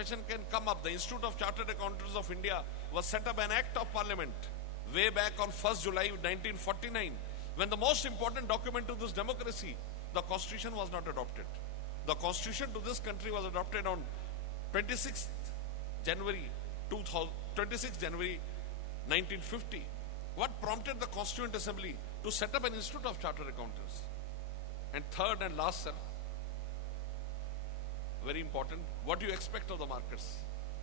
profession can come up. The Institute of Chartered Accountants of India was set up by an act of parliament way back on 1st July 1949, when the most important document to this democracy, the constitution, was not adopted. The constitution to this country was adopted on 26th January 1950. What prompted the Constituent Assembly to set up an Institute of Chartered Accountants? And third and last, sir, very important, what do you expect of the markets?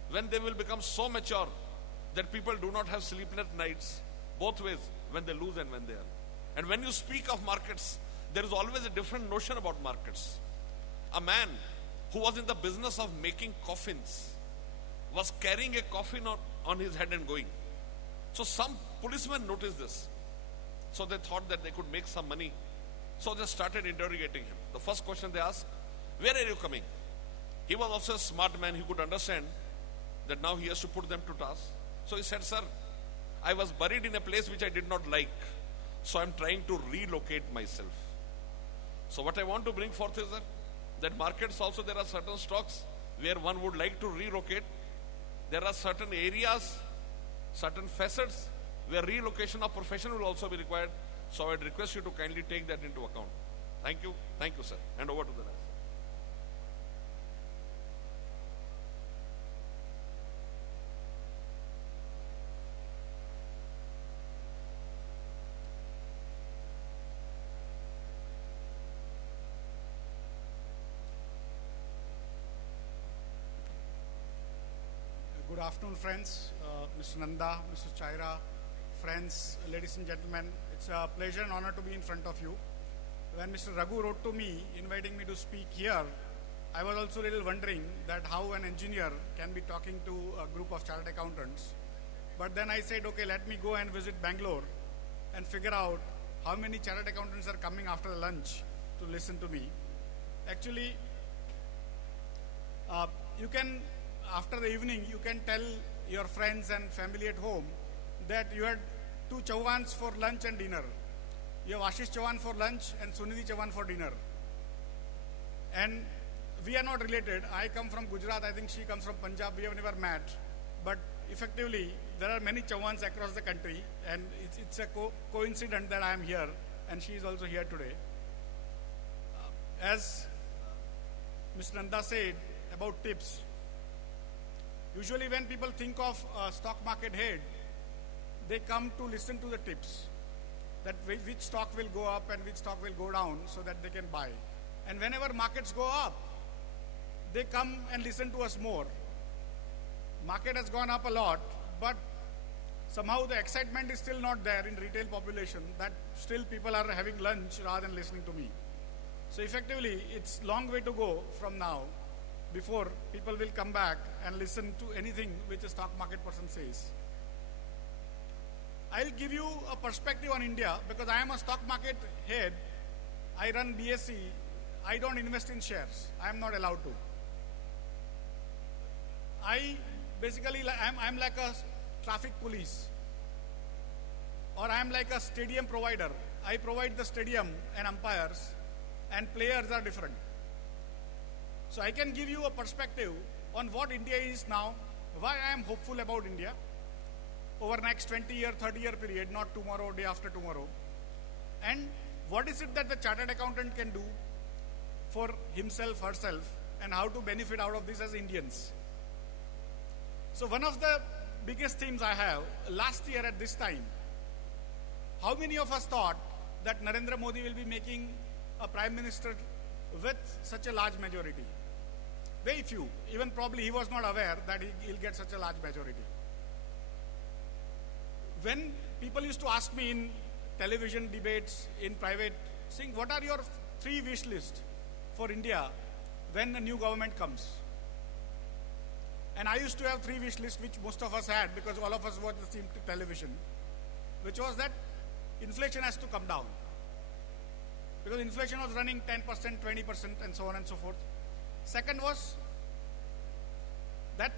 When they will become so mature that people do not have sleepless nights, both ways, when they lose and when they earn. And when you speak of markets, there is always a different notion about markets. A man who was in the business of making coffins was carrying a coffin on his head and going. So some policemen noticed this. So they thought that they could make some money. So they started interrogating him. The first question they asked, where are you coming? He was also a smart man. He could understand that now he has to put them to task. So he said, sir, I was buried in a place which I did not like. So I'm trying to relocate myself. So what I want to bring forth is that markets also, there are certain stocks where one would like to relocate. There are certain areas, certain facets where relocation of profession will also be required. So I would request you to kindly take that into account. Thank you, sir. And over to the rest. Good afternoon, friends, Mr. Nanda, Mr. Chaira, friends, ladies and gentlemen. It's a pleasure and honor to be in front of you. When Mr. Raghu wrote to me, inviting me to speak here, I was also a little wondering that how an engineer can be talking to a group of chartered accountants. But then I said, okay, let me go and visit Bangalore and figure out how many chartered accountants are coming after the lunch to listen to me. Actually, you can, after the evening, you can tell your friends and family at home that you had 2 Chauhans for lunch and dinner. You have Ashish Chauhan for lunch and Sunidhi Chauhan for dinner. And we are not related. I come from Gujarat. I think she comes from Punjab. We have never met. But effectively, there are many Chauhans across the country. And it's a coincidence that I am here. And she is also here today. As Mr. Nanda said about tips, usually when people think of stock market head, they come to listen to the tips, that which stock will go up and which stock will go down so that they can buy. And whenever markets go up, they come and listen to us more. Market has gone up a lot, but somehow the excitement is still not there in retail population, that still people are having lunch rather than listening to me. So effectively, it's long way to go from now before people will come back and listen to anything which a stock market person says. I'll give you a perspective on India because I am a stock market head. I run BSc. I don't invest in shares. I am not allowed to. I'm like a traffic police, or I am like a stadium provider. I provide the stadium and umpires, and players are different. So I can give you a perspective on what India is now, why I am hopeful about India over next 20-year, 30-year period, not tomorrow, day after tomorrow. And what is it that the chartered accountant can do for himself, herself, and how to benefit out of this as Indians. So one of the biggest themes I have, last year at this time, how many of us thought that Narendra Modi will be making a prime minister with such a large majority? Very few. Even probably he was not aware that he'll get such a large majority. When people used to ask me in television debates, in private, saying, what are your 3 wish lists for India when a new government comes? And I used to have 3 wish lists, which most of us had because all of us watched the same television, which was that inflation has to come down. Because inflation was running 10%, 20%, and so on and so forth. Second was that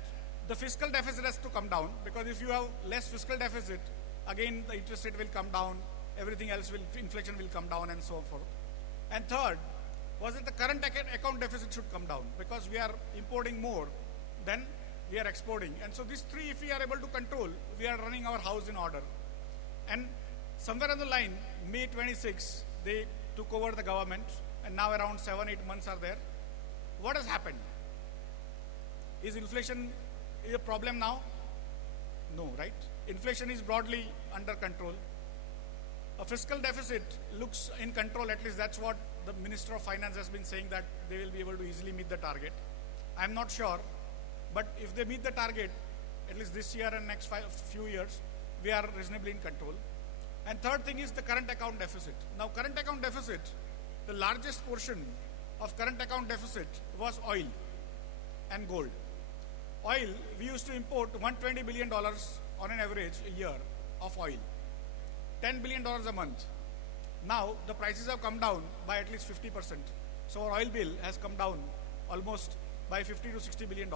the fiscal deficit has to come down, because if you have less fiscal deficit, again the interest rate will come down, everything else inflation will come down and so forth. And third was that the current account deficit should come down, because we are importing more then we are exporting. And so these three, if we are able to control, we are running our house in order. And somewhere on the line, May 26, they took over the government, and now around 7-8 months are there. What has happened? Is inflation a problem now? No, right? Inflation is broadly under control. A fiscal deficit looks in control, at least that's what the Minister of Finance has been saying, that they will be able to easily meet the target. I'm not sure, but if they meet the target, at least this year and next few years, we are reasonably in control. And third thing is the current account deficit. Now, current account deficit, the largest portion of current account deficit was oil and gold. Oil, we used to import $120 billion on an average a year of oil. $10 billion a month. Now, the prices have come down by at least 50%. So our oil bill has come down almost by $50 to $60 billion.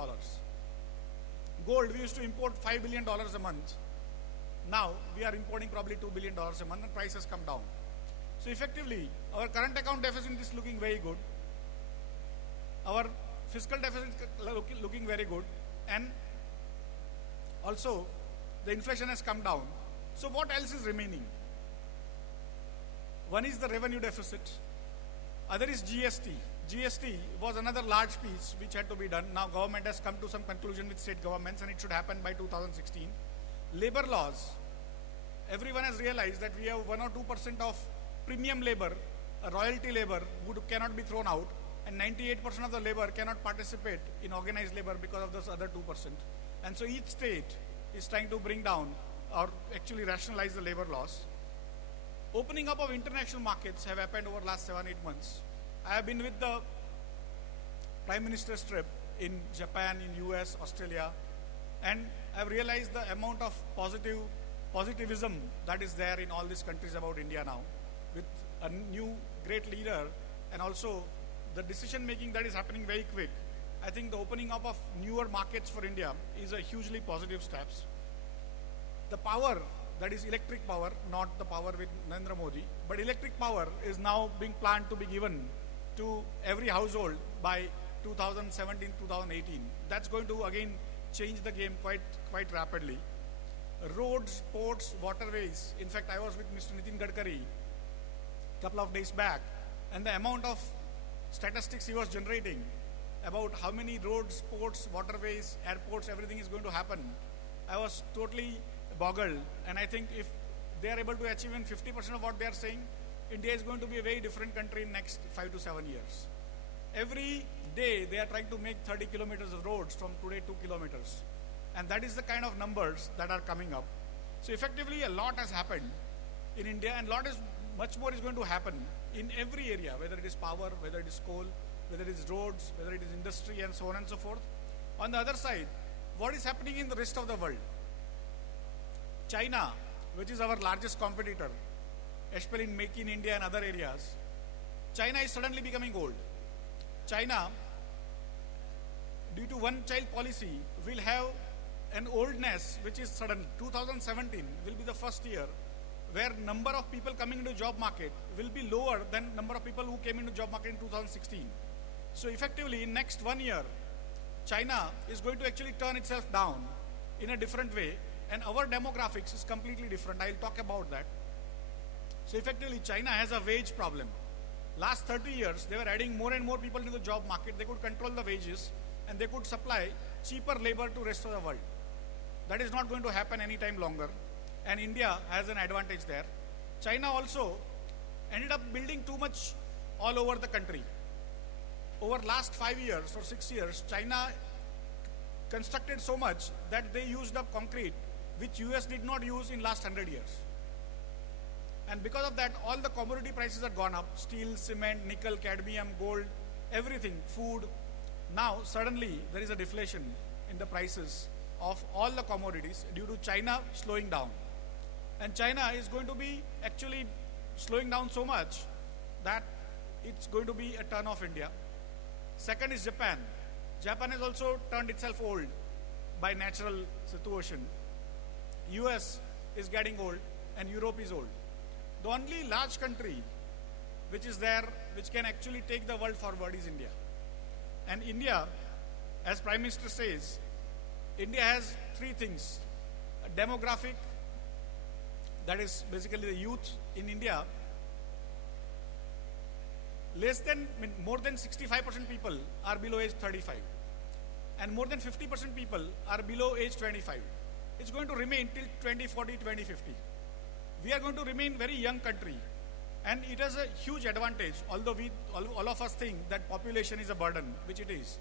Gold, we used to import $5 billion a month. Now, we are importing probably $2 billion a month, and price has come down. So effectively, our current account deficit is looking very good. Our fiscal deficit is looking very good. And also, the inflation has come down. So what else is remaining? One is the revenue deficit. Other is GST. GST was another large piece which had to be done. Now government has come to some conclusion with state governments, and it should happen by 2016. Labor laws. Everyone has realized that we have 1 or 2% of premium labor, royalty labor, who cannot be thrown out, and 98% of the labor cannot participate in organized labor because of those other 2%. And so each state is trying to bring down or actually rationalize the labor laws. Opening up of international markets have happened over the last 7-8 months. I have been with the Prime Minister's trip in Japan, in US, Australia, and I've realized the amount of positivism that is there in all these countries about India now, with a new great leader, and also the decision making that is happening very quick. I think the opening up of newer markets for India is a hugely positive steps. The power, that is electric power, not the power with Narendra Modi, but electric power is now being planned to be given to every household by 2017-2018. That's going to again change the game quite rapidly. Roads, ports, waterways. In fact, I was with Mr. Nitin Gadkari a couple of days back, and the amount of statistics he was generating about how many roads, ports, waterways, airports, everything is going to happen, I was totally boggled. And I think if they are able to achieve even 50% of what they are saying, India is going to be a very different country in next 5 to 7 years. Every day they are trying to make 30 kilometers of roads from today 2 kilometers. And that is the kind of numbers that are coming up. So effectively a lot has happened in India, and much more is going to happen in every area, whether it is power, whether it is coal, whether it is roads, whether it is industry, and so on and so forth. On the other side, what is happening in the rest of the world? China, which is our largest competitor, especially in Make in India and other areas, China is suddenly becoming old. China, due to one-child policy, will have an oldness which is sudden. 2017 will be the first year where number of people coming into job market will be lower than number of people who came into job market in 2016. So effectively, in next 1 year, China is going to actually turn itself down in a different way, and our demographics is completely different. I'll talk about that. So effectively, China has a wage problem. Last 30 years, they were adding more and more people into the job market. They could control the wages, and they could supply cheaper labor to rest of the world. That is not going to happen anytime longer, and India has an advantage there. China also ended up building too much all over the country. Over last 5 years or 6 years, China constructed so much that they used up concrete, which US did not use in last 100 years. And because of that, all the commodity prices have gone up. Steel, cement, nickel, cadmium, gold, everything, food. Now, suddenly, there is a deflation in the prices of all the commodities due to China slowing down. And China is going to be actually slowing down so much that it's going to be a turn of India. Second is Japan. Japan has also turned itself old by natural situation. US is getting old, and Europe is old. The only large country which is there, which can actually take the world forward, is India. And India as Prime Minister says, India has three things. A demographic, that is basically the youth in India. More than 65% people are below age 35. And more than 50% people are below age 25. It's going to remain till 2040, 2050. We are going to remain very young country. And it has a huge advantage, although all of us think that population is a burden, which it is.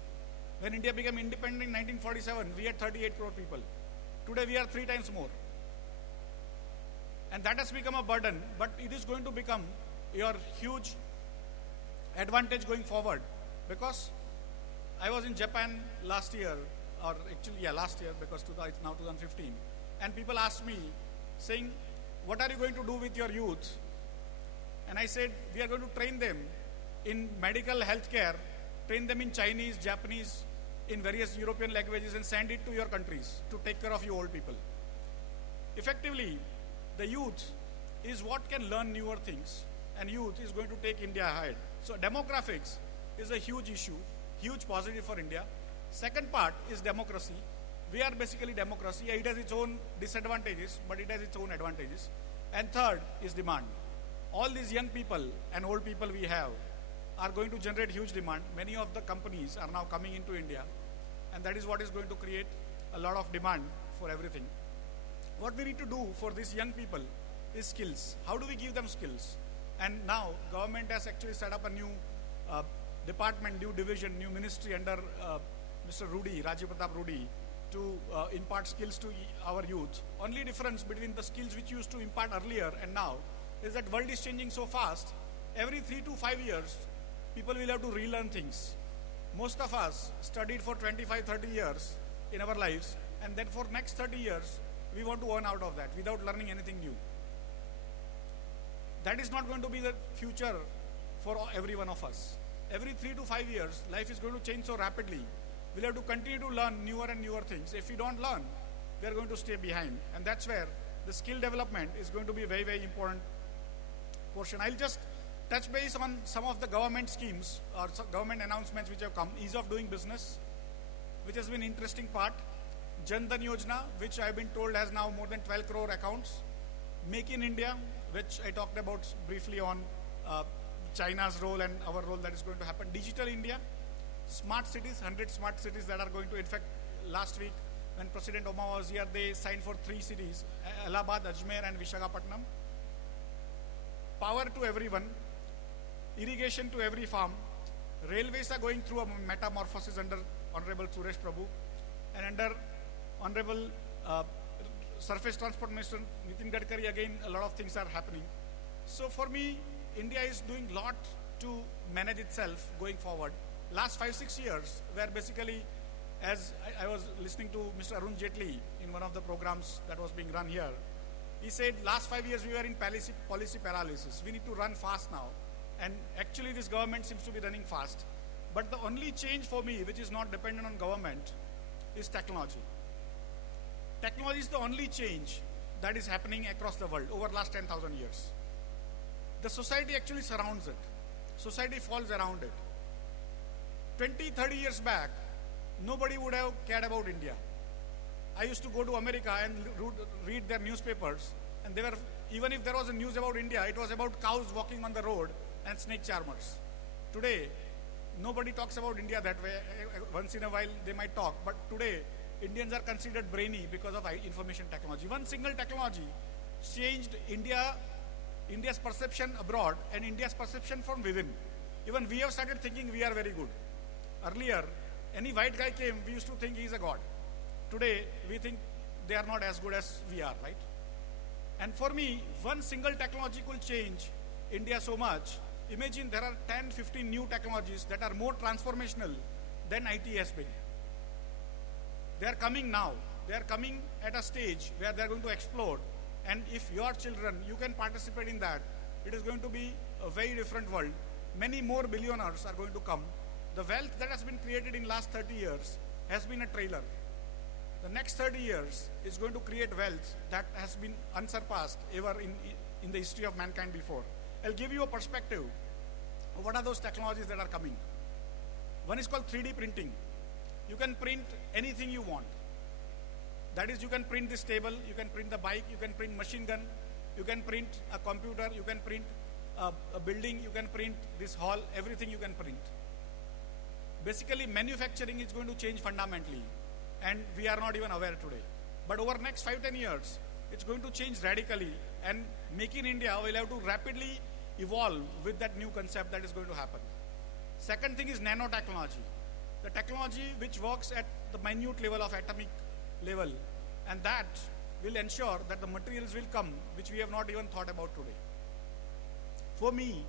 When India became independent in 1947, we had 38 crore people. Today we are 3 times more. And that has become a burden, but it is going to become your huge advantage going forward. Because I was in Japan last year, or actually, last year, because it's now 2015. And people asked me, saying, what are you going to do with your youth? And I said, we are going to train them in medical healthcare, train them in Chinese, Japanese, in various European languages, and send it to your countries to take care of you old people. Effectively, the youth is what can learn newer things, and youth is going to take India ahead. So demographics is a huge issue, huge positive for India. Second part is democracy. We are basically democracy. It has its own disadvantages, but it has its own advantages. And third is demand. All these young people and old people we have are going to generate huge demand. Many of the companies are now coming into India, and that is what is going to create a lot of demand for everything. What we need to do for these young people is skills. How do we give them skills? And now government has actually set up a new department, new division, new ministry under Mr. Rajiv Pratap Rudy, to impart skills to our youth. Only difference between the skills which used to impart earlier and now is that world is changing so fast. Every 3 to 5 years, people will have to relearn things. Most of us studied for 25, 30 years in our lives, and then for next 30 years, we want to earn out of that without learning anything new. That is not going to be the future for every one of us. Every 3 to 5 years, life is going to change so rapidly. We'll have to continue to learn newer and newer things. If we don't learn, we are going to stay behind. And that's where the skill development is going to be a very, very important portion. I'll just touch base on some of the government schemes or government announcements which have come. Ease of doing business, which has been an interesting part. Jan Dhan Yojana, which I've been told has now more than 12 crore accounts. Make in India, which I talked about briefly on China's role and our role that is going to happen. Digital India, smart cities, 100 smart cities that are going to, in fact, last week when President Obama was here, they signed for 3 cities, Allahabad, Ajmer and Visakhapatnam. Power to everyone, irrigation to every farm. Railways are going through a metamorphosis under Honorable Suresh Prabhu, and under Honorable Surface Transport Minister Nitin Gadkari, again, a lot of things are happening. So for me, India is doing a lot to manage itself going forward. Last 5-6 years, where basically, as I was listening to Mr. Arun Jaitley in one of the programs that was being run here, he said last 5 years we were in policy paralysis. We need to run fast now. And actually this government seems to be running fast. But the only change for me, which is not dependent on government, is technology. Technology is the only change that is happening across the world over the last 10,000 years. The society actually surrounds it. Society falls around it. 20, 30 years back, nobody would have cared about India. I used to go to America and read their newspapers, and they were, even if there was a news about India, it was about cows walking on the road and snake charmers. Today, nobody talks about India that way. Once in a while, they might talk, but today, Indians are considered brainy because of information technology. One single technology changed India's perception abroad and India's perception from within. Even we have started thinking we are very good. Earlier, any white guy came, we used to think he is a god. Today, we think they are not as good as we are, right? And for me, one single technology could change India so much. Imagine there are 10, 15 new technologies that are more transformational than IT has been. They are coming now. They are coming at a stage where they are going to explode. And if your children, you can participate in that, it is going to be a very different world. Many more billionaires are going to come. The wealth that has been created in last 30 years has been a trailer. The next 30 years is going to create wealth that has been unsurpassed ever in the history of mankind before. I'll give you a perspective of what are those technologies that are coming. One is called 3D printing. you can print anything you want. That is, you can print this table, you can print the bike, you can print machine gun, you can print a computer, you can print a building, you can print this hall, everything you can print. Basically, manufacturing is going to change fundamentally, and we are not even aware today. But over next 5-10 years, it's going to change radically, and Make in India will have to rapidly evolve with that new concept that is going to happen. Second thing is nanotechnology. The technology which works at the minute level of atomic level, and that will ensure that the materials will come which we have not even thought about today. For me,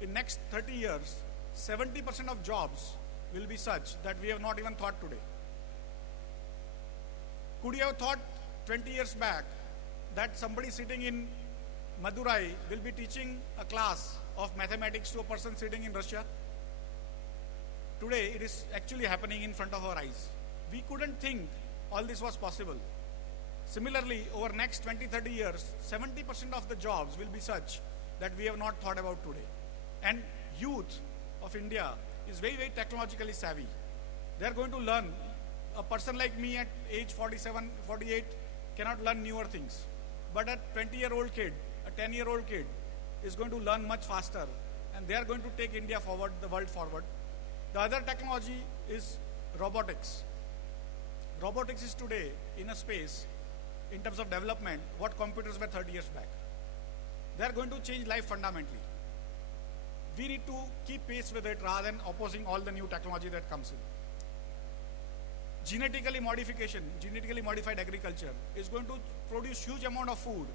in next 30 years, 70% of jobs will be such that we have not even thought today. Could you have thought 20 years back that somebody sitting in Madurai will be teaching a class of mathematics to a person sitting in Russia? Today, it is actually happening in front of our eyes. We couldn't think all this was possible. Similarly, over next 20-30 years, 70% of the jobs will be such that we have not thought about today. And youth of India is very, very technologically savvy. They are going to learn. A person like me at age 47, 48 cannot learn newer things. But a 20-year-old kid, a 10-year-old kid is going to learn much faster, and they are going to take India forward, the world forward. The other technology is robotics. Robotics is today in a space, in terms of development, what computers were 30 years back. They are going to change life fundamentally. We need to keep pace with it rather than opposing all the new technology that comes in. Genetically modified agriculture is going to produce huge amount of food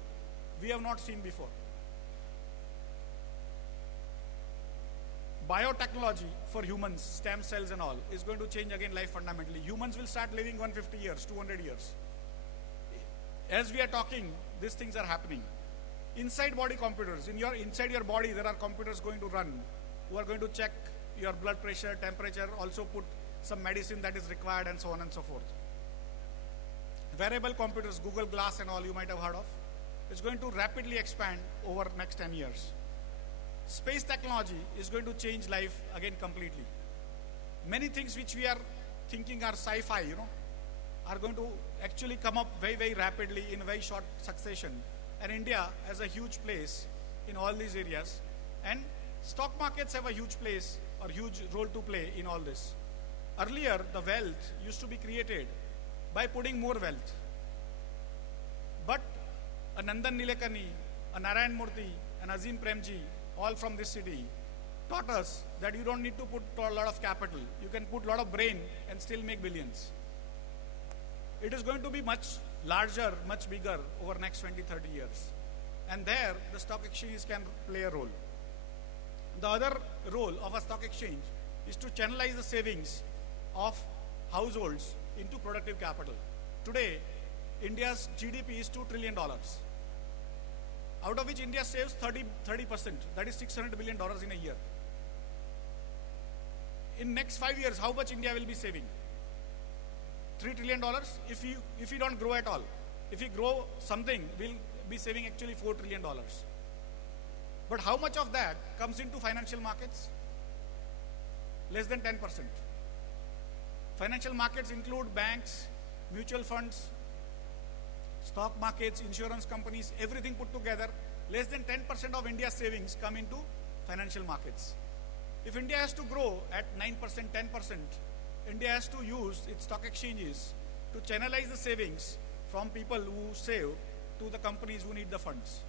we have not seen before. Biotechnology for humans, stem cells and all, is going to change again life fundamentally. Humans will start living 150 years, 200 years. As we are talking, these things are happening. Inside body computers, inside your body there are computers going to run, who are going to check your blood pressure, temperature, also put some medicine that is required, and so on and so forth. Wearable computers, Google Glass and all you might have heard of, is going to rapidly expand over next 10 years. Space technology is going to change life again completely. Many things which we are thinking are sci-fi, are going to actually come up very, very rapidly in a very short succession. And India has a huge place in all these areas. And stock markets have a huge place or huge role to play in all this. Earlier, the wealth used to be created by putting more wealth. But a Nandan Nilekani, a Narayan Murthy, an Azim Premji, all from this city, taught us that you don't need to put a lot of capital. You can put a lot of brain and still make billions. It is going to be much larger, much bigger over next 20-30 years. And there, the stock exchanges can play a role. The other role of a stock exchange is to channelize the savings of households into productive capital. Today, India's GDP is $2 trillion. Out of which India saves 30%, that is $600 billion in a year. In next 5 years, how much India will be saving? $3 trillion if we don't grow at all. If we grow something, we'll be saving actually $4 trillion. But how much of that comes into financial markets? Less than 10%. Financial markets include banks, mutual funds, stock markets, insurance companies, everything put together. Less than 10% of India's savings come into financial markets. If India has to grow at 9%, 10%, India has to use its stock exchanges to channelize the savings from people who save to the companies who need the funds.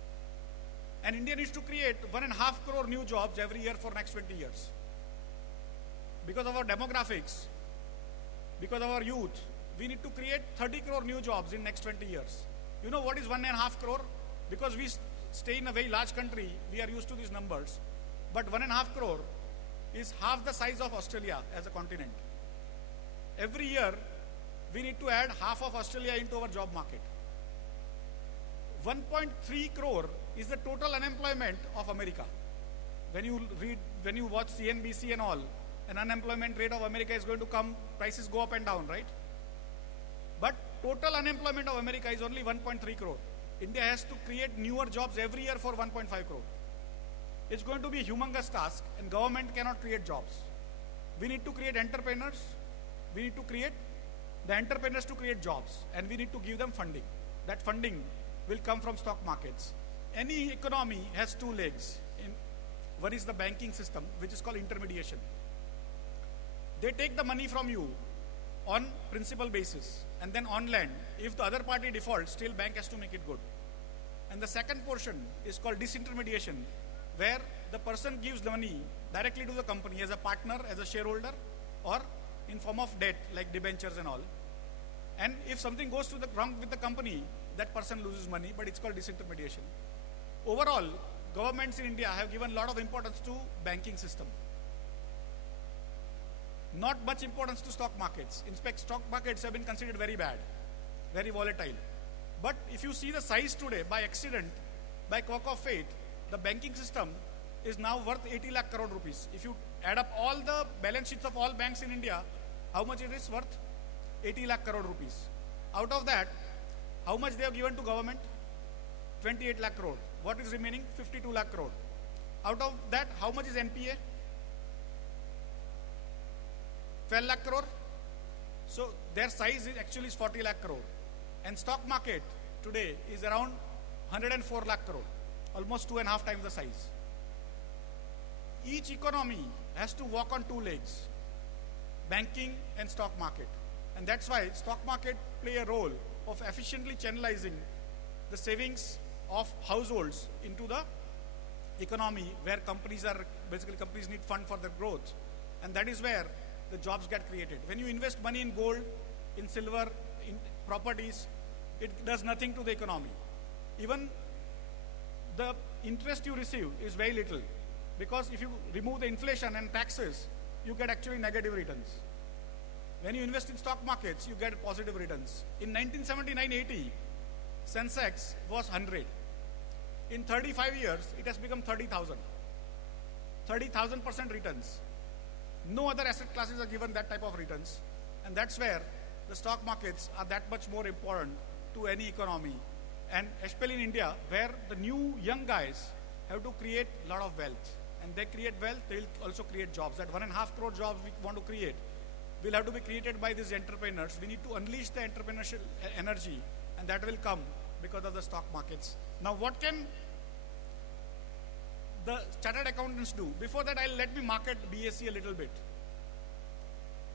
And India needs to create 1.5 crore new jobs every year for next 20 years. Because of our demographics, because of our youth, we need to create 30 crore new jobs in next 20 years. You know what is 1.5 crore? Because we stay in a very large country, we are used to these numbers. But 1.5 crore is half the size of Australia as a continent. Every year, we need to add half of Australia into our job market. 1.3 crore is the total unemployment of America. When you watch CNBC and all, an unemployment rate of America is going to come, prices go up and down, right? But total unemployment of America is only 1.3 crore. India has to create newer jobs every year for 1.5 crore. It's going to be a humongous task, and government cannot create jobs. We need to create entrepreneurs. We need to create the entrepreneurs to create jobs, and we need to give them funding. That funding will come from stock markets. Any economy has two legs. One is the banking system, which is called intermediation. They take the money from you on principal basis, and then on land, if the other party defaults, still bank has to make it good. And the second portion is called disintermediation, where the person gives the money directly to the company as a partner, as a shareholder, or in form of debt like debentures and all. And if something goes to the wrong with the company, that person loses money, but it's called disintermediation. Overall, governments in India have given a lot of importance to banking system. Not much importance to stock markets. In fact, stock markets have been considered very bad, very volatile. But if you see the size today, by accident, by quirk of fate, the banking system is now worth 80 lakh crore rupees. If you add up all the balance sheets of all banks in India, how much it is worth? 80 lakh crore rupees. Out of that, how much they have given to government? 28 lakh crore. What is remaining? 52 lakh crore. Out of that, how much is NPA? 12 lakh crore. So their size is actually 40 lakh crore. And stock market today is around 104 lakh crore, almost 2.5 times the size. Each economy has to walk on two legs, banking and stock market. And that's why stock market play a role of efficiently channelizing the savings of households into the economy, where companies need fund for their growth. And that is where the jobs get created. When you invest money in gold, in silver, in properties, it does nothing to the economy. Even the interest you receive is very little, because if you remove the inflation and taxes, you get actually negative returns. When you invest in stock markets, you get positive returns. In 1979-80, Sensex was 100. In 35 years, it has become 30,000. 30,000% returns. No other asset classes are given that type of returns. And that's where the stock markets are that much more important to any economy. And especially in India, where the new young guys have to create a lot of wealth. And they create wealth, they will also create jobs. That 1.5 crore jobs we want to create will have to be created by these entrepreneurs. We need to unleash the entrepreneurial energy, and that will come because of the stock markets. Now, what can the chartered accountants do? Before that, let me market BSE a little bit.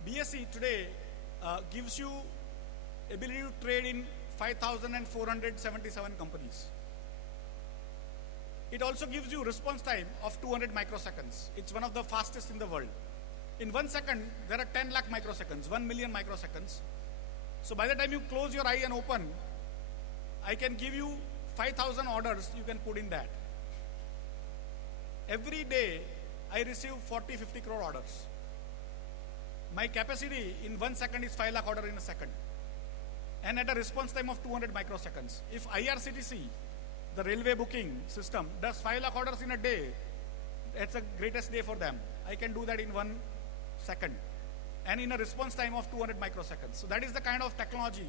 BSE today gives you ability to trade in 5,477 companies. It also gives you response time of 200 microseconds. It's one of the fastest in the world. In 1 second, there are 10 lakh microseconds, 1 million microseconds. So by the time you close your eye and open, I can give you 5,000 orders you can put in that. Every day, I receive 40, 50 crore orders. My capacity in 1 second is 5 lakh orders in a second. And at a response time of 200 microseconds. If IRCTC, the railway booking system, does 5 lakh orders in a day, it's the greatest day for them. I can do that in 1 second. And in a response time of 200 microseconds. So that is the kind of technology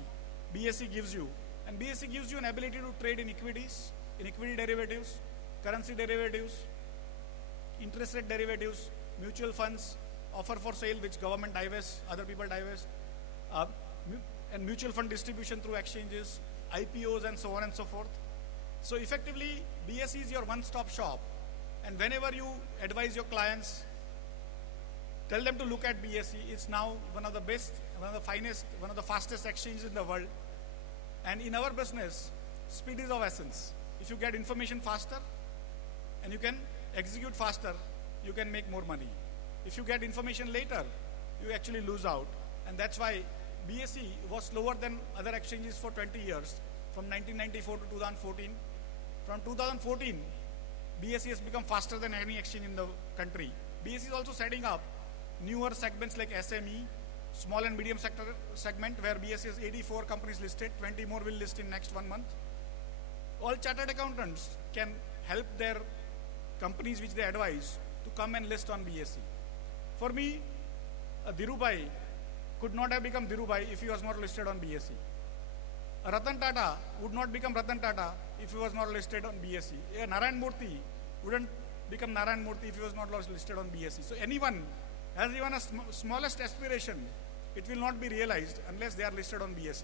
BSE gives you. And BSE gives you an ability to trade in equities, in equity derivatives, currency derivatives, interest rate derivatives, mutual funds, offer for sale which government divests, other people divest, and mutual fund distribution through exchanges, IPOs and so on and so forth. So effectively, BSE is your one-stop shop. And whenever you advise your clients, tell them to look at BSE. It's now one of the best, one of the finest, one of the fastest exchanges in the world. And in our business, speed is of essence. If you get information faster and you can execute faster, you can make more money. If you get information later, you actually lose out. And that's why BSE was slower than other exchanges for 20 years, from 1994 to 2014. From 2014, BSE has become faster than any exchange in the country. BSE is also setting up newer segments like SME, small and medium sector segment, where BSE has 84 companies listed, 20 more will list in next 1 month. All chartered accountants can help their companies which they advise to come and list on BSE. For me, Dhirubhai could not have become Dhirubhai if he was not listed on BSE. Ratan Tata would not become Ratan Tata if he was not listed on BSE. Narayan Murthy wouldn't become Narayan Murthy if he was not listed on BSE. So anyone has even a smallest aspiration it will not be realized unless they are listed on BSE.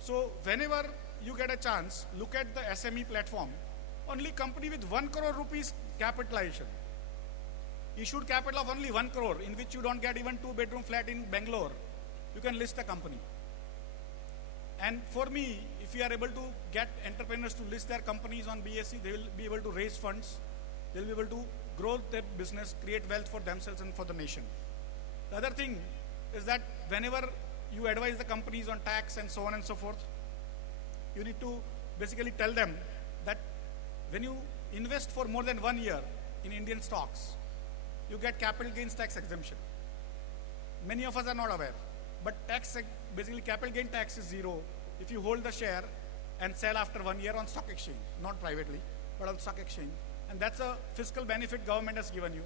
So whenever you get a chance, look at the SME platform. Only company with 1 crore rupees capitalization, issued capital of only 1 crore, in which you don't get even 2-bedroom flat in Bangalore, you can list a company. And for me, if we are able to get entrepreneurs to list their companies on BSE, they will be able to raise funds, they will be able to grow their business, create wealth for themselves and for the nation. The other thing is that whenever you advise the companies on tax and so on and so forth, you need to basically tell them that when you invest for more than 1 year in Indian stocks, you get capital gains tax exemption. Many of us are not aware, but basically capital gain tax is zero if you hold the share and sell after 1 year on stock exchange, not privately, but on stock exchange. And that's a fiscal benefit government has given you.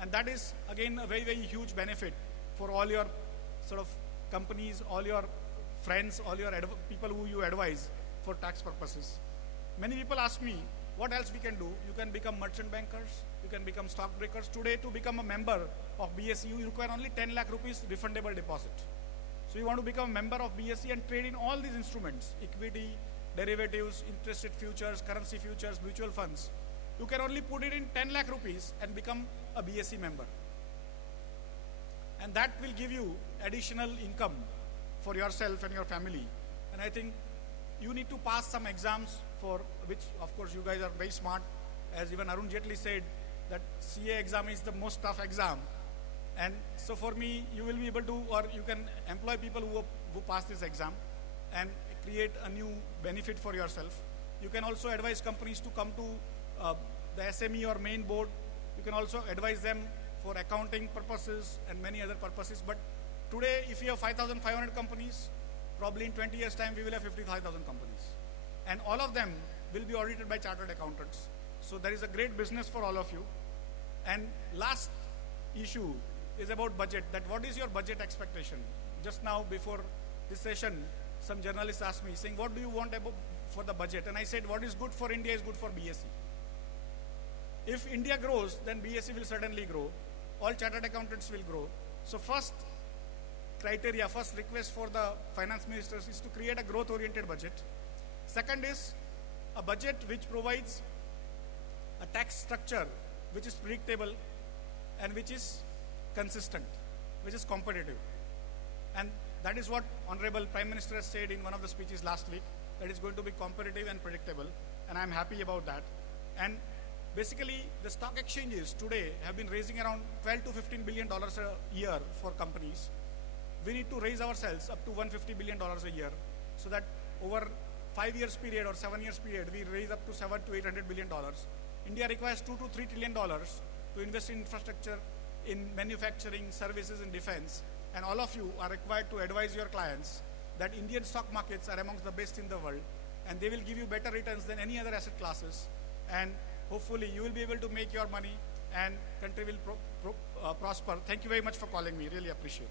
And that is again a very, very huge benefit for all your sort of companies, all your friends, all your people who you advise for tax purposes. Many people ask me, what else we can do? You can become merchant bankers, you can become stockbrokers. Today, to become a member of BSE, you require only 10 lakh rupees refundable deposit. So you want to become a member of BSE and trade in all these instruments, equity, derivatives, interest rate futures, currency futures, mutual funds. You can only put it in 10 lakh rupees and become a BSE member. And that will give you additional income for yourself and your family. And I think you need to pass some exams, for which of course you guys are very smart. As even Arun Jaitley said, that CA exam is the most tough exam. And so for me, you will be able to, or you can employ people who pass this exam and create a new benefit for yourself. You can also advise companies to come to the SME or main board. You can also advise them for accounting purposes and many other purposes. But today, if you have 5,500 companies, probably in 20 years' time, we will have 55,000 companies. And all of them will be audited by chartered accountants. So there is a great business for all of you. And last issue is about budget, that what is your budget expectation? Just now before this session, some journalists asked me, saying, what do you want for the budget? And I said, what is good for India is good for BSE. If India grows, then BSE will certainly grow. All chartered accountants will grow. So first criteria, first request for the finance ministers is to create a growth-oriented budget. Second is a budget which provides a tax structure which is predictable and which is consistent, which is competitive. And that is what Honorable Prime Minister has said in one of the speeches last week, that is going to be competitive and predictable, and I'm happy about that. And basically, the stock exchanges today have been raising around $12 to $15 billion a year for companies. We need to raise ourselves up to $150 billion a year, so that over 5 years period or 7 years period, we raise up to $700 to $800 billion. India requires $2 to $3 trillion to invest in infrastructure, in manufacturing, services, and defense. And all of you are required to advise your clients that Indian stock markets are amongst the best in the world, and they will give you better returns than any other asset classes. And hopefully you will be able to make your money and country will prosper. Thank you very much for calling me. Really appreciate it.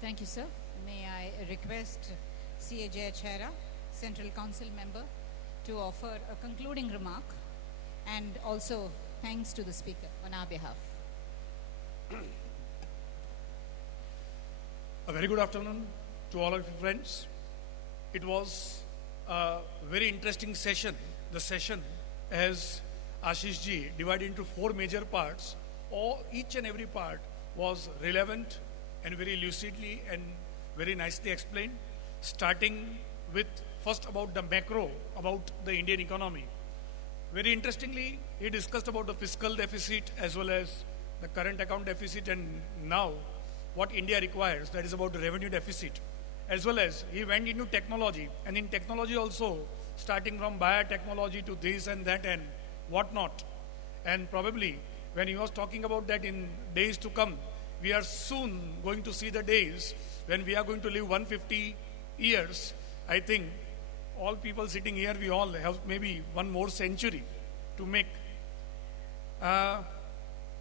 Thank you, sir. May I request C.A. Jayachara, Central Council member, to offer a concluding remark, and also thanks to the speaker on our behalf. A very good afternoon to all of you friends. It was a very interesting session. The session, as Ashish ji, divided into 4 major parts. Each and every part was relevant and very lucidly and very nicely explained, starting with first about the macro, about the Indian economy. Very interestingly, he discussed about the fiscal deficit as well as the current account deficit, and now what India requires, that is about the revenue deficit. As well as he went into technology, and in technology also, starting from biotechnology to this and that and whatnot. And probably when he was talking about that in days to come, we are soon going to see the days when we are going to live 150 years. I think all people sitting here, we all have maybe one more century to make.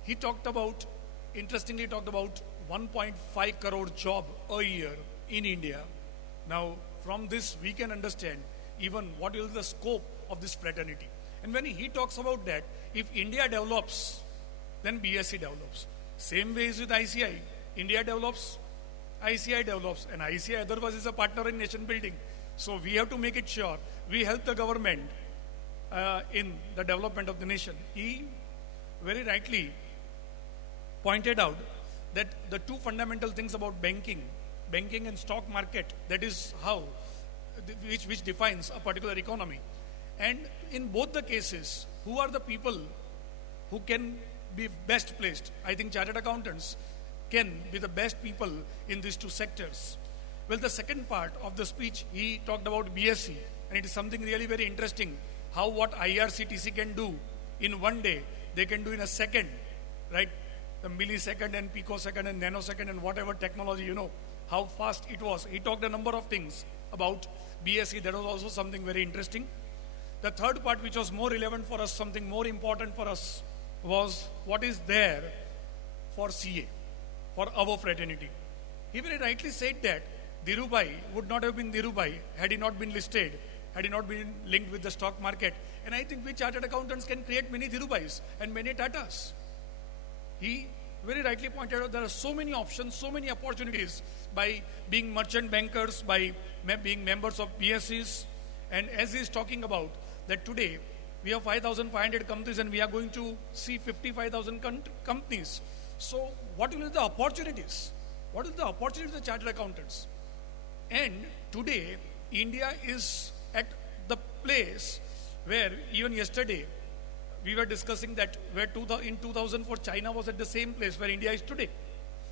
He talked about, interestingly talked about 1.5 crore job a year in India. Now, from this we can understand even what is the scope of this fraternity. And when he talks about that, if India develops, then BSE develops. Same way is with ICAI. India develops, ICAI develops, and ICAI otherwise is a partner in nation building. So we have to make it sure we help the government in the development of the nation. He very rightly pointed out that the two fundamental things about banking and stock market, that is how, which defines a particular economy. And in both the cases, who are the people who can be best placed? I think chartered accountants can be the best people in these two sectors. Well, the second part of the speech, he talked about BSE, and it is something really very interesting, how what IRCTC can do in one day, they can do in a second, right? The millisecond and picosecond and nanosecond and whatever technology, you know, how fast it was. He talked a number of things about BSE. That was also something very interesting. The third part, which was more relevant for us, something more important for us, was what is there for CA, for our fraternity. He very rightly said that Dhirubhai would not have been Dhirubhai had he not been listed, had he not been linked with the stock market. And I think we chartered accountants can create many Dhirubhais and many Tatas. He very rightly pointed out there are so many options, so many opportunities by being merchant bankers, by being members of BSEs. And as he is talking about that today, we have 5,500 companies and we are going to see 55,000 companies. So what will be the opportunities? What is the opportunity for the chartered accountants? And today, India is at the place where even yesterday, we were discussing that where in 2004, China was at the same place where India is today.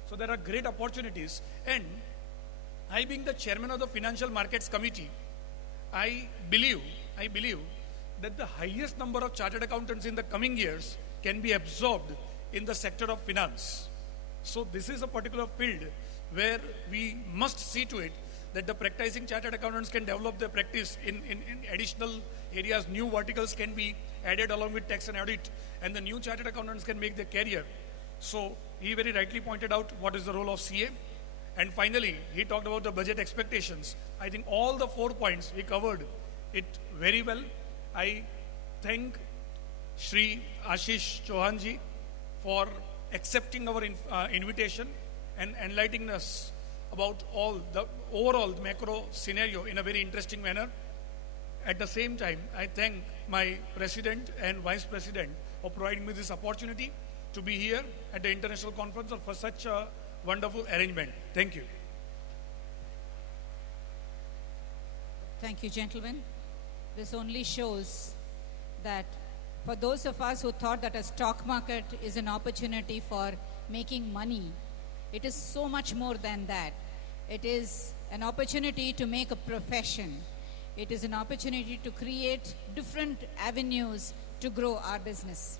So there are great opportunities. And I, being the chairman of the Financial Markets Committee, I believe that the highest number of chartered accountants in the coming years can be absorbed in the sector of finance. So this is a particular field where we must see to it that the practicing chartered accountants can develop their practice in additional areas. New verticals can be added along with tax and audit, and the new chartered accountants can make their career. So he very rightly pointed out what is the role of CA. And finally, he talked about the budget expectations. I think all the 4 points he covered it very well. I thank Shri Ashish Chauhanji for accepting our invitation and enlightening us about all the overall macro scenario in a very interesting manner. At the same time, I thank my president and vice president for providing me this opportunity to be here at the international conference for such a wonderful arrangement. Thank you. Thank you, gentlemen. This only shows that for those of us who thought that a stock market is an opportunity for making money, it is so much more than that. It is an opportunity to make a profession. It is an opportunity to create different avenues to grow our business.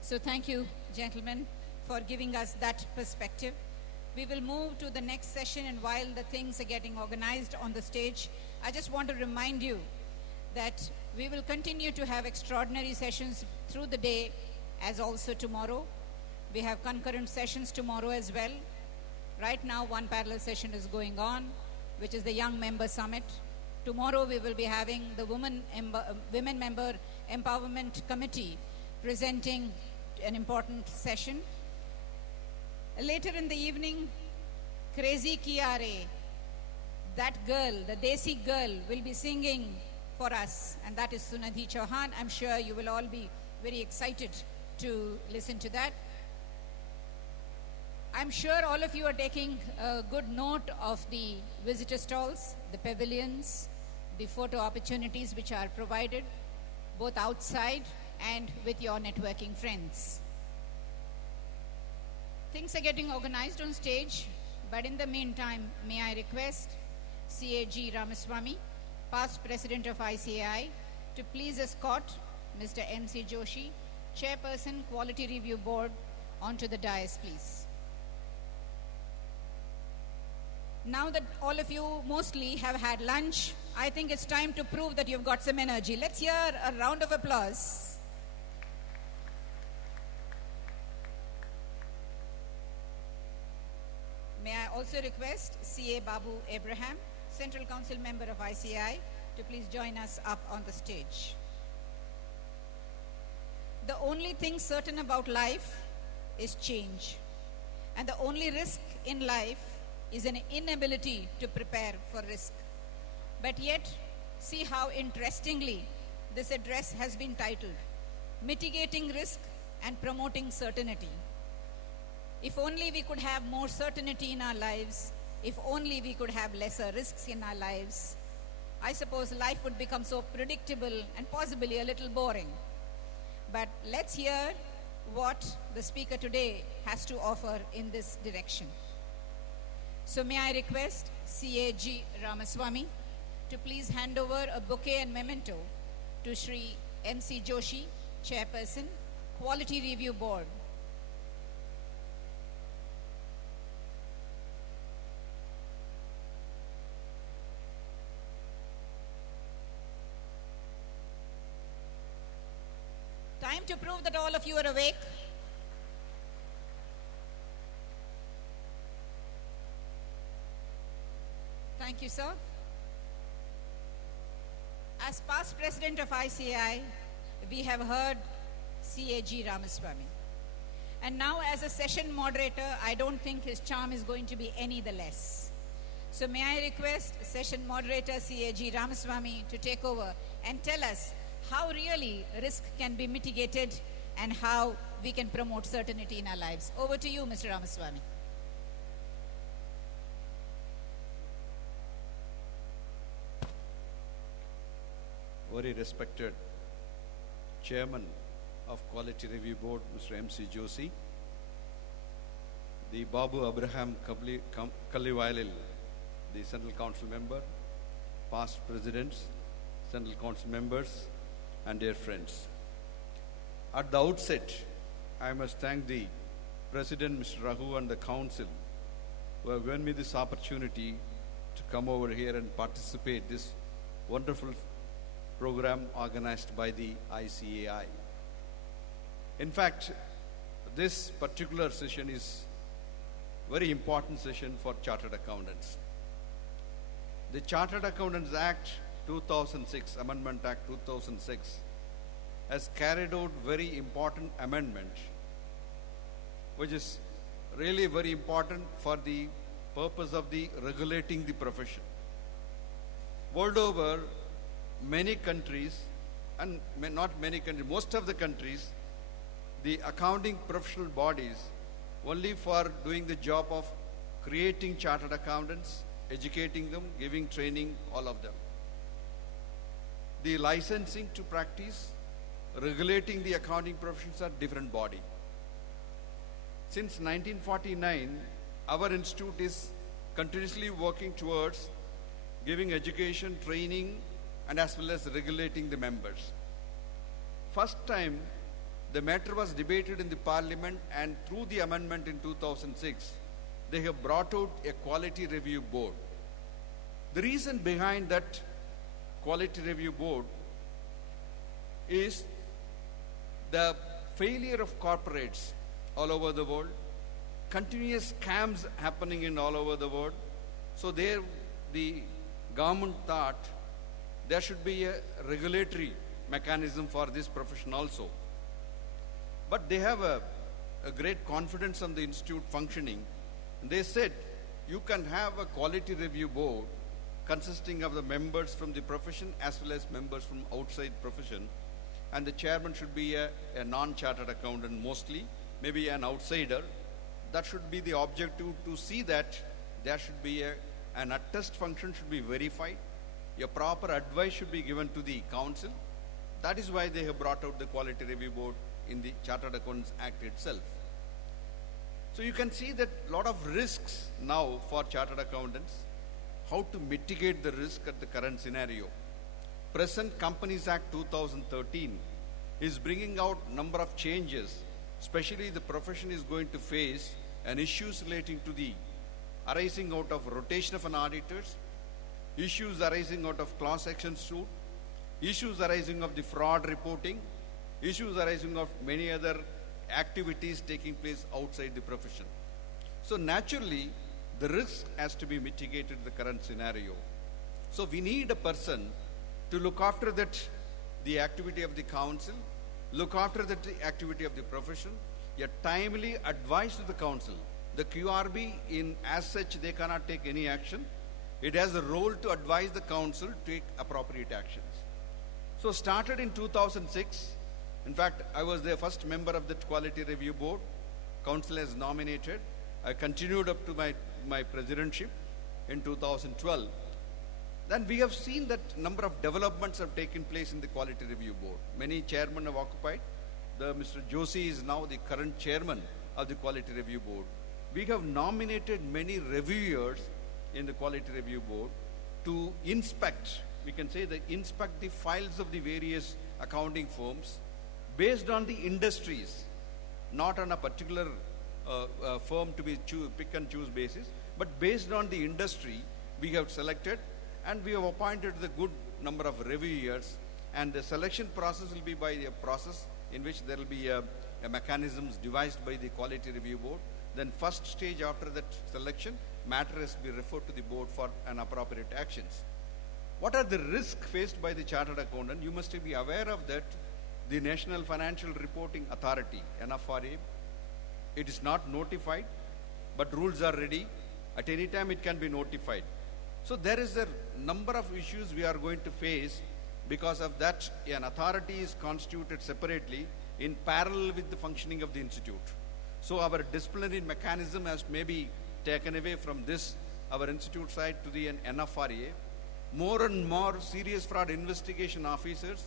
So thank you, gentlemen, for giving us that perspective. We will move to the next session, and while the things are getting organized on the stage, I just want to remind you that we will continue to have extraordinary sessions through the day, as also tomorrow. We have concurrent sessions tomorrow as well. Right now, one parallel session is going on, which is the Young Member Summit. Tomorrow, we will be having the Women Member Empowerment Committee presenting an important session. Later in the evening, Crazy Kiare, that girl, the Desi girl, will be singing for us, and that is Sunadhi Chauhan. I'm sure you will all be very excited to listen to that. I'm sure all of you are taking a good note of the visitor stalls, the pavilions, the photo opportunities which are provided, both outside and with your networking friends. Things are getting organized on stage, but in the meantime, may I request CAG Ramaswamy, past president of ICAI, to please escort Mr. MC Joshi, chairperson, Quality Review Board, onto the dais, please. Now that all of you mostly have had lunch, I think it's time to prove that you've got some energy. Let's hear a round of applause. May I also request CA Babu Abraham, Central Council member of ICAI to please join us up on the stage. The only thing certain about life is change. And the only risk in life is an inability to prepare for risk. But yet, see how interestingly this address has been titled, Mitigating Risk and Promoting Certainty. If only we could have more certainty in our lives, if only we could have lesser risks in our lives, I suppose life would become so predictable and possibly a little boring. But let's hear what the speaker today has to offer in this direction. So may I request CAG Ramaswamy to please hand over a bouquet and memento to Shri MC Joshi, Chairperson, Quality Review Board. Time to prove that all of you are awake. Thank you, sir. As past president of ICAI, we have heard CAG Ramaswamy. And now as a session moderator, I don't think his charm is going to be any the less. So may I request session moderator CAG Ramaswamy to take over and tell us how really risk can be mitigated and how we can promote certainty in our lives. Over to you, Mr. Ramaswamy. Very respected Chairman of Quality Review Board, Mr. MC Joshi, the Babu Abraham Kalliwailil, the Central Council member, past presidents, Central Council members, and dear friends. At the outset, I must thank the President, Mr. Raghu, and the Council who have given me this opportunity to come over here and participate in this wonderful program organized by the ICAI. In fact, this particular session is a very important session for Chartered Accountants. The Chartered Accountants Act 2006, Amendment Act 2006, has carried out very important amendment, which is really very important for the purpose of the regulating the profession. World over, many countries, and not many countries, most of the countries, the accounting professional bodies only for doing the job of creating chartered accountants, educating them, giving training, all of them. The licensing to practice, regulating the accounting professions are different body. Since 1949, our institute is continuously working towards giving education, training, and as well as regulating the members. First time, the matter was debated in the Parliament, and through the amendment in 2006, they have brought out a quality review board. The reason behind that quality review board is the failure of corporates all over the world, continuous scams happening in all over the world. So there, the government thought there should be a regulatory mechanism for this profession also. But they have a great confidence on the institute functioning. They said, you can have a quality review board consisting of the members from the profession as well as members from outside profession. And the chairman should be a non-chartered accountant mostly, maybe an outsider. That should be the objective, to see that there should be an attest function should be verified. A proper advice should be given to the council. That is why they have brought out the Quality Review Board in the Chartered Accountants Act itself. So you can see that a lot of risks now for chartered accountants, how to mitigate the risk at the current scenario. Present Companies Act 2013 is bringing out number of changes, especially the profession is going to face an issues relating to the arising out of rotation of an auditors, issues arising out of class action suit, issues arising of the fraud reporting, issues arising of many other activities taking place outside the profession. So naturally, the risk has to be mitigated in the current scenario. So we need a person to look after that, the activity of the council, look after the activity of the profession, a timely advice to the council. The QRB in as such, they cannot take any action. It has a role to advise the council to take appropriate actions. So started in 2006. In fact, I was the first member of that quality review board. Council has nominated. I continued up to my presidentship in 2012. Then we have seen that number of developments have taken place in the quality review board. Many chairmen have occupied. Mr. Joshi is now the current chairman of the quality review board. We have nominated many reviewers in the quality review board to inspect, we can say, inspect the files of the various accounting firms based on the industries, not on a particular firm to be pick and choose basis, but based on the industry we have selected, and we have appointed the good number of reviewers, and the selection process will be by a process in which there will be a mechanisms devised by the quality review board. Then first stage after that selection, matter has to be referred to the board for an appropriate actions. What are the risks faced by the chartered accountant? You must be aware of that. The National Financial Reporting Authority, NFRA, it is not notified, but rules are ready. At any time it can be notified. So there is a number of issues we are going to face. Because of that, an authority is constituted separately in parallel with the functioning of the institute. So our disciplinary mechanism has maybe taken away from this, our institute side, to the NFRA. More and more serious fraud investigation officers,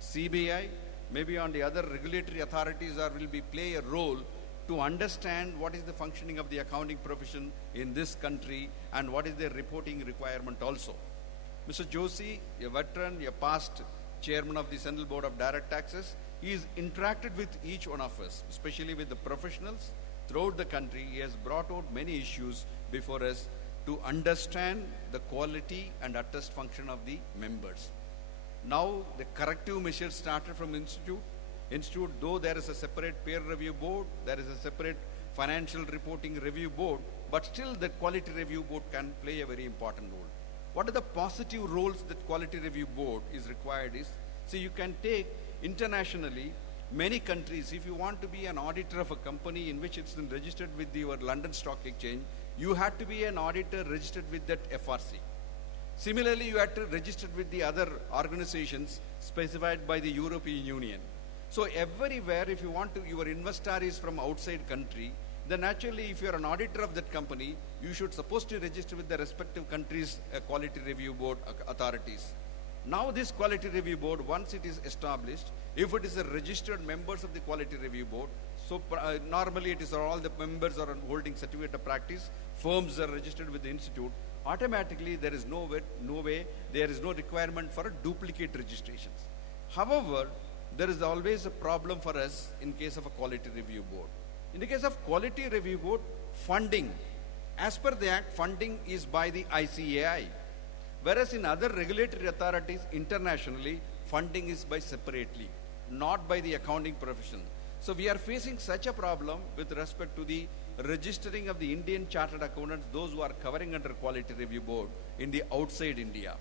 CBI, maybe on the other regulatory authorities will play a role to understand what is the functioning of the accounting profession in this country and what is their reporting requirement also. Mr. Joshi, a veteran, a past chairman of the Central Board of Direct Taxes, he has interacted with each one of us, especially with the professionals throughout the country. He has brought out many issues before us to understand the quality and attest function of the members. Now the corrective measures started from institute. Institute, though there is a separate peer review board, there is a separate financial reporting review board, but still the quality review board can play a very important role. What are the positive roles that quality review board is required is, see, you can take internationally many countries. If you want to be an auditor of a company in which it's been registered with your London Stock Exchange, you have to be an auditor registered with that FRC. Similarly, you have to register with the other organizations specified by the European Union. So everywhere, if you want to, your investor is from outside country, then naturally, if you are an auditor of that company, you should supposed to register with the respective countries' quality review board authorities. Now this quality review board, once it is established, if it is a registered members of the quality review board, so normally it is all the members are holding certificate of practice, firms are registered with the institute, automatically there is no way, there is no requirement for duplicate registrations. However, there is always a problem for us in case of a quality review board. In the case of quality review board, funding, as per the Act, funding is by the ICAI. Whereas in other regulatory authorities internationally, funding is by separately, not by the accounting profession. So we are facing such a problem with respect to the registering of the Indian chartered accountants, those who are covering under quality review board in the outside India.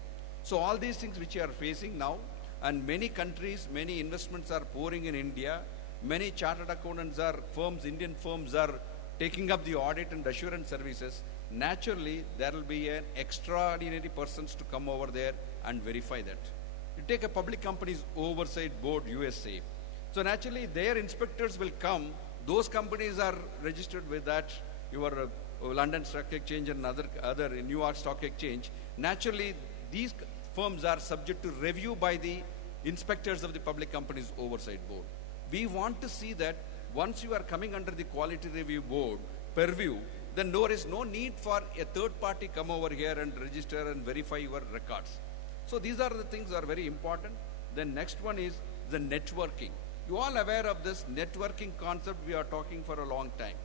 So all these things which we are facing now, and many countries, many investments are pouring in India. Many chartered accountants are firms, Indian firms are taking up the audit and assurance services. Naturally, there will be an extraordinary persons to come over there and verify that. You take a public company's oversight board, USA. So naturally, their inspectors will come. Those companies are registered with that, your London Stock Exchange and other New York Stock Exchange. Naturally, these firms are subject to review by the inspectors of the public companies oversight board. We want to see that once you are coming under the quality review board purview, then there is no need for a third party come over here and register and verify your records. So these are the things that are very important. Then next one is the networking. You all aware of this networking concept we are talking for a long time.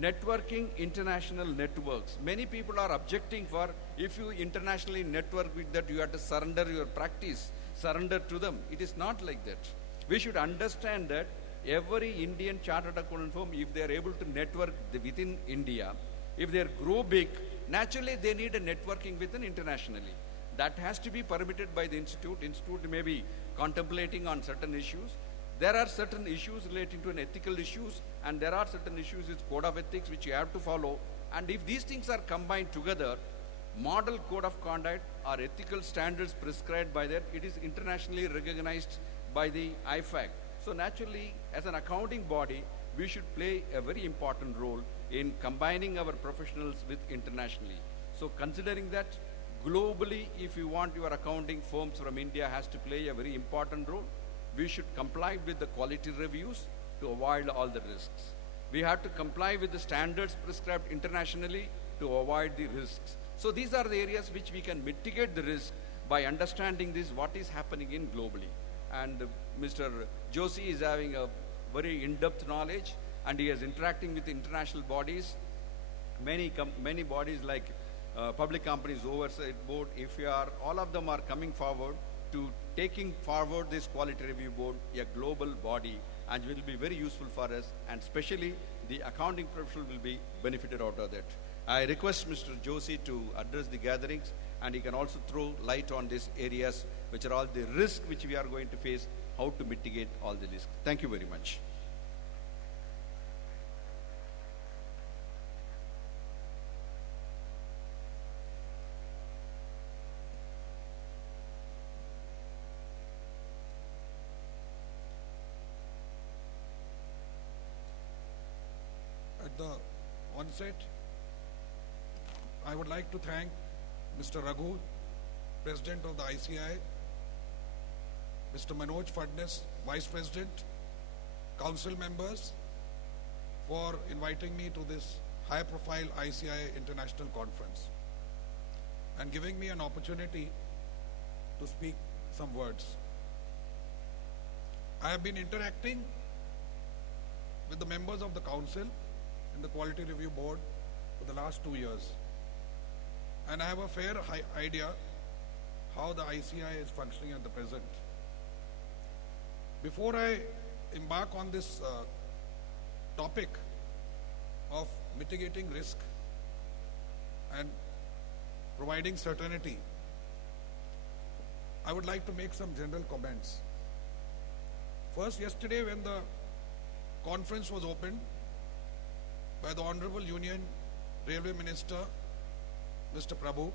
Networking international networks. Many people are objecting for if you internationally network with that, you have to surrender your practice, surrender to them. It is not like that. We should understand that every Indian chartered accountant firm, if they are able to network within India, if they grow big, naturally they need a networking within internationally. That has to be permitted by the institute. Institute may be contemplating on certain issues. There are certain issues relating to an ethical issues, and there are certain issues with code of ethics which you have to follow. And if these things are combined together, model code of conduct or ethical standards prescribed by that, it is internationally recognized by the IFAC. So naturally, as an accounting body, we should play a very important role in combining our professionals with internationally. So considering that, globally, if you want your accounting firms from India has to play a very important role, we should comply with the quality reviews to avoid all the risks. We have to comply with the standards prescribed internationally to avoid the risks. So these are the areas which we can mitigate the risk by understanding this, what is happening in globally. And Mr. Joshi is having a very in-depth knowledge, and he is interacting with international bodies, many bodies like Public Companies Oversight Board. If you are, all of them are coming forward to taking forward this quality review board, a global body, and will be very useful for us, and especially the accounting professional will be benefited out of that. I request Mr. Joshi to address the gatherings, and he can also throw light on these areas which are all the risks which we are going to face, how to mitigate all the risks. Thank you very much. At the onset, I would like to thank Mr. Raghu, President of the ICAI, Mr. Manoj Fadnis, Vice President, Council members, for inviting me to this high-profile ICAI International Conference and giving me an opportunity to speak some words. I have been interacting with the members of the Council in the Quality Review Board for the last 2 years, and I have a fair idea how the ICAI is functioning at the present. Before I embark on this topic of mitigating risk and providing certainty, I would like to make some general comments. First, yesterday when the conference was opened by the Honorable Union Railway Minister, Mr. Prabhu,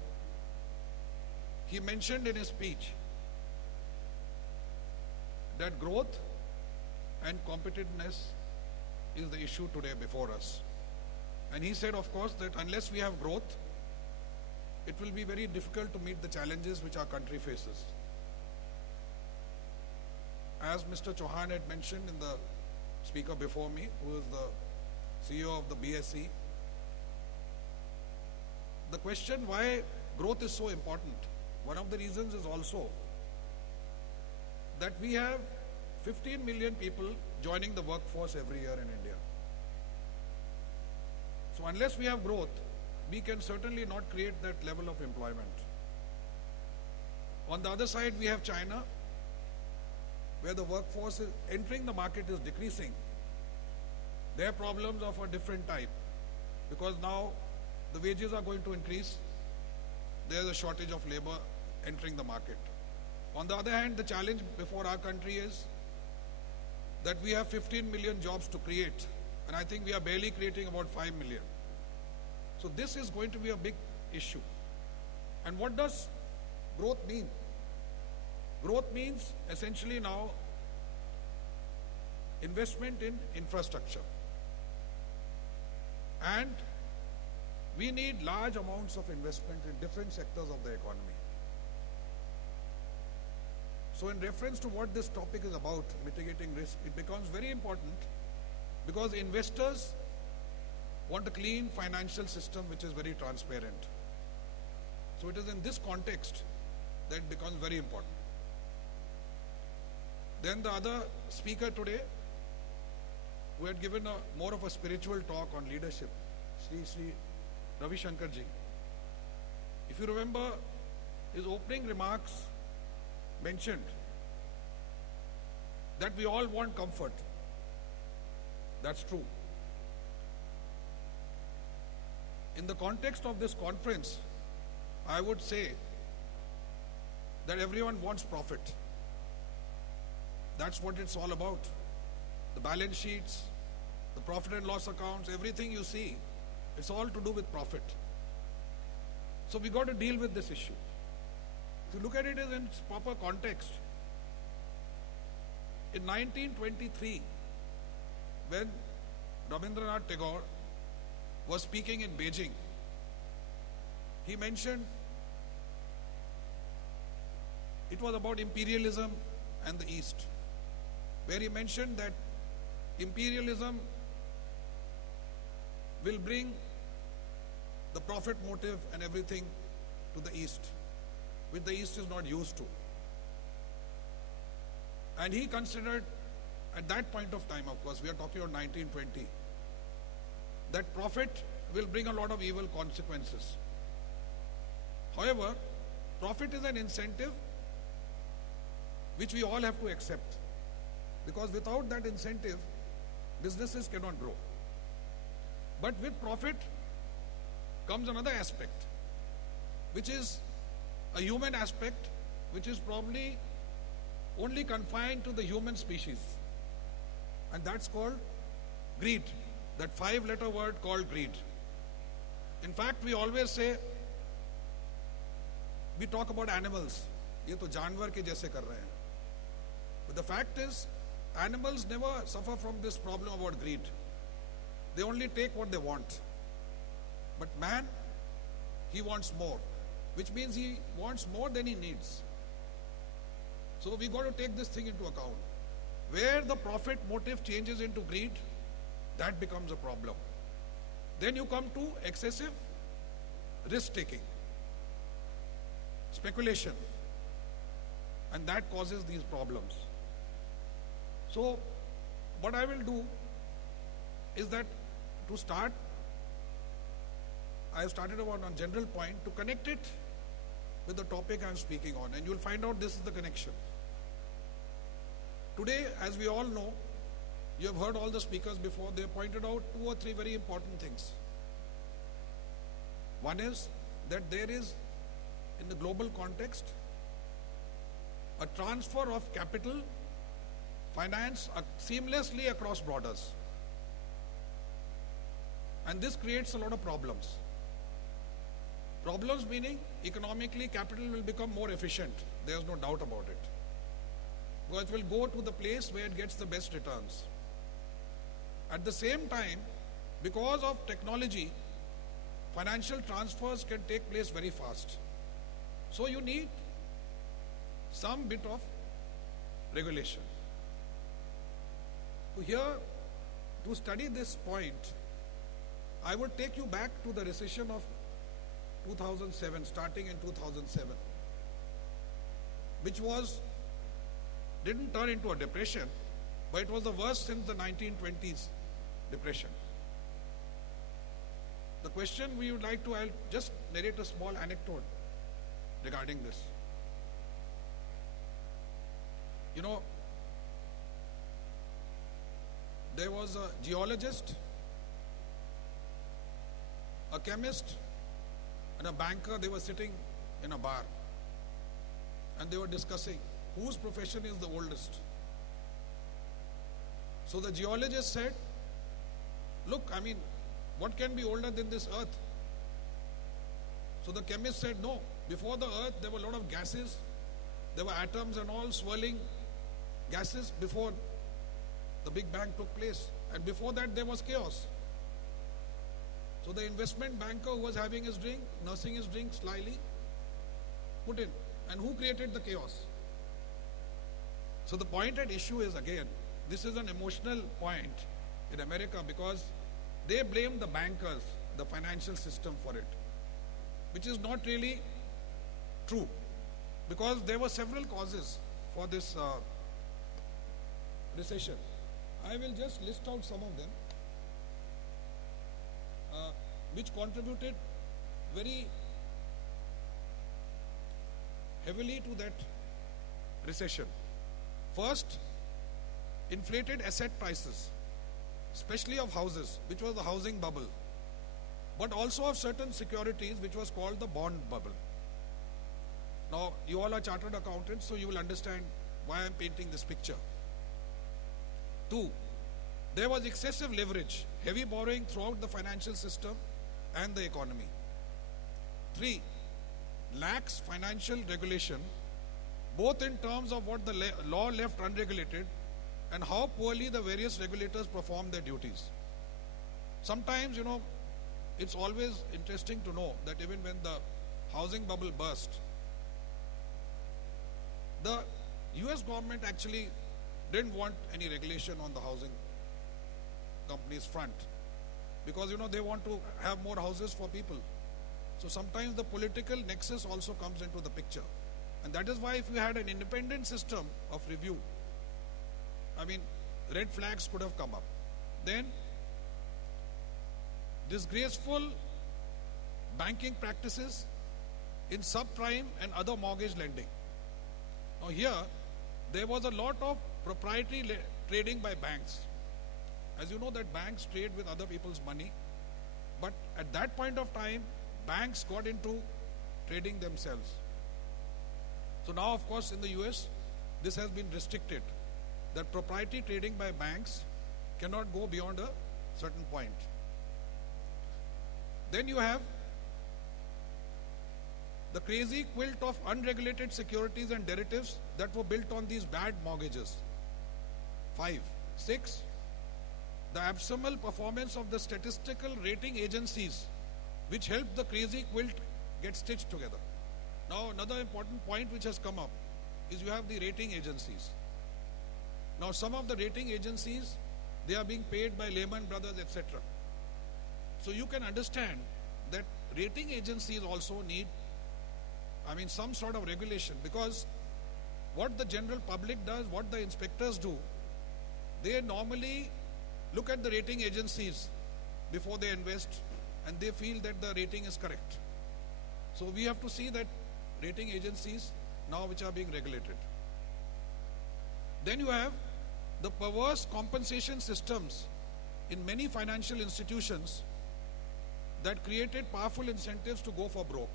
he mentioned in his speech that growth and competitiveness is the issue today before us. And he said, of course, that unless we have growth, it will be very difficult to meet the challenges which our country faces. As Mr. Chauhan had mentioned in the speaker before me, who is the CEO of the BSE, the question why growth is so important, one of the reasons is also that we have 15 million people joining the workforce every year in India. So unless we have growth, we can certainly not create that level of employment. On the other side, we have China, where the workforce is entering the market is decreasing. Their problems are of a different type, because now the wages are going to increase. There is a shortage of labor entering the market. On the other hand, the challenge before our country is that we have 15 million jobs to create, and I think we are barely creating about 5 million. So this is going to be a big issue. And what does growth mean? Growth means essentially now investment in infrastructure. And we need large amounts of investment in different sectors of the economy. So in reference to what this topic is about, mitigating risk, it becomes very important because investors want a clean financial system which is very transparent. So it is in this context that it becomes very important. Then the other speaker today, who had given more of a spiritual talk on leadership, Sri Ravi Shankar ji. If you remember, his opening remarks mentioned that we all want comfort. That's true. In the context of this conference, I would say that everyone wants profit. That's what it's all about. The balance sheets, the profit and loss accounts, everything you see, it's all to do with profit. So we got to deal with this issue. If you look at it in its proper context, in 1923, when Rabindranath Tagore was speaking in Beijing, he mentioned it was about imperialism and the East, where he mentioned that imperialism will bring the profit motive and everything to the East, which the East is not used to. And he considered, at that point of time, of course, we are talking about 1920, that profit will bring a lot of evil consequences. However, profit is an incentive which we all have to accept, because without that incentive, businesses cannot grow. But with profit comes another aspect, which is a human aspect, which is probably only confined to the human species, and that's called greed. That 5-letter word called greed. In fact, we always say, we talk about animals, ये तो जानवर के जैसे कर रहे हैं. But the fact is, animals never suffer from this problem about greed. They only take what they want. But man, he wants more, which means he wants more than he needs. So we got to take this thing into account. Where the profit motive changes into greed, that becomes a problem. Then you come to excessive risk-taking, speculation, and that causes these problems. So what I will do is that to start, I have started about a general point to connect it with the topic I am speaking on, and you will find out this is the connection. Today, as we all know, you have heard all the speakers before, they pointed out 2 or 3 very important things. One is that there is, in the global context, a transfer of capital, finance seamlessly across borders. And this creates a lot of problems. Problems meaning economically capital will become more efficient. There is no doubt about it. Because it will go to the place where it gets the best returns. At the same time, because of technology, financial transfers can take place very fast. So you need some bit of regulation. So here, to study this point, I would take you back to the recession of 2007, starting in 2007, which didn't turn into a depression, but it was the worst since the 1920s depression. The question we would like to, I'll just narrate a small anecdote regarding this. You know, there was a geologist, a chemist, and a banker. They were sitting in a bar and they were discussing whose profession is the oldest. So the geologist said, look, I mean, what can be older than this earth? So the chemist said, no, before the earth there were a lot of gases, there were atoms and all swirling gases before the Big Bang took place, and before that there was chaos. So the investment banker who was having his drink, nursing his drink slyly, put in, and who created the chaos? So the point at issue is, again, this is an emotional point in America, because they blame the bankers, the financial system for it, which is not really true, because there were several causes for this recession. I will just list out some of them which contributed very heavily to that recession. First, inflated asset prices, especially of houses, which was the housing bubble, but also of certain securities, which was called the bond bubble. Now, you all are chartered accountants, so you will understand why I'm painting this picture. 2, there was excessive leverage, heavy borrowing throughout the financial system and the economy. 3, lax financial regulation, both in terms of what the law left unregulated and how poorly the various regulators perform their duties. Sometimes, it's always interesting to know that even when the housing bubble burst, the US government actually didn't want any regulation on the housing companies front because they want to have more houses for people. So sometimes the political nexus also comes into the picture, and that is why if you had an independent system of review, red flags could have come up. Then disgraceful banking practices in subprime and other mortgage lending. Now here, there was a lot of proprietary trading by banks. As you know that banks trade with other people's money, but at that point of time, banks got into trading themselves. So now, of course, in the US, this has been restricted, that proprietary trading by banks cannot go beyond a certain point. Then you have the crazy quilt of unregulated securities and derivatives that were built on these bad mortgages. 5. 6. The abysmal performance of the statistical rating agencies, which helped the crazy quilt get stitched together. Now, another important point which has come up is you have the rating agencies. Now, some of the rating agencies, they are being paid by Lehman Brothers, etc. So you can understand that rating agencies also need, some sort of regulation, because what the general public does, what the inspectors do, they normally look at the rating agencies before they invest, and they feel that the rating is correct. So we have to see that rating agencies now which are being regulated. Then you have the perverse compensation systems in many financial institutions that created powerful incentives to go for broke.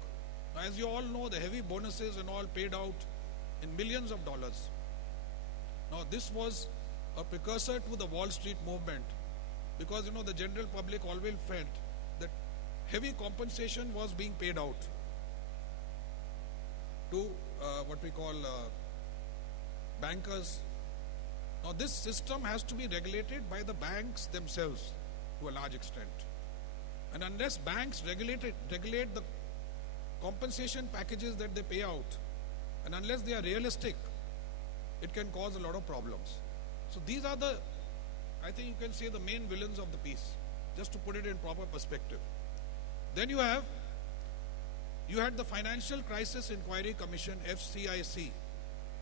Now, as you all know, the heavy bonuses and all paid out in millions of dollars. Now, this was a precursor to the Wall Street movement, because the general public always felt that heavy compensation was being paid out to what we call bankers. Now, this system has to be regulated by the banks themselves to a large extent. And unless banks regulate the compensation packages that they pay out, and unless they are realistic, it can cause a lot of problems. So these are I think you can say, the main villains of the piece, just to put it in proper perspective. Then you had the Financial Crisis Inquiry Commission, FCIC,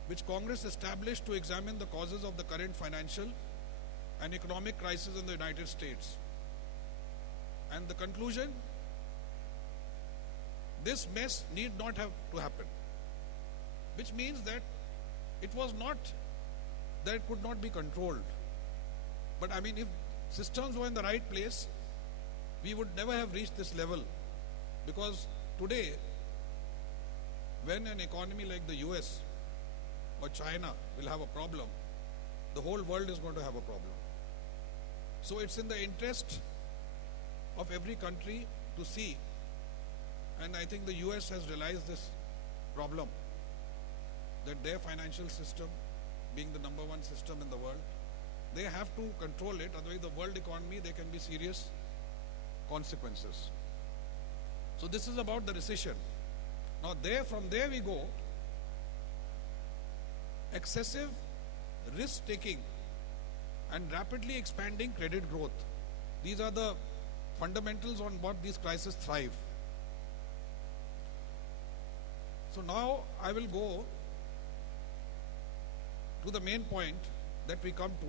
which Congress established to examine the causes of the current financial and economic crisis in the United States. And the conclusion, this mess need not have to happen, which means that it was not that it could not be controlled. But if systems were in the right place, we would never have reached this level, because today, when an economy like the US or China will have a problem, the whole world is going to have a problem. So it's in the interest of every country to see, and I think the US has realized this problem, that their financial system, being the number one system in the world, they have to control it, otherwise the world economy, there can be serious consequences. So this is about the recession. Now from there we go, excessive risk-taking and rapidly expanding credit growth. These are the fundamentals on what these crises thrive. So now I will go to the main point that we come to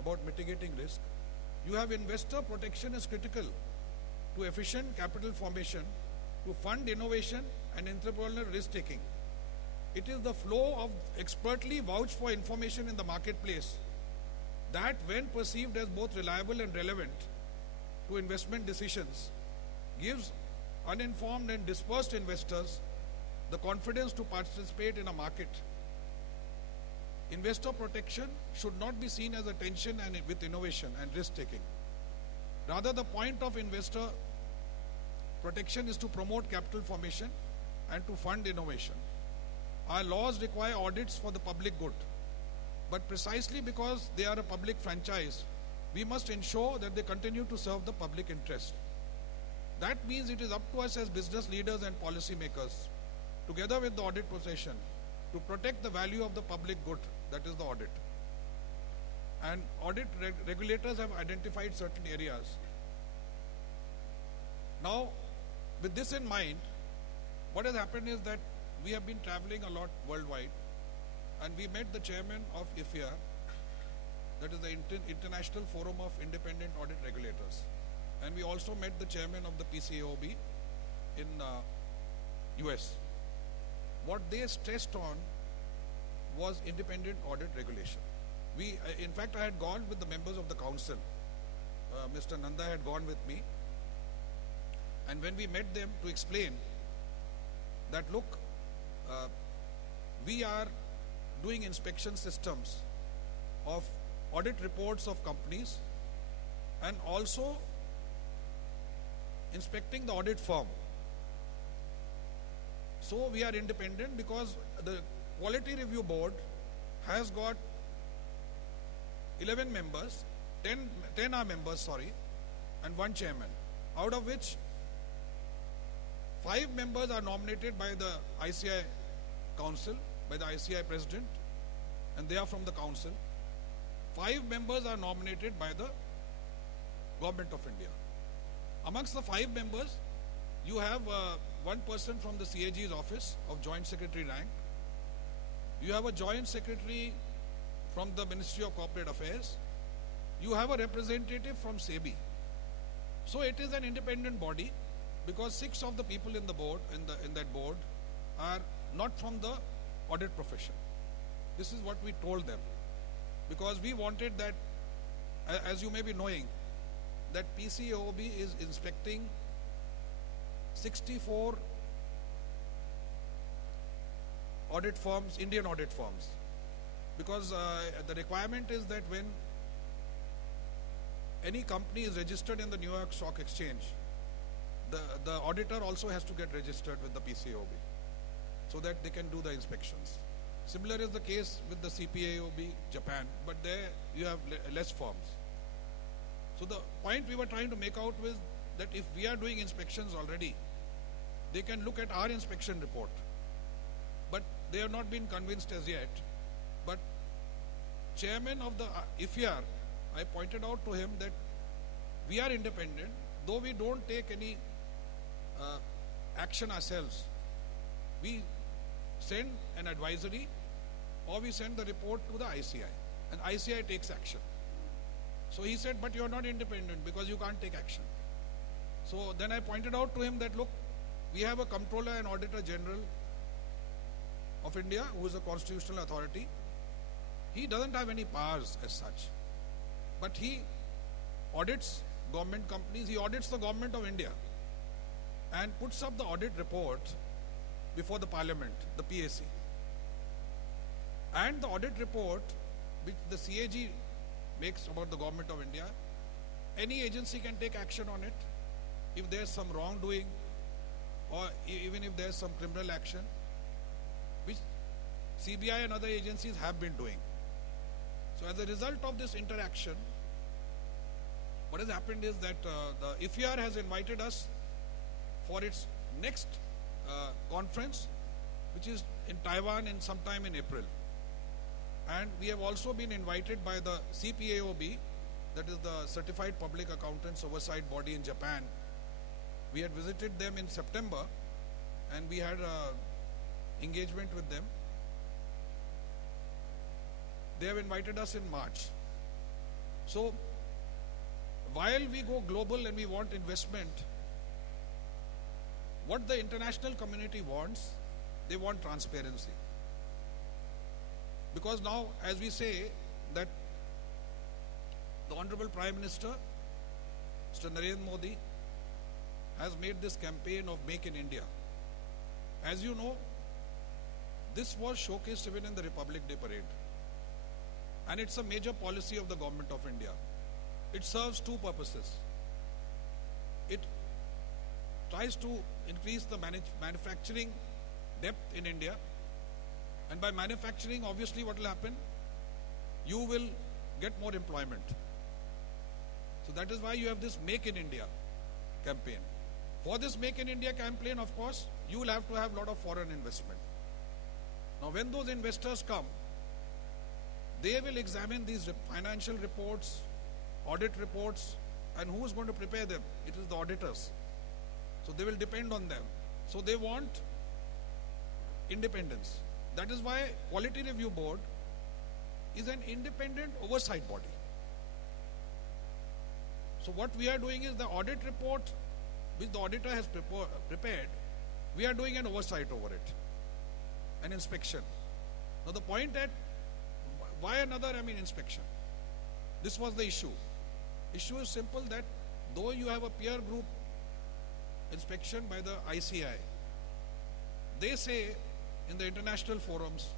about mitigating risk. You have investor protection is critical to efficient capital formation, to fund innovation and entrepreneurial risk-taking. It is the flow of expertly vouched for information in the marketplace that, when perceived as both reliable and relevant to investment decisions, gives uninformed and dispersed investors the confidence to participate in a market. Investor protection should not be seen as a tension and with innovation and risk taking. Rather, the point of investor protection is to promote capital formation and to fund innovation. Our laws require audits for the public good, but precisely because they are a public franchise, we must ensure that they continue to serve the public interest. That means it is up to us as business leaders and policy makers, together with the audit profession, to protect the value of the public good, that is the audit. And audit regulators have identified certain areas. Now, with this in mind, what has happened is that we have been traveling a lot worldwide, and we met the chairman of ICAI, that is the International Forum of Independent Audit Regulators. And we also met the chairman of the PCAOB in US. What they stressed on was independent audit regulation. In fact, I had gone with the members of the council. Mr. Nanda had gone with me. And when we met them to explain that, look, we are doing inspection systems of audit reports of companies and also inspecting the audit firm. So we are independent because the Quality Review Board has got 11 members, 10 are members, and 1 chairman, out of which 5 members are nominated by the ICAI council, by the ICAI president, and they are from the council. 5 members are nominated by the government of India. Amongst the 5 members, you have one person from the CAG's office of Joint Secretary rank. You have a Joint Secretary from the Ministry of Corporate Affairs. You have a representative from SEBI. So it is an independent body because 6 of the people in the board, in that board, are not from the audit profession. This is what we told them, because we wanted that, as you may be knowing, that PCAOB is inspecting 64 audit firms, Indian audit firms, because the requirement is that when any company is registered in the New York Stock Exchange, the auditor also has to get registered with the PCAOB so that they can do the inspections. Similar is the case with the CPAOB Japan, but there you have less firms. So the point we were trying to make out was that if we are doing inspections already, they can look at our inspection report. But they have not been convinced as yet. But chairman of the IFIAR, I pointed out to him that we are independent, though we don't take any action ourselves. We send an advisory or we send the report to the ICAI, and ICAI takes action. So he said, but you are not independent because you can't take action. So then I pointed out to him that, look, we have a Comptroller and Auditor General of India who is a constitutional authority. He doesn't have any powers as such, but he audits government companies, he audits the government of India and puts up the audit report before the Parliament, the PAC. And the audit report which the CAG makes about the government of India, any agency can take action on it if there's some wrongdoing or even if there's some criminal action, which CBI and other agencies have been doing. So as a result of this interaction, what has happened is that the IFIAR has invited us for its next conference, which is in Taiwan in sometime in April. And we have also been invited by the CPAOB, that is the Certified Public Accountants Oversight Body in Japan. We had visited them in September and we had engagement with them. They have invited us in March. So while we go global and we want investment, what the international community wants, they want transparency. Because now, as we say, that the Honorable Prime Minister, Mr. Narendra Modi, has made this campaign of Make in India. As you know, This was showcased even in the Republic Day parade. And it's a major policy of the government of India. It serves two purposes. It tries to increase the manufacturing depth in India. And by manufacturing, obviously what will happen? You will get more employment. So that is why you have this Make in India campaign. For this Make in India campaign, of course, you will have to have a lot of foreign investment. Now when those investors come, they will examine these financial reports, audit reports, and who is going to prepare them? It is the auditors. So they will depend on them. So they want independence. That is why Quality Review Board is an independent oversight body. So what we are doing is the audit report which the auditor has prepared, we are doing an oversight over it, an inspection. Now the point that why another inspection? This was the issue. Issue is simple that though you have a peer group inspection by the ICAI, they say in the international forums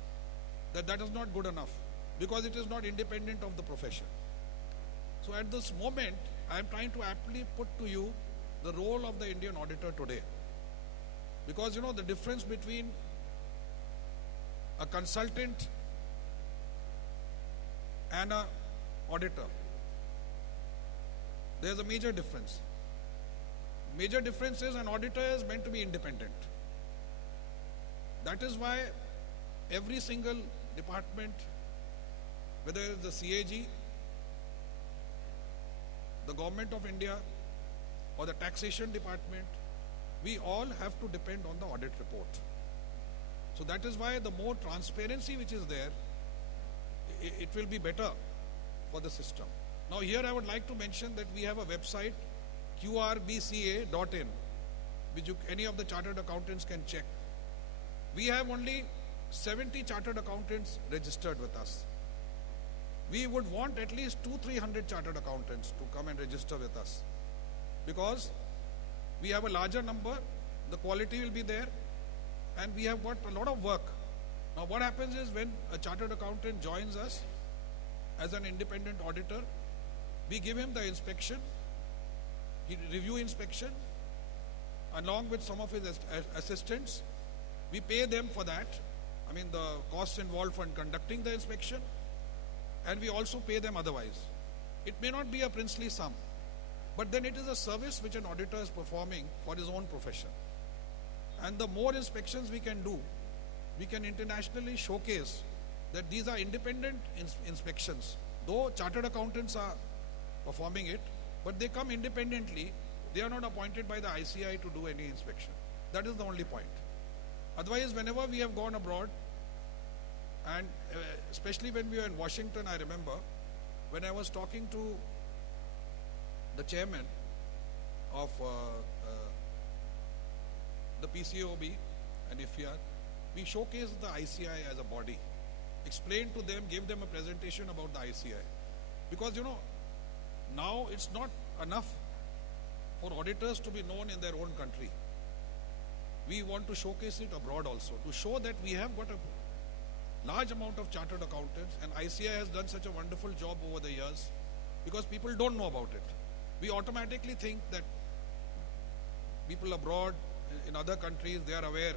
that that is not good enough because it is not independent of the profession. So at this moment, I am trying to aptly put to you the role of the Indian auditor today. Because the difference between a consultant and an auditor, there is a major difference. Major difference is an auditor is meant to be independent. That is why every single department, whether it is the CAG, the government of India, or the taxation department, we all have to depend on the audit report. So that is why the more transparency which is there, it will be better for the system. Now here I would like to mention that we have a website, qrbca.in, which any of the chartered accountants can check. We have only 70 chartered accountants registered with us. We would want at least 200-300 chartered accountants to come and register with us, because we have a larger number, the quality will be there, and we have got a lot of work. Now what happens is when a chartered accountant joins us as an independent auditor, we give him the inspection, review inspection, along with some of his assistants. We pay them for that, the costs involved for conducting the inspection, and we also pay them otherwise. It may not be a princely sum, but then it is a service which an auditor is performing for his own profession. And the more inspections we can do, we can internationally showcase that these are independent inspections. Though chartered accountants are performing it, but they come independently. They are not appointed by the ICAI to do any inspection. That is the only point. Otherwise, whenever we have gone abroad, and especially when we were in Washington, I remember when I was talking to the chairman of the PCOB and IFIAR, we showcased the ICAI as a body, explained to them, gave them a presentation about the ICAI. Because now it's not enough for auditors to be known in their own country. We want to showcase it abroad also, to show that we have got a large amount of chartered accountants, and ICAI has done such a wonderful job over the years, because people don't know about it. We automatically think that people abroad in other countries, they are aware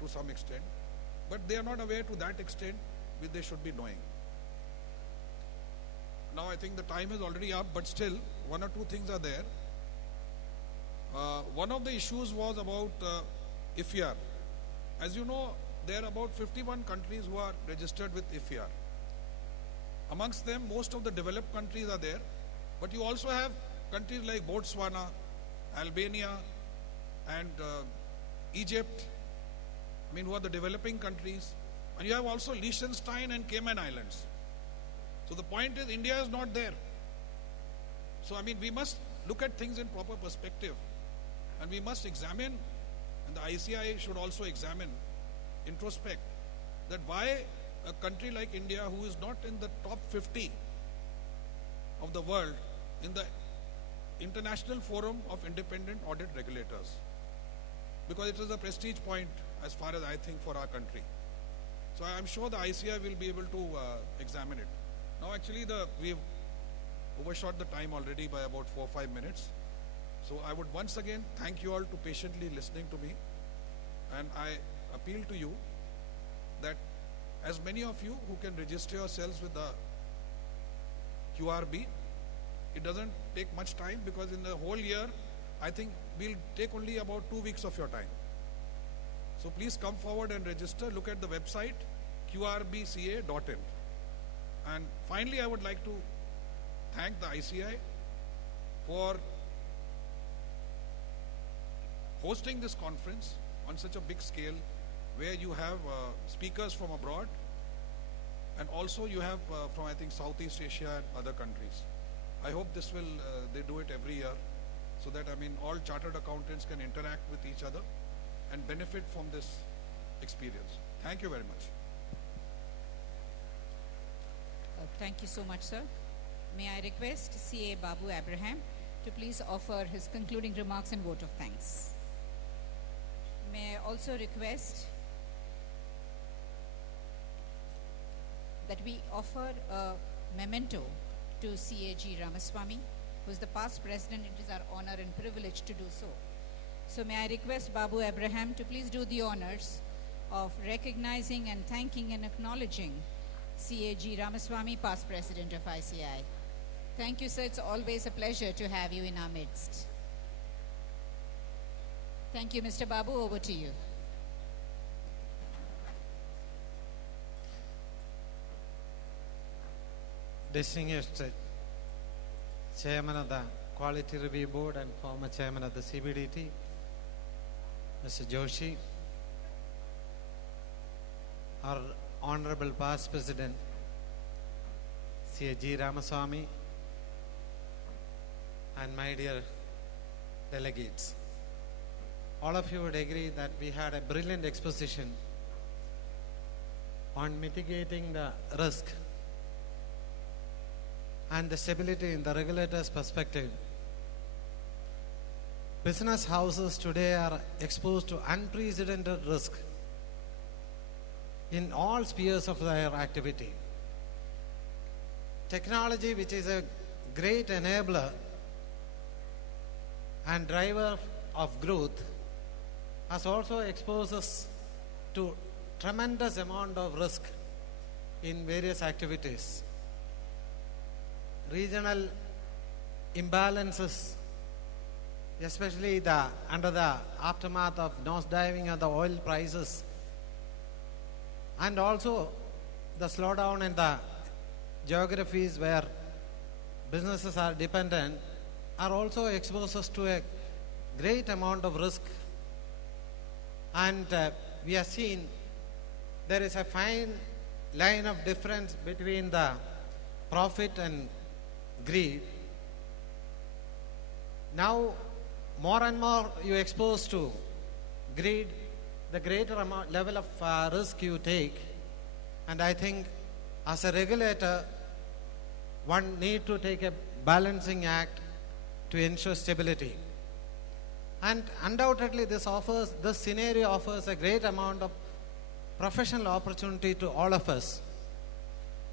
to some extent, but they are not aware to that extent which they should be knowing. Now I think the time is already up, but still one or two things are there. One of the issues was about IFIAR. As you know, there are about 51 countries who are registered with IFIAR. Amongst them, most of the developed countries are there, but you also have countries like Botswana, Albania, and Egypt, who are the developing countries. And you have also Liechtenstein and Cayman Islands. So the point is, India is not there. So we must look at things in proper perspective, and we must examine, and the ICAI should also examine, introspect, that why a country like India, who is not in the top 50 of the world in the International Forum of Independent Audit Regulators, because it is a prestige point as far as I think for our country. So I'm sure the ICAI will be able to examine it. Now actually we've overshot the time already by about 4 or 5 minutes. So I would once again thank you all to patiently listening to me, and I appeal to you that as many of you who can register yourselves with the QRB, it doesn't take much time, because in the whole year I think we'll take only about 2 weeks of your time. So please come forward and register. Look at the website qrbca.in. And finally, I would like to thank the ICAI for hosting this conference on such a big scale, where you have speakers from abroad, and also you have from, I think, Southeast Asia and other countries. I hope this will, they do it every year, so that, I mean, all chartered accountants can interact with each other and benefit from this experience. Thank you very much. Thank you so much, sir. May I request CA Babu Abraham to please offer his concluding remarks and vote of thanks. May I also request that we offer a memento to CAG Ramaswamy, who is the past president. It is our honor and privilege to do so. So may I request Babu Abraham to please do the honors of recognizing and thanking and acknowledging CAG Ramaswamy, past president of ICAI. Thank you, sir. It's always a pleasure to have you in our midst. Thank you, Mr. Babu. Over to you. Distinguished Chairman of the Quality Review Board and former Chairman of the CBDT, Mr. Joshi, our Honorable Past President, CAG Ramaswamy, and my dear delegates. All of you would agree that we had a brilliant exposition on mitigating the risk and the stability in the regulator's perspective. Business houses today are exposed to unprecedented risk in all spheres of their activity. Technology, which is a great enabler and driver of growth, has also exposed us to tremendous amount of risk in various activities. Regional imbalances, especially under the aftermath of nosediving of the oil prices, and also the slowdown in the geographies where businesses are dependent, are also exposed us to a great amount of risk. And we have seen there is a fine line of difference between the profit and greed. Now, more and more you expose to greed, the greater level of risk you take. And I think as a regulator, one need to take a balancing act to ensure stability. And undoubtedly this scenario offers a great amount of professional opportunity to all of us.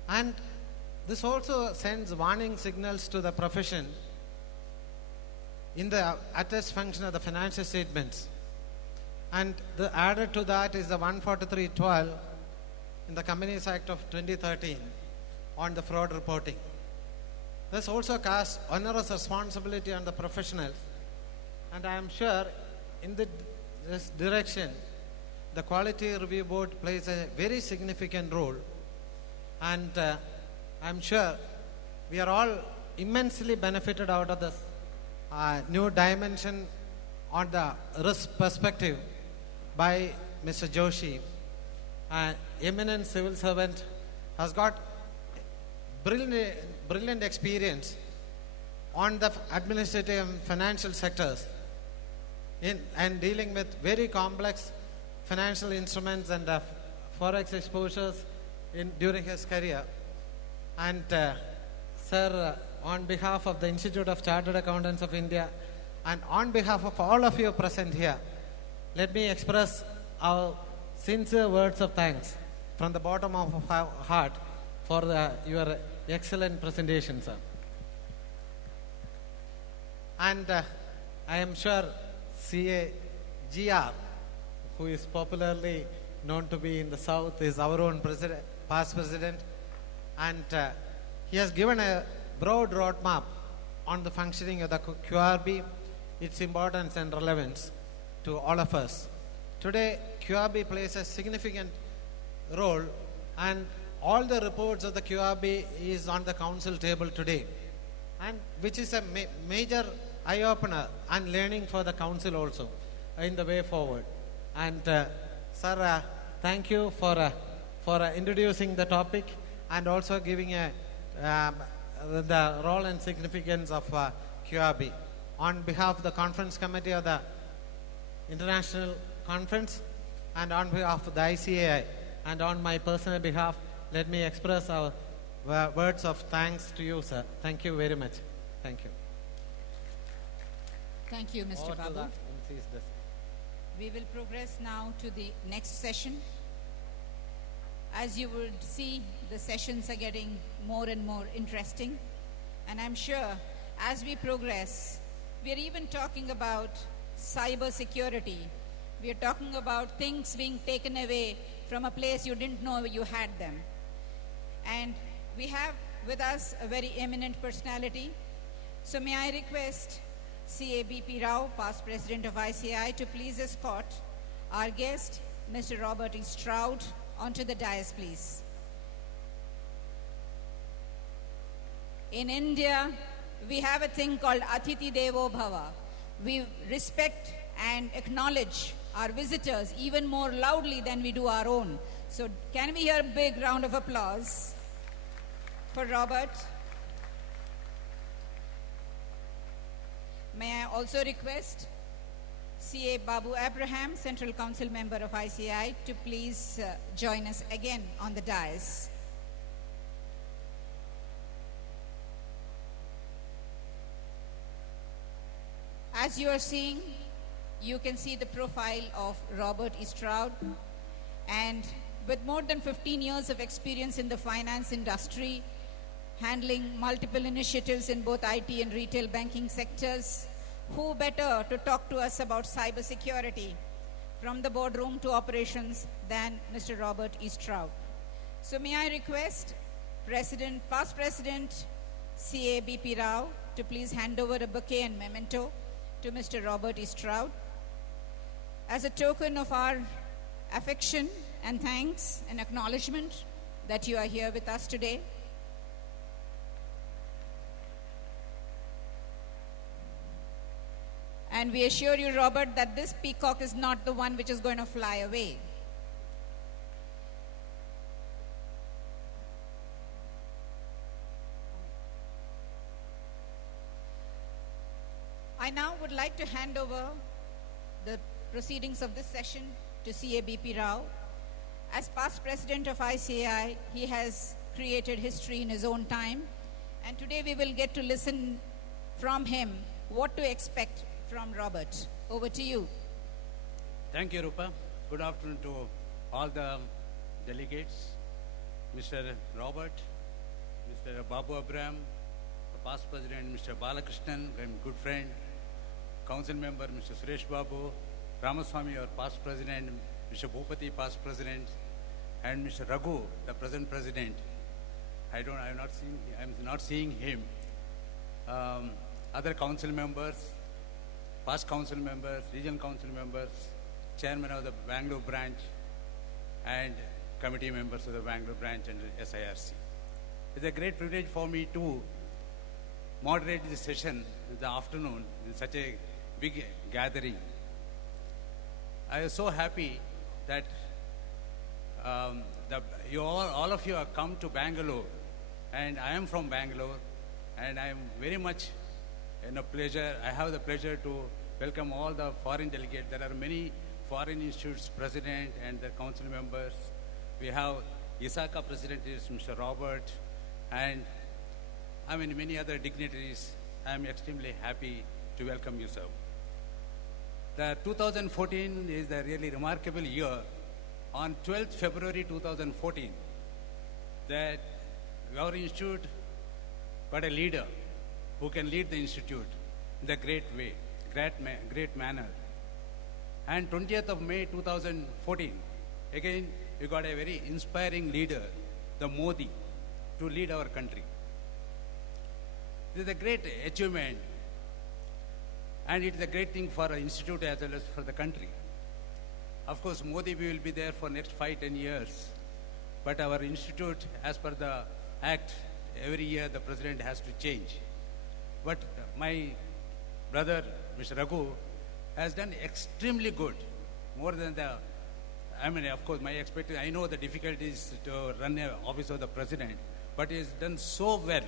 And this also sends warning signals to the profession in the attest function of the financial statements. And added to that is the 143(12) in the Companies Act of 2013 on the fraud reporting. This also casts onerous responsibility on the professionals. And I am sure in this direction, the Quality Review Board plays a very significant role. And I'm sure we are all immensely benefited out of this new dimension on the risk perspective by Mr. Joshi. An eminent civil servant, has got brilliant experience on the administrative and financial sectors and dealing with very complex financial instruments and forex exposures during his career. And sir, on behalf of the Institute of Chartered Accountants of India and on behalf of all of you present here, let me express our sincere words of thanks from the bottom of our heart for your excellent presentation, sir. And I am sure CAGR, who is popularly known to be in the South, is our own past president. And he has given a broad roadmap on the functioning of the QRB, its importance and relevance to all of us. Today, QRB plays a significant role, and all the reports of the QRB is on the council table today, and which is a major eye-opener and learning for the council also in the way forward. And sir, thank you for introducing the topic and also giving the role and significance of QRB. On behalf of the conference committee of the international conference and on behalf of the ICAI and on my personal behalf, let me express our words of thanks to you, sir. Thank you very much. Thank you. Thank you, Mr. Babu. We will progress now to the next session. As you would see, the sessions are getting more and more interesting. And I'm sure as we progress, we are even talking about cyber security. We are talking about things being taken away from a place you didn't know you had them. And we have with us a very eminent personality. So may I request CABP Rao, past president of ICAI, to please escort our guest, Mr. Robert E. Stroud, onto the dais, please. In India, we have a thing called Athithi Devo Bhava. We respect and acknowledge our visitors even more loudly than we do our own. So can we hear a big round of applause for Robert? May I also request CA Babu Abraham, Central Council member of ICAI, to please join us again on the dais. As you are seeing, you can see the profile of Robert E. Stroud, and with more than 15 years of experience in the finance industry, handling multiple initiatives in both IT and retail banking sectors, who better to talk to us about cybersecurity from the boardroom to operations than Mr. Robert E. Stroud. So may I request past President CABP Rao to please hand over a bouquet and memento to Mr. Robert E. Stroud as a token of our affection and thanks and acknowledgement that you are here with us today. And we assure you, Robert, that this peacock is not the one which is going to fly away. I now would like to hand over the proceedings of this session to CABP Rao. As past president of ICAI, he has created history in his own time. And today we will get to listen from him what to expect from Robert. Over to you. Thank you, Rupa. Good afternoon to all the delegates. Mr. Robert, Mr. Babu Abraham, the past president, Mr. Balakrishnan, my good friend, council member, Mr. Suresh Babu, Ramaswamy, our past president, Mr. Bhupati, past president, and Mr. Raghu, the present president. I'm not seeing him. Other council members, past council members, regional council members, chairman of the Bangalore branch, and committee members of the Bangalore branch and SIRC. It's a great privilege for me to moderate this session in the afternoon in such a big gathering. I am so happy that all of you have come to Bangalore, and I am from Bangalore, and I am very much pleasure. I have the pleasure to welcome all the foreign delegates. There are many foreign institutes president and their council members. We have ISACA president is Mr. Robert, and many other dignitaries. I am extremely happy to welcome you, sir. The 2014 is a really remarkable year. On 12th February 2014, that our institute got a leader who can lead the institute in the great way, great manner. And 20th of May 2014, again, we got a very inspiring leader, the Modi, to lead our country. This is a great achievement, and it is a great thing for our institute as well as for the country. Of course, Modi will be there for next 5-10 years, but our institute, as per the act, every year the president has to change. But my brother, Mr. Raghu, has done extremely good, more than the, I mean, of course, my expectation, I know the difficulties to run an office of the president, but he has done so well.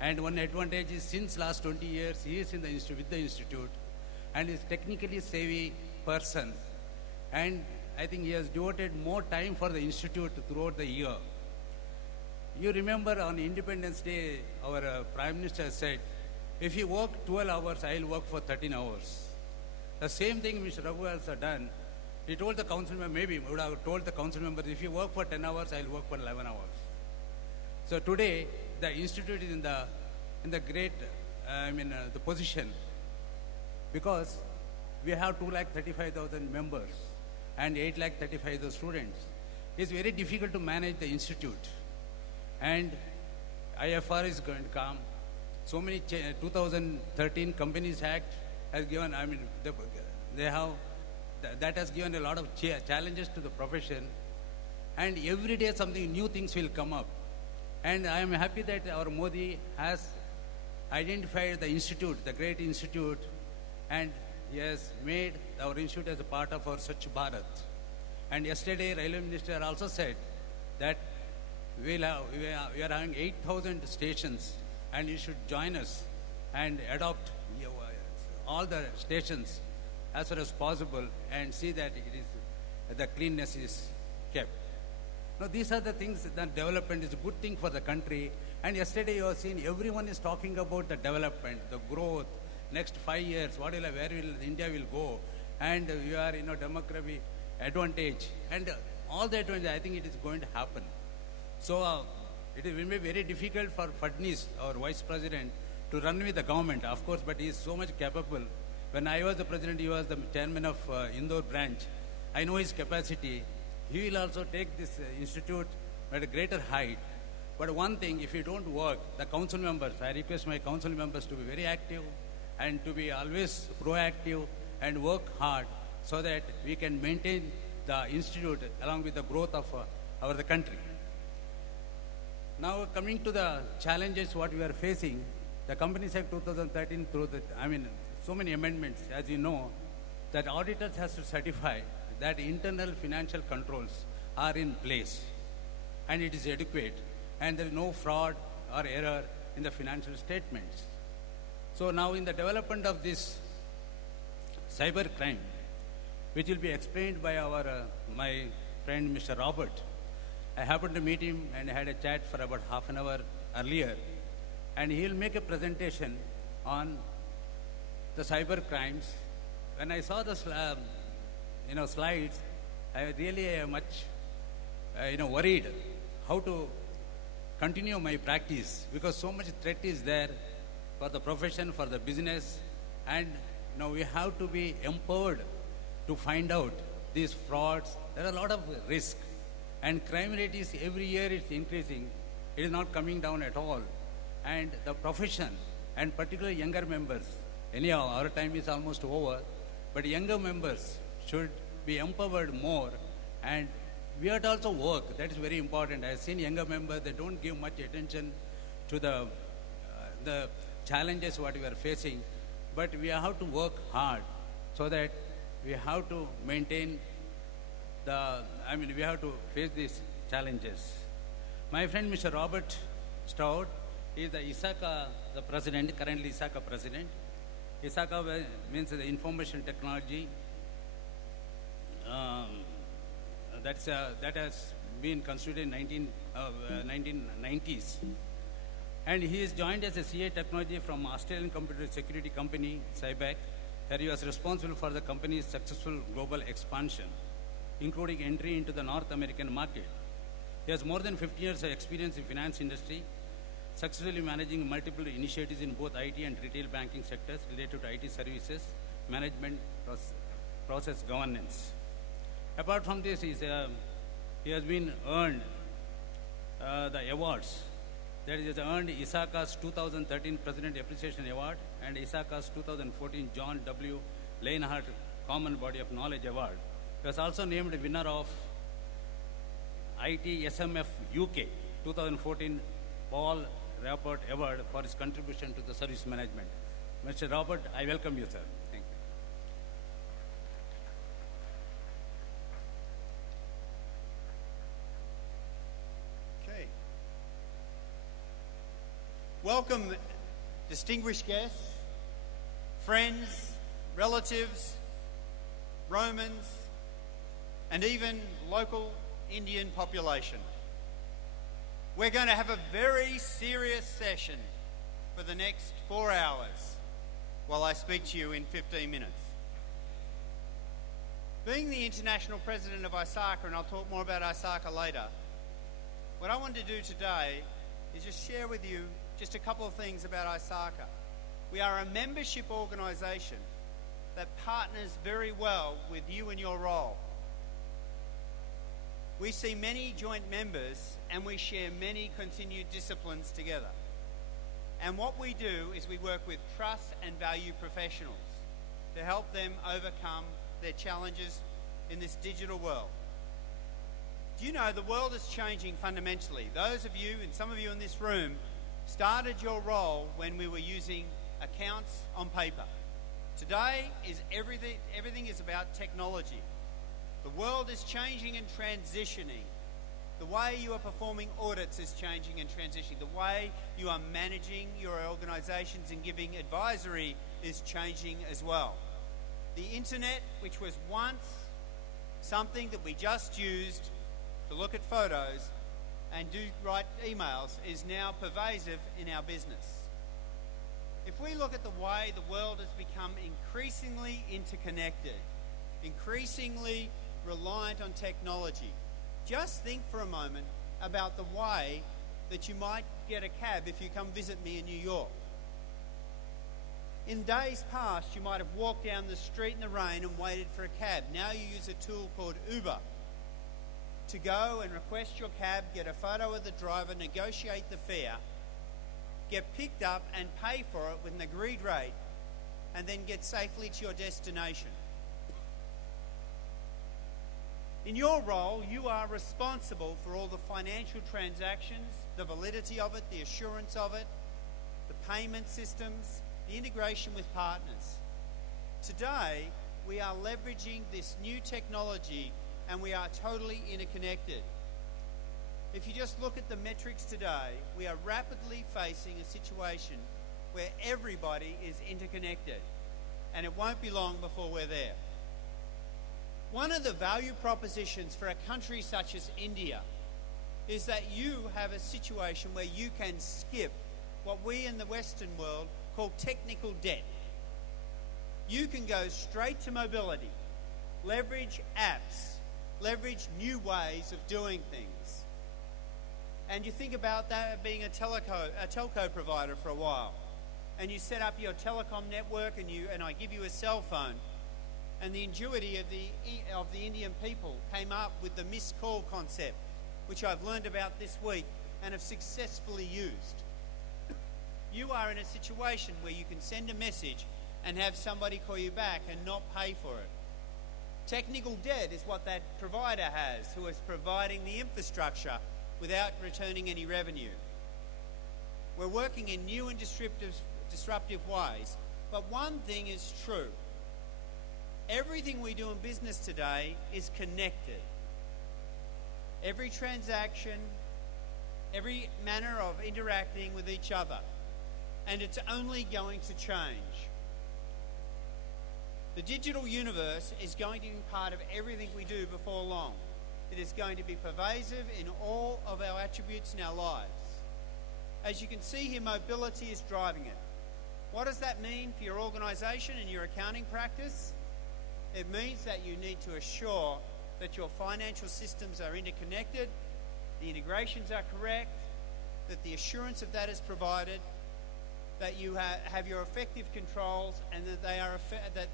And one advantage is since last 20 years, he is in the with the institute, and is technically savvy person. And I think he has devoted more time for the institute throughout the year. You remember on Independence Day, our Prime Minister said, if you work 12 hours, I'll work for 13 hours. The same thing Mr. Raghu has done. He told the council member, maybe would have told the council members, if you work for 10 hours, I'll work for 11 hours. So today, the institute is in the great, the position, because we have 235,000 members and 835,000 students. It's very difficult to manage the institute. And IFR is going to come. So many 2013 Companies Act has given, that has given a lot of challenges to the profession. And every day something new things will come up. And I am happy that our Modi has identified the institute, the great institute, and he has made our institute as a part of our Swachh Bharat. And yesterday, Railway Minister also said that we are having 8,000 stations, and you should join us and adopt all the stations as far as possible and see that the cleanness is kept. Now, these are the things that development is a good thing for the country. And yesterday you have seen everyone is talking about the development, the growth, next 5 years, where will India will go, and we are demography advantage, and all the advantage. I think it is going to happen. So it will be very difficult for Fadnis, our vice president, to run with the government, of course, but he is so much capable. When I was the president, he was the chairman of Indore branch. I know his capacity. He will also take this institute at a greater height. But one thing, if you don't work, the council members, I request my council members to be very active and to be always proactive and work hard so that we can maintain the institute along with the growth of the country. Now, coming to the challenges what we are facing, the Companies Act 2013 through so many amendments, as you know, that auditors has to certify that internal financial controls are in place and it is adequate and there is no fraud or error in the financial statements. So now in the development of this cyber crime, which will be explained by my friend Mr. Robert, I happened to meet him and had a chat for about half an hour earlier, and he will make a presentation on the cyber crimes. When I saw the slides, I really much worried how to continue my practice, because so much threat is there for the profession, for the business, and now we have to be empowered to find out these frauds. There are a lot of risk, and crime rate is every year it's increasing. It is not coming down at all. And the profession, and particularly younger members, anyhow, our time is almost over, but younger members should be empowered more, and we have to also work. That is very important. I have seen younger members, they don't give much attention to the challenges what we are facing, but we have to work hard so that we have to maintain we have to face these challenges. My friend Mr. Robert Stroud is the ICAI, the president, currently ICAI president. ICAI means the information technology. That has been constituted in 1990s. And he is joined as a CA technology from Australian computer security company, CyBack. where he was responsible for the company's successful global expansion, including entry into the North American market. He has more than 50 years of experience in finance industry, successfully managing multiple initiatives in both IT and retail banking sectors related to IT services, management, process governance. Apart from this, he has been earned the awards. That is, he has earned ISACA's 2013 President Appreciation Award and ISACA's 2014 John W. Leinhart Common Body of Knowledge Award. He was also named winner of ITSMF UK 2014 Paul Rapport Award for his contribution to the service management. Mr. Robert, I welcome you, sir. Thank you. Okay. Welcome, distinguished guests, friends, relatives, Romans, and even local Indian population. We're going to have a very serious session for the next 4 hours while I speak to you in 15 minutes. Being the international president of ISACA, and I'll talk more about ISACA later, what I want to do today is just share with you just a couple of things about ISACA. We are a membership organisation that partners very well with you and your role. We see many joint members and we share many continued disciplines together. And what we do is we work with trust and value professionals to help them overcome their challenges in this digital world. Do you know the world is changing fundamentally? Those of you, and some of you in this room, started your role when we were using accounts on paper. Today is everything is about technology. The world is changing and transitioning. The way you are performing audits is changing and transitioning. The way you are managing your organizations and giving advisory is changing as well. The internet, which was once something that we just used to look at photos and write emails, is now pervasive in our business. If we look at the way the world has become increasingly interconnected, increasingly reliant on technology, just think for a moment about the way that you might get a cab if you come visit me in New York. In days past, you might have walked down the street in the rain and waited for a cab. Now you use a tool called Uber to go and request your cab, get a photo of the driver, negotiate the fare, get picked up and pay for it with an agreed rate, and then get safely to your destination. In your role, you are responsible for all the financial transactions, the validity of it, the assurance of it, the payment systems, the integration with partners. Today, we are leveraging this new technology and we are totally interconnected. If you just look at the metrics today, we are rapidly facing a situation where everybody is interconnected, and it won't be long before we're there. One of the value propositions for a country such as India is that you have a situation where you can skip what we in the Western world call technical debt. You can go straight to mobility, leverage apps, leverage new ways of doing things. And you think about that being a telco provider for a while, and you set up your telecom network, and I give you a cell phone. And the ingenuity of the Indian people came up with the missed call concept, which I've learned about this week and have successfully used. You are in a situation where you can send a message and have somebody call you back and not pay for it. Technical debt is what that provider has, who is providing the infrastructure without returning any revenue. We're working in new and disruptive ways, but one thing is true. Everything we do in business today is connected. Every transaction, every manner of interacting with each other, and it's only going to change. The digital universe is going to be part of everything we do before long. It is going to be pervasive in all of our attributes in our lives. As you can see here, mobility is driving it. What does that mean for your organisation and your accounting practice? It means that you need to assure that your financial systems are interconnected, the integrations are correct, that the assurance of that is provided, that you have your effective controls, and that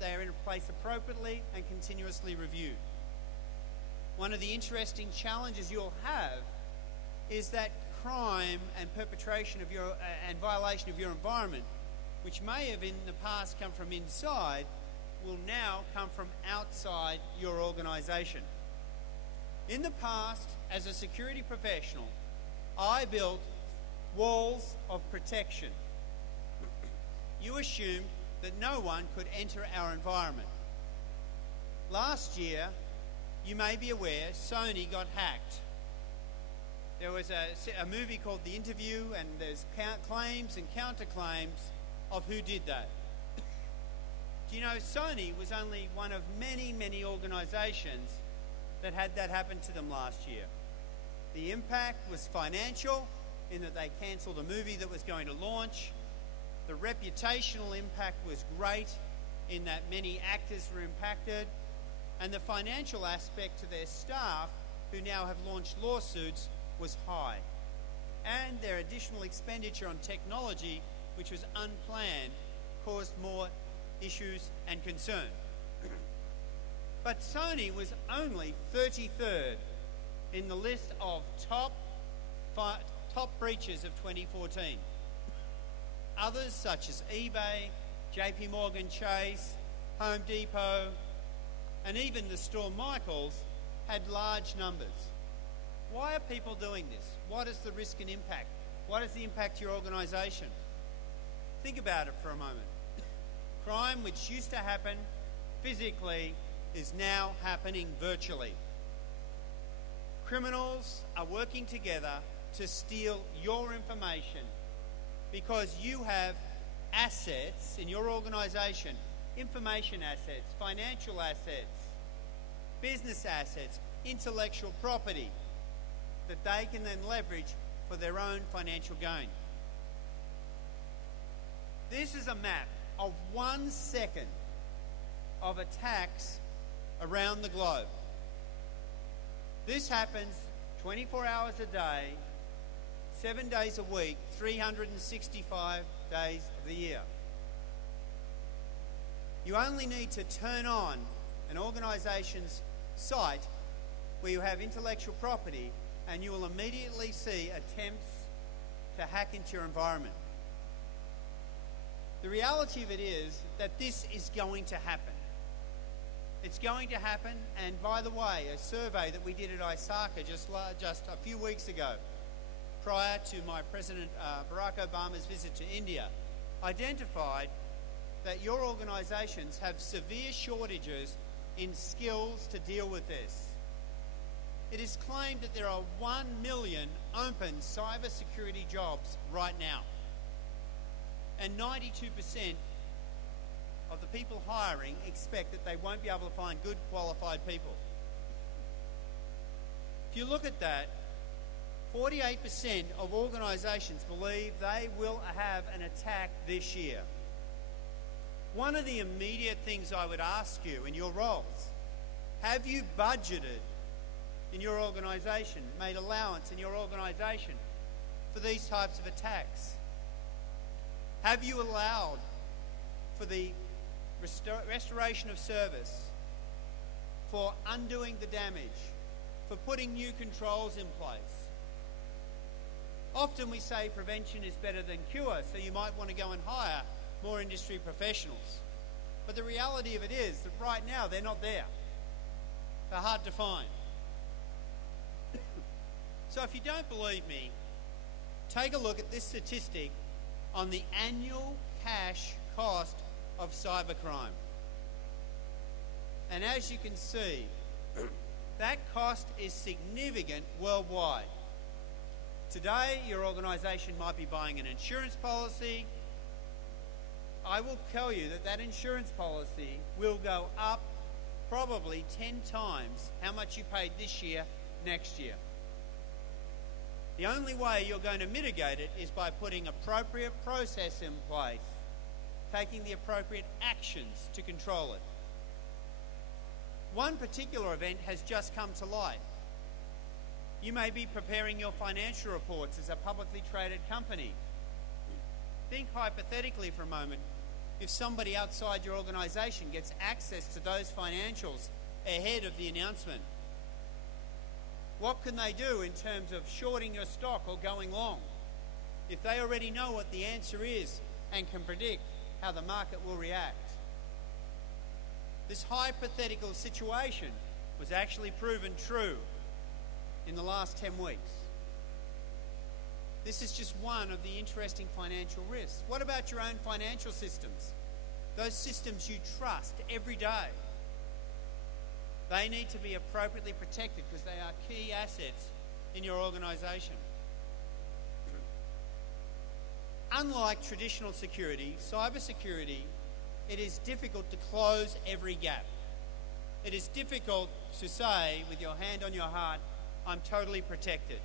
they are in place appropriately and continuously reviewed. One of the interesting challenges you'll have is that crime and perpetration of and violation of your environment, which may have in the past come from inside, will now come from outside your organisation. In the past, as a security professional, I built walls of protection. You assumed that no one could enter our environment. Last year, you may be aware, Sony got hacked. There was a movie called The Interview, and there's claims and counterclaims of who did that. Do you know, Sony was only one of many, many organisations that had that happen to them last year. The impact was financial, in that they cancelled a movie that was going to launch. The reputational impact was great, in that many actors were impacted. And the financial aspect to their staff, who now have launched lawsuits, was high. And their additional expenditure on technology, which was unplanned, caused more issues and concern. But Sony was only 33rd in the list of top breaches of 2014. Others, such as eBay, JP Morgan Chase, Home Depot, and even the store Michaels, had large numbers. Why are people doing this? What is the risk and impact? What is the impact to your organisation? Think about it for a moment. Crime, which used to happen physically, is now happening virtually. Criminals are working together to steal your information because you have assets in your organisation, information assets, financial assets, business assets, intellectual property that they can then leverage for their own financial gain. This is a map of 1 second of attacks around the globe. This happens 24 hours a day, 7 days a week, 365 days of the year. You only need to turn on an organisation's site where you have intellectual property and you will immediately see attempts to hack into your environment. The reality of it is that this is going to happen. It's going to happen, and by the way, a survey that we did at ICAI just a few weeks ago, prior to my President Barack Obama's visit to India, identified that your organisations have severe shortages in skills to deal with this. It is claimed that there are 1 million open cybersecurity jobs right now, and 92% of the people hiring expect that they won't be able to find good qualified people. If you look at that, 48% of organisations believe they will have an attack this year. One of the immediate things I would ask you in your roles, have you budgeted in your organisation, made allowance in your organisation for these types of attacks? Have you allowed for the restoration of service, for undoing the damage, for putting new controls in place? Often we say prevention is better than cure, so you might want to go and hire more industry professionals. But the reality of it is that right now they're not there. They're hard to find. So if you don't believe me, take a look at this statistic on the annual cash cost of cybercrime. And as you can see, that cost is significant worldwide. Today, your organisation might be buying an insurance policy. I will tell you that that insurance policy will go up probably 10 times how much you paid this year, next year. The only way you're going to mitigate it is by putting appropriate process in place taking the appropriate actions to control it. One particular event has just come to light. You may be preparing your financial reports as a publicly traded company. Think hypothetically for a moment. If somebody outside your organisation gets access to those financials ahead of the announcement, what can they do in terms of shorting your stock or going long? If they already know what the answer is and can predict how the market will react. This hypothetical situation was actually proven true in the last 10 weeks. This is just one of the interesting financial risks. What about your own financial systems? Those systems you trust every day. They need to be appropriately protected because they are key assets in your organisation. Unlike traditional security, cybersecurity, it is difficult to close every gap. It is difficult to say with your hand on your heart, I'm totally protected,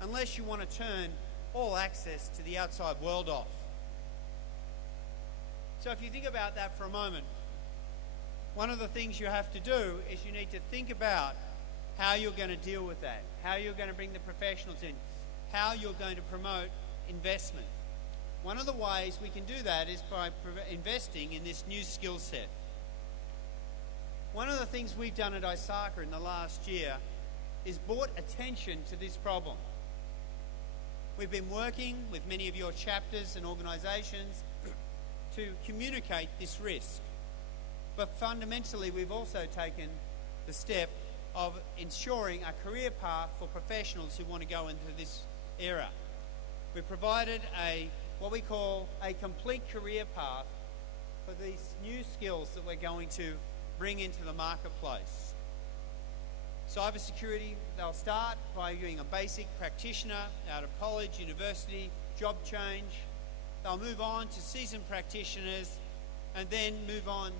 unless you want to turn all access to the outside world off. So if you think about that for a moment, one of the things you have to do is you need to think about how you're going to deal with that, how you're going to bring the professionals in, how you're going to promote investment. One of the ways we can do that is by investing in this new skill set. One of the things we've done at ICAI in the last year is brought attention to this problem. We've been working with many of your chapters and organisations to communicate this risk. But fundamentally, we've also taken the step of ensuring a career path for professionals who want to go into this era. We've provided what we call a complete career path for these new skills that we're going to bring into the marketplace. Cybersecurity, they'll start by doing a basic practitioner out of college, university, job change. They'll move on to seasoned practitioners and then move on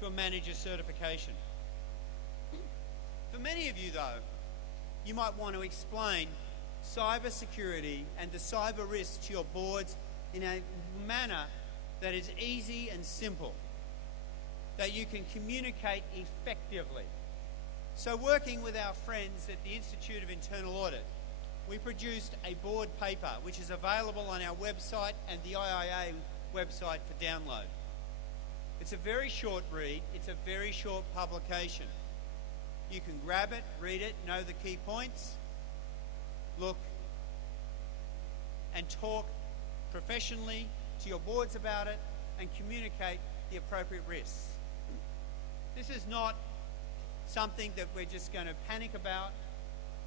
to a manager certification. For many of you though, you might want to explain cybersecurity and the cyber risks to your boards in a manner that is easy and simple, that you can communicate effectively. So working with our friends at the Institute of Internal Audit, we produced a board paper which is available on our website and the IIA website for download. It's a very short read, it's a very short publication. You can grab it, read it, know the key points, look and talk professionally to your boards about it and communicate the appropriate risks. This is not something that we're just going to panic about.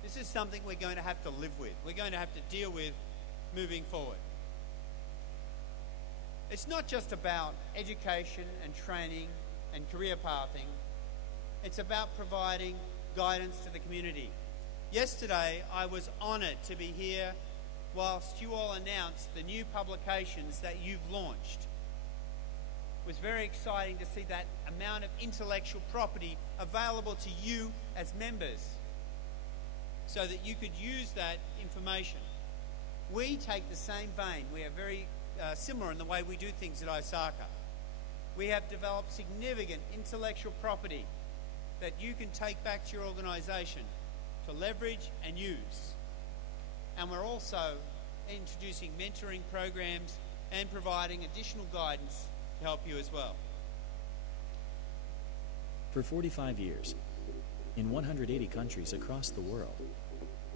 This is something we're going to have to live with. We're going to have to deal with moving forward. It's not just about education and training and career pathing. It's about providing guidance to the community. Yesterday, I was honoured to be here whilst you all announced the new publications that you've launched. It was very exciting to see that amount of intellectual property available to you as members so that you could use that information. We take the same vein. We are very similar in the way we do things at ICAI. We have developed significant intellectual property that you can take back to your organisation to leverage and use. And we're also introducing mentoring programs and providing additional guidance to help you as well. For 45 years, in 180 countries across the world,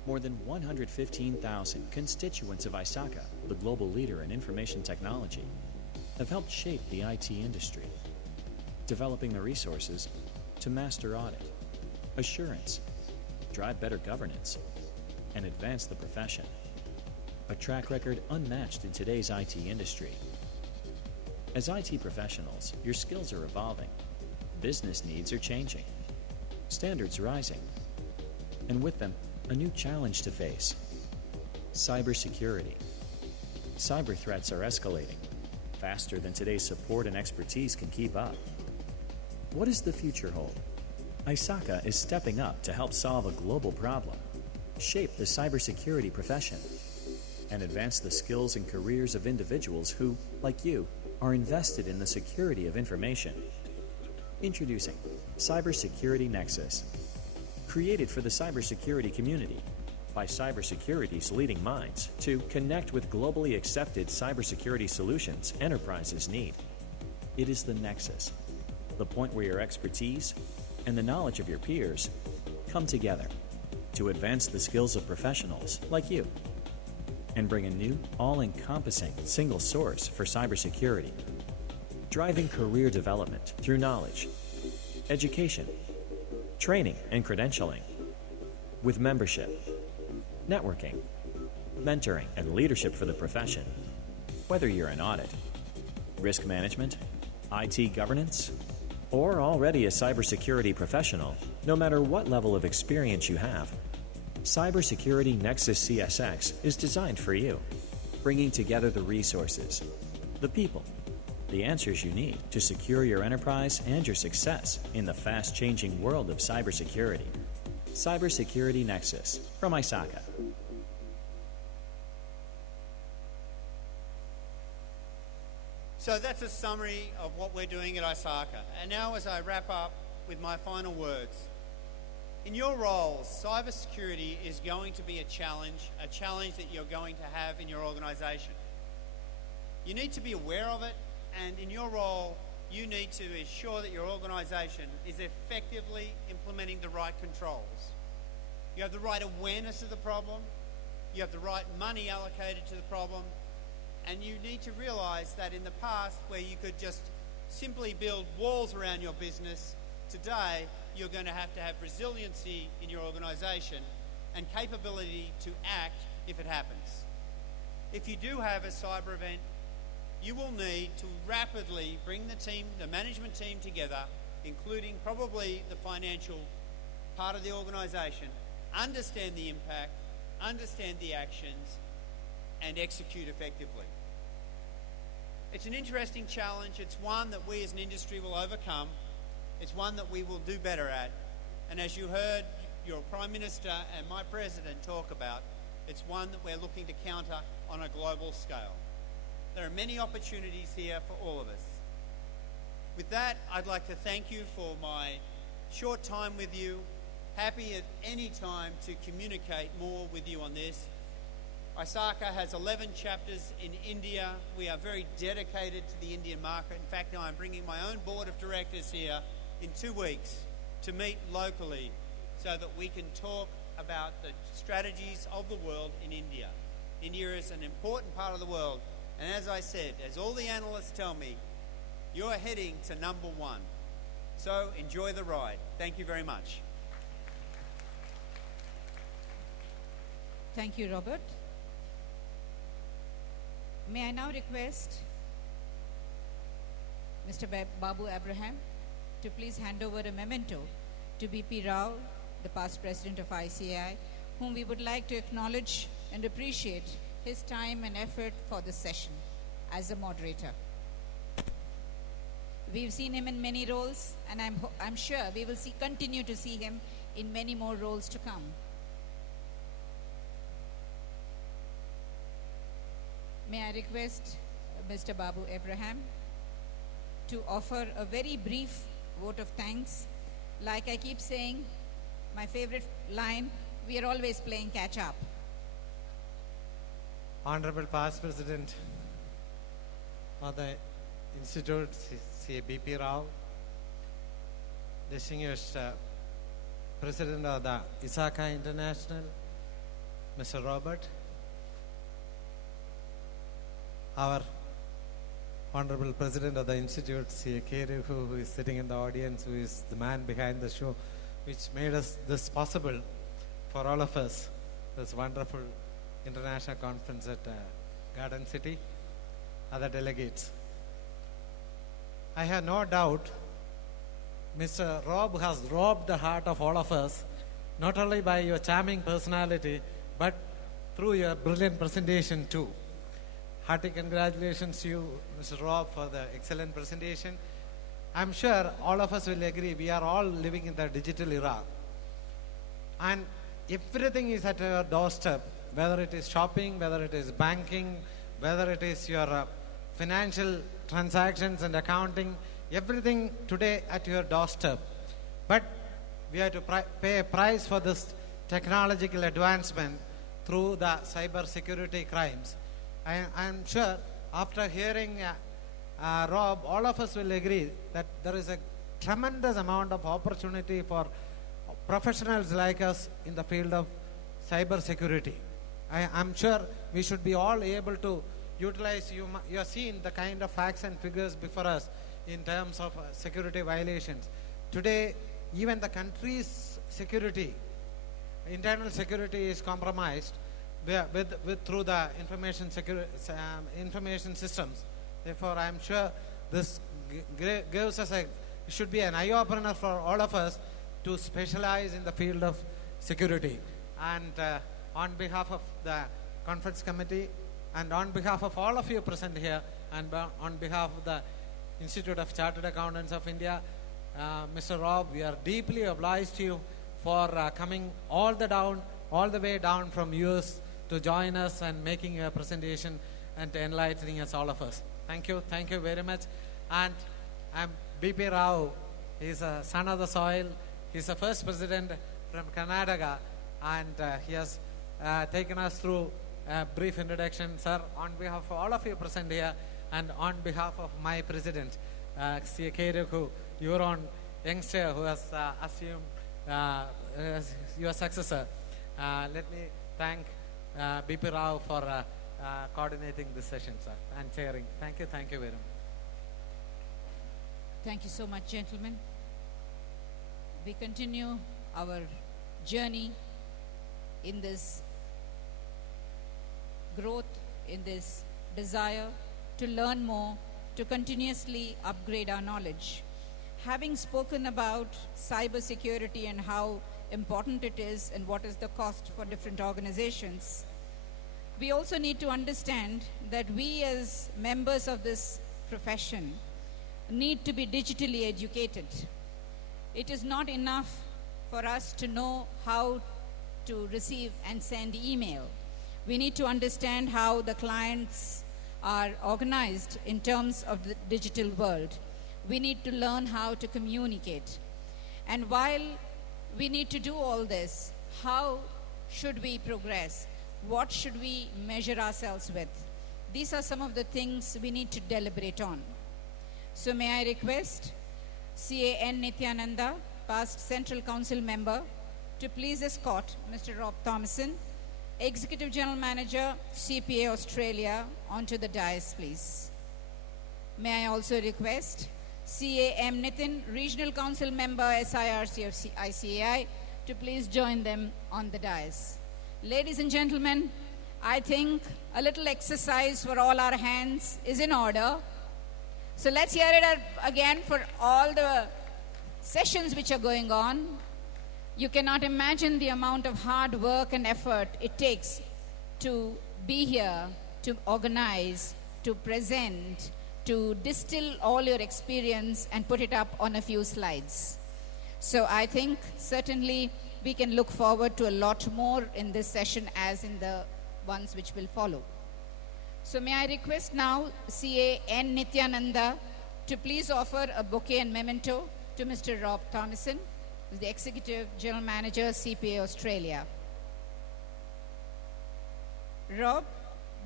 more than 115,000 constituents of ICAI, the global leader in information technology, have helped shape the IT industry, developing the resources to master audit, assurance, drive better governance, and advance the profession. A track record unmatched in today's IT industry. As IT professionals, your skills are evolving, business needs are changing, standards rising, and with them, a new challenge to face: cybersecurity. Cyber threats are escalating faster than today's support and expertise can keep up. What does the future hold? ICAI is stepping up to help solve a global problem, shape the cybersecurity profession, and advance the skills and careers of individuals who, like you, are invested in the security of information. Introducing Cybersecurity Nexus. Created for the cybersecurity community by cybersecurity's leading minds to connect with globally accepted cybersecurity solutions enterprises need. It is the nexus, the point where your expertise and the knowledge of your peers come together to advance the skills of professionals like you and bring a new, all-encompassing single source for cybersecurity, driving career development through knowledge, education, training and credentialing, with membership, networking, mentoring, and leadership for the profession. Whether you're in audit, risk management, IT governance, or already a cybersecurity professional, no matter what level of experience you have, Cybersecurity Nexus CSX is designed for you, bringing together the resources, the people, the answers you need to secure your enterprise and your success in the fast-changing world of cybersecurity. Cybersecurity Nexus from ICAI. So that's a summary of what we're doing at ICAI. And now as I wrap up with my final words, in your roles, cybersecurity is going to be a challenge that you're going to have in your organisation. You need to be aware of it, and in your role, you need to ensure that your organisation is effectively implementing the right controls. You have the right awareness of the problem, you have the right money allocated to the problem, and you need to realise that in the past, where you could just simply build walls around your business, today you're going to have resiliency in your organisation and capability to act if it happens. If you do have a cyber event, you will need to rapidly bring the management team together, including probably the financial part of the organisation, understand the impact, understand the actions, and execute effectively. It's an interesting challenge. It's one that we as an industry will overcome. It's one that we will do better at. And as you heard your Prime Minister and my President talk about, it's one that we're looking to counter on a global scale. There are many opportunities here for all of us. With that, I'd like to thank you for my short time with you. Happy at any time to communicate more with you on this. ICAI has 11 chapters in India. We are very dedicated to the Indian market. In fact, now I'm bringing my own board of directors here in 2 weeks to meet locally so that we can talk about the strategies of the world in India. India is an important part of the world, and as I said, as all the analysts tell me, you're heading to number 1. So enjoy the ride. Thank you very much. Thank you, Robert. May I now request Mr. Babu Abraham to please hand over a memento to BP Rao, the past president of ICAI, whom we would like to acknowledge and appreciate his time and effort for this session as a moderator. We've seen him in many roles, and I'm sure we will continue to see him in many more roles to come. May I request Mr. Babu Abraham to offer a very brief vote of thanks. Like I keep saying, my favorite line, we are always playing catch up. Honorable Past President of the Institute, BP Rao, distinguished President of the ICAI International, Mr. Robert, our Honorable President of the Institute, C.A. Keru, who is sitting in the audience, who is the man behind the show, which made this possible for all of us, this wonderful international conference at Garden City, other delegates. I have no doubt Mr. Rob has robbed the heart of all of us, not only by your charming personality, but through your brilliant presentation too. Hearty congratulations to you, Mr. Rob, for the excellent presentation. I'm sure all of us will agree we are all living in the digital era. And everything is at your doorstep, whether it is shopping, whether it is banking, whether it is your financial transactions and accounting, everything today at your doorstep. But we have to pay a price for this technological advancement through the cyber security crimes. I'm sure after hearing Rob, all of us will agree that there is a tremendous amount of opportunity for professionals like us in the field of cyber security. I'm sure we should be all able to utilize, you have seen the kind of facts and figures before us in terms of security violations. Today, even the country's security, internal security is compromised through the information systems. Therefore, I'm sure this gives us should be an eye-opener for all of us to specialize in the field of security. And on behalf of the conference committee and on behalf of all of you present here and on behalf of the Institute of Chartered Accountants of India, Mr. Rob, we are deeply obliged to you for coming all the way down from US to join us and making a presentation and enlightening us, all of us. Thank you very much. And I'm B.P. Rao. He's a son of the soil. He's the first president from Karnataka, and he has taken us through a brief introduction. Sir, on behalf of all of you present here and on behalf of my president, C.A. Keiriku, your own youngster who has assumed your successor, let me thank B.P. Rao for coordinating this session, sir, and chairing. Thank you very much. Thank you so much, gentlemen. We continue our journey in this growth, in this desire to learn more, to continuously upgrade our knowledge. Having spoken about cybersecurity and how important it is and what is the cost for different organizations, we also need to understand that we as members of this profession need to be digitally educated. It is not enough for us to know how to receive and send email. We need to understand how the clients are organized in terms of the digital world. We need to learn how to communicate. And while we need to do all this, how should we progress? What should we measure ourselves with? These are some of the things we need to deliberate on. So may I request CAN Nityananda, past Central Council member, to please escort Mr. Rob Thomason, Executive General Manager, CPA Australia, onto the dais, please. May I also request CAM Nitin, Regional Council member, SIRC of ICAI, to please join them on the dais. Ladies and gentlemen, I think a little exercise for all our hands is in order. So let's hear it again for all the sessions which are going on. You cannot imagine the amount of hard work and effort it takes to be here, to organize, to present, to distill all your experience and put it up on a few slides. So I think certainly we can look forward to a lot more in this session as in the ones which will follow. So may I request now CAN Nityananda to please offer a bouquet and memento to Mr. Rob Thomason, who is the Executive General Manager, CPA Australia. Rob,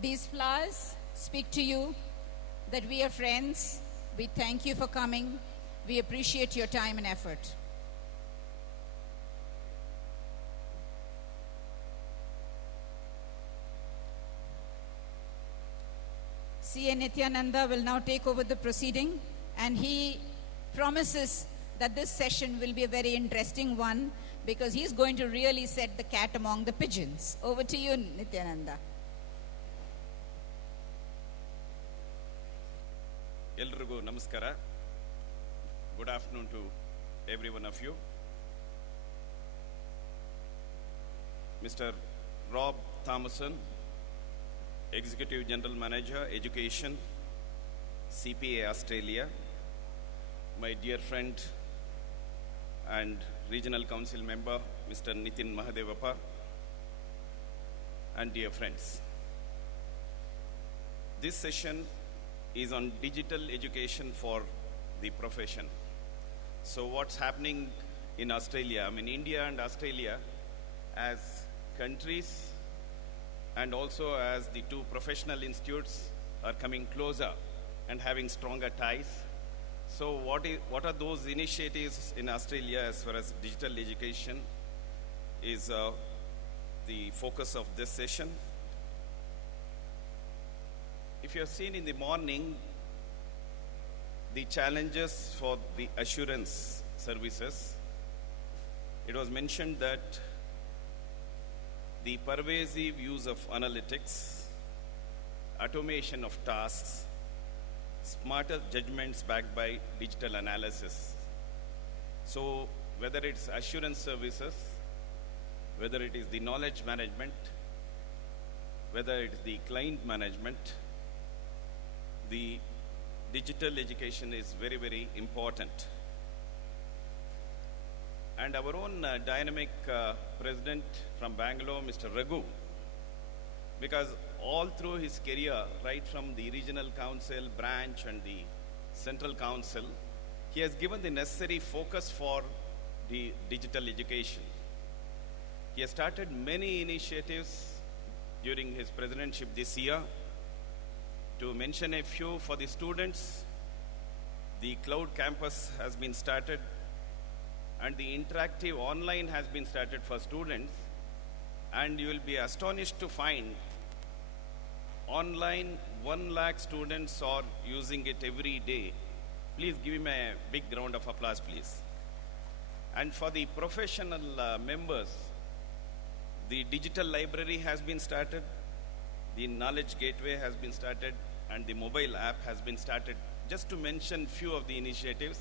these flowers speak to you that we are friends. We thank you for coming. We appreciate your time and effort. C.A. Nityananda will now take over the proceeding, and he promises that this session will be a very interesting one because he's going to really set the cat among the pigeons. Over to you, Nityananda. Elrigu namaskara. Good afternoon to every one of you. Mr. Rob Thomason, Executive General Manager, Education, CPA Australia, my dear friend and Regional Council Member, Mr. Nitin Mahadevappa, and dear friends. This session is on digital education for the profession. So what's happening in Australia, I mean India and Australia as countries and also as the two professional institutes are coming closer and having stronger ties. So what are those initiatives in Australia as far as digital education is the focus of this session. If you have seen in the morning, the challenges for the assurance services, it was mentioned that the pervasive use of analytics, automation of tasks, smarter judgments backed by digital analysis. So whether it's assurance services, whether it is the knowledge management, whether it is the client management, the digital education is very, very important. And our own dynamic president from Bangalore, Mr. Raghu, because all through his career, right from the regional council, branch, and the central council, he has given the necessary focus for the digital education. He has started many initiatives during his presidentship this year. To mention a few for the students, the cloud campus has been started and the interactive online has been started for students, and you will be astonished to find online 1 lakh students are using it every day. Please give him a big round of applause, please. And for the professional members, the digital library has been started, the knowledge gateway has been started, and the mobile app has been started. Just to mention few of the initiatives,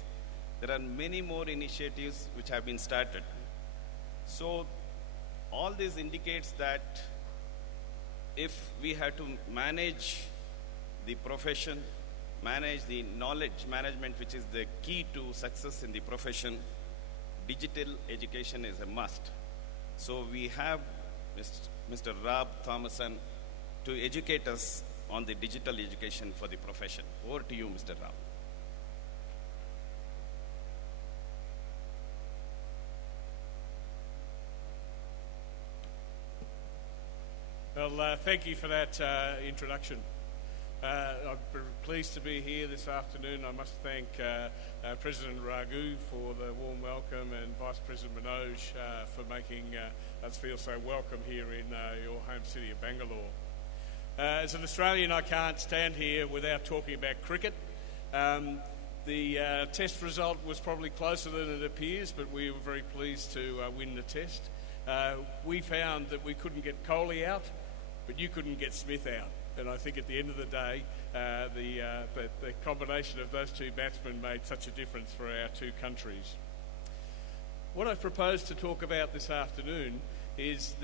there are many more initiatives which have been started. So all this indicates that if we have to manage the profession, manage the knowledge management, which is the key to success in the profession, digital education is a must. So we have Mr. Rob Thomason to educate us on the digital education for the profession. Over to you, Mr. Rob. Well, thank you for that introduction. I'm pleased to be here this afternoon. I must thank President Raghu for the warm welcome and Vice President Manoj for making us feel so welcome here in your home city of Bangalore. As an Australian, I can't stand here without talking about cricket. The test result was probably closer than it appears, but we were very pleased to win the test. We found that we couldn't get Kohli out, but you couldn't get Smith out. And I think at the end of the day, the combination of those two batsmen made such a difference for our two countries. What I've proposed to talk about this afternoon is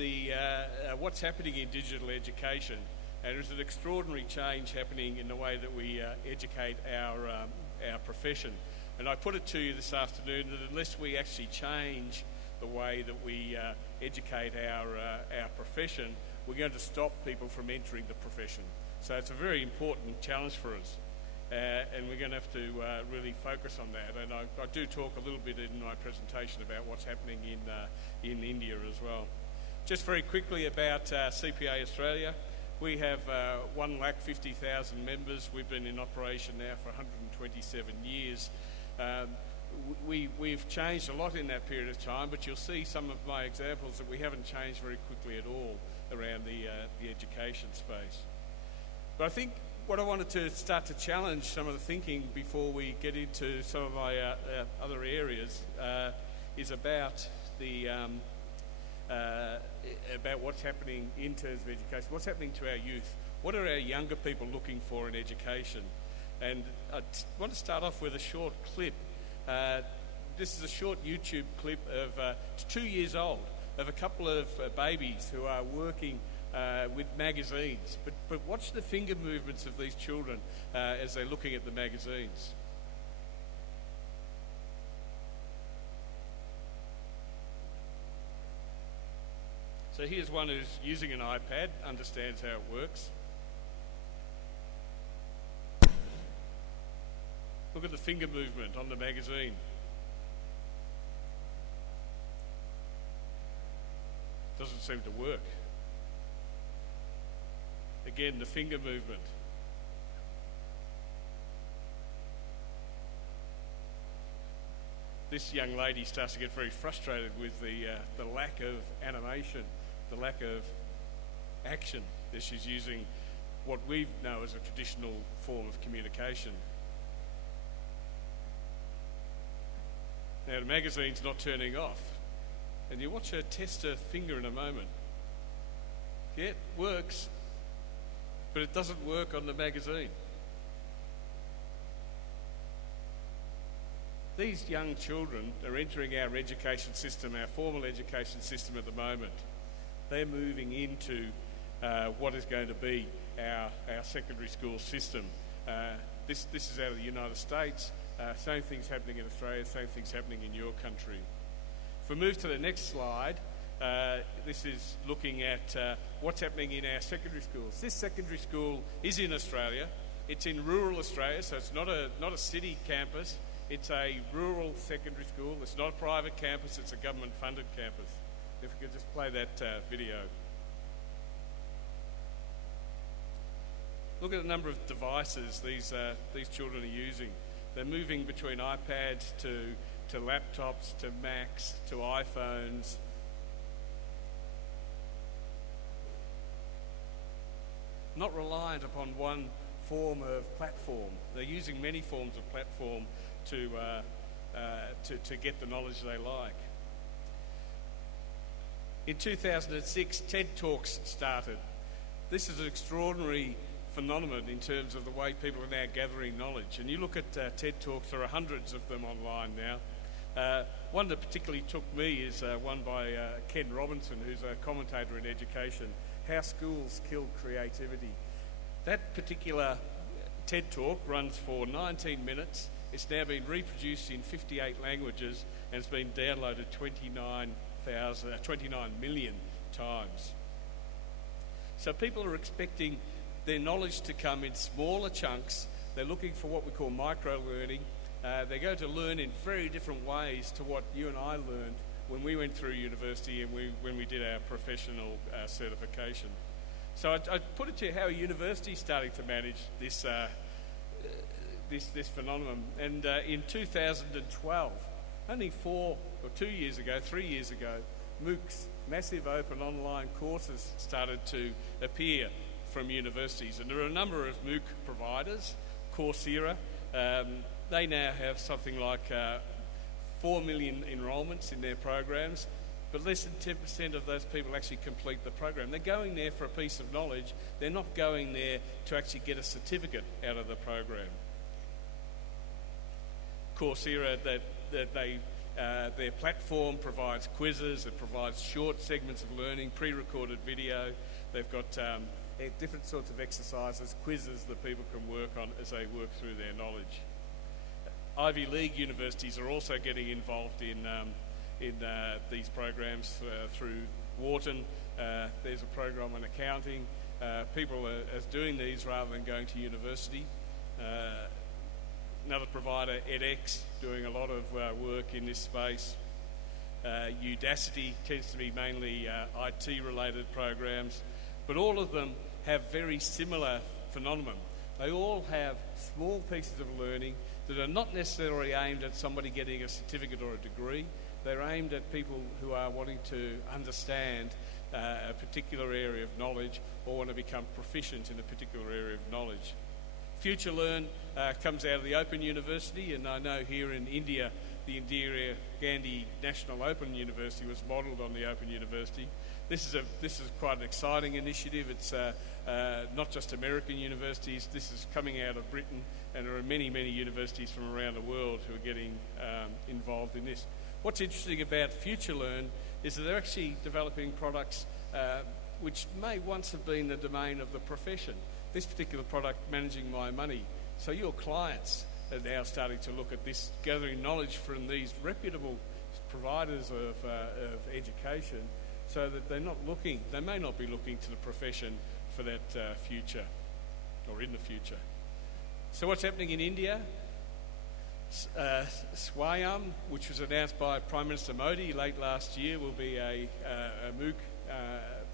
what's happening in digital education. And there's an extraordinary change happening in the way that we educate our profession. And I put it to you this afternoon that unless we actually change the way that we educate our profession, we're going to stop people from entering the profession. So it's a very important challenge for us, and we're going to have to really focus on that. And I do talk a little bit in my presentation about what's happening in India as well. Just very quickly about CPA Australia. We have 150,000 members. We've been in operation now for 127 years. We've changed a lot in that period of time, but you'll see some of my examples that we haven't changed very quickly at all around the education space. But I think what I wanted to start to challenge some of the thinking before we get into some of my other areas is about about what's happening in terms of education, what's happening to our youth, what are our younger people looking for in education. And I want to start off with a short clip. This is a short YouTube clip of, it's 2 years old, of a couple of babies who are working with magazines. But watch the finger movements of these children as they're looking at the magazines. So here's one who's using an iPad, understands how it works. Look at the finger movement on the magazine. Doesn't seem to work. Again, the finger movement. This young lady starts to get very frustrated with the lack of animation, the lack of action that she's using what we know as a traditional form of communication. Now the magazine's not turning off, and you watch her test her finger in a moment. Yeah, it works, but it doesn't work on the magazine. These young children are entering our education system, our formal education system at the moment. They're moving into what is going to be our secondary school system. This is out of the United States. Same thing's happening in Australia, same thing's happening in your country. If we move to the next slide, this is looking at what's happening in our secondary schools. This secondary school is in Australia. It's in rural Australia, so it's not a city campus. It's a rural secondary school. It's not a private campus, it's a government-funded campus. If we could just play that video. Look at the number of devices these children are using. They're moving between iPads to laptops, to Macs, to iPhones. Not reliant upon one form of platform. They're using many forms of platform to get the knowledge they like. In 2006, TED Talks started. This is an extraordinary phenomenon in terms of the way people are now gathering knowledge. And you look at TED Talks, there are hundreds of them online now. One that particularly took me is one by Ken Robinson, who's a commentator in education, How Schools Kill Creativity. That particular TED Talk runs for 19 minutes. It's now been reproduced in 58 languages and it's been downloaded 29 million times. So people are expecting their knowledge to come in smaller chunks. They're looking for what we call micro-learning. They're going to learn in very different ways to what you and I learned when we went through university and when we did our professional certification. So I put it to you how a university is starting to manage this phenomenon. And in 2012, only 3 years ago, MOOCs, massive open online courses, started to appear from universities. And there are a number of MOOC providers. Coursera, they now have something like 4 million enrolments in their programs, but less than 10% of those people actually complete the program. They're going there for a piece of knowledge. They're not going there to actually get a certificate out of the program. Coursera, their platform provides quizzes, it provides short segments of learning, pre-recorded video. They've got different sorts of exercises, quizzes that people can work on as they work through their knowledge. Ivy League universities are also getting involved in these programs through Wharton. There's a program on accounting. People are doing these rather than going to university. Another provider, edX, doing a lot of work in this space. Udacity tends to be mainly IT-related programs, but all of them have very similar phenomenon. They all have small pieces of learning that are not necessarily aimed at somebody getting a certificate or a degree. They're aimed at people who are wanting to understand a particular area of knowledge or want to become proficient in a particular area of knowledge. FutureLearn comes out of the Open University, and I know here in India, the Indira Gandhi National Open University was modelled on the Open University. This is quite an exciting initiative. It's not just American universities. This is coming out of Britain, and there are many, many universities from around the world who are getting involved in this. What's interesting about FutureLearn is that they're actually developing products which may once have been the domain of the profession. This particular product, Managing My Money. So your clients are now starting to look at this, gathering knowledge from these reputable providers of education, so that they may not be looking to the profession for that future, or in the future. So what's happening in India? Swayam, which was announced by Prime Minister Modi late last year, will be a MOOC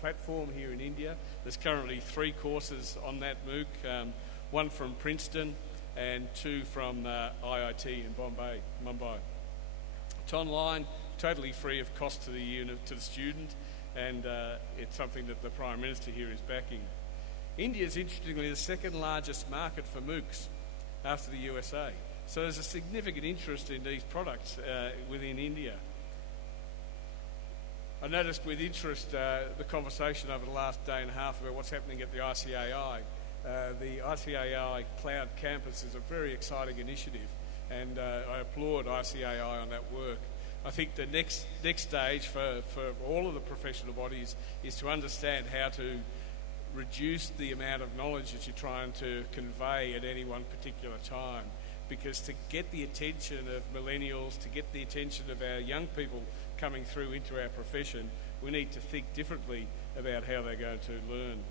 platform here in India. There's currently 3 courses on that MOOC, 1 from Princeton and 2 from IIT in Mumbai. It's online, totally free of cost to the student, and it's something that the Prime Minister here is backing. India is interestingly the second largest market for MOOCs after the USA. So there's a significant interest in these products within India. I noticed with interest the conversation over the last day and a half about what's happening at the ICAI. The ICAI Cloud Campus is a very exciting initiative, and I applaud ICAI on that work. I think the next stage for all of the professional bodies is to understand how to reduce the amount of knowledge that you're trying to convey at any one particular time. Because to get the attention of millennials, to get the attention of our young people coming through into our profession, we need to think differently about how they're going to learn.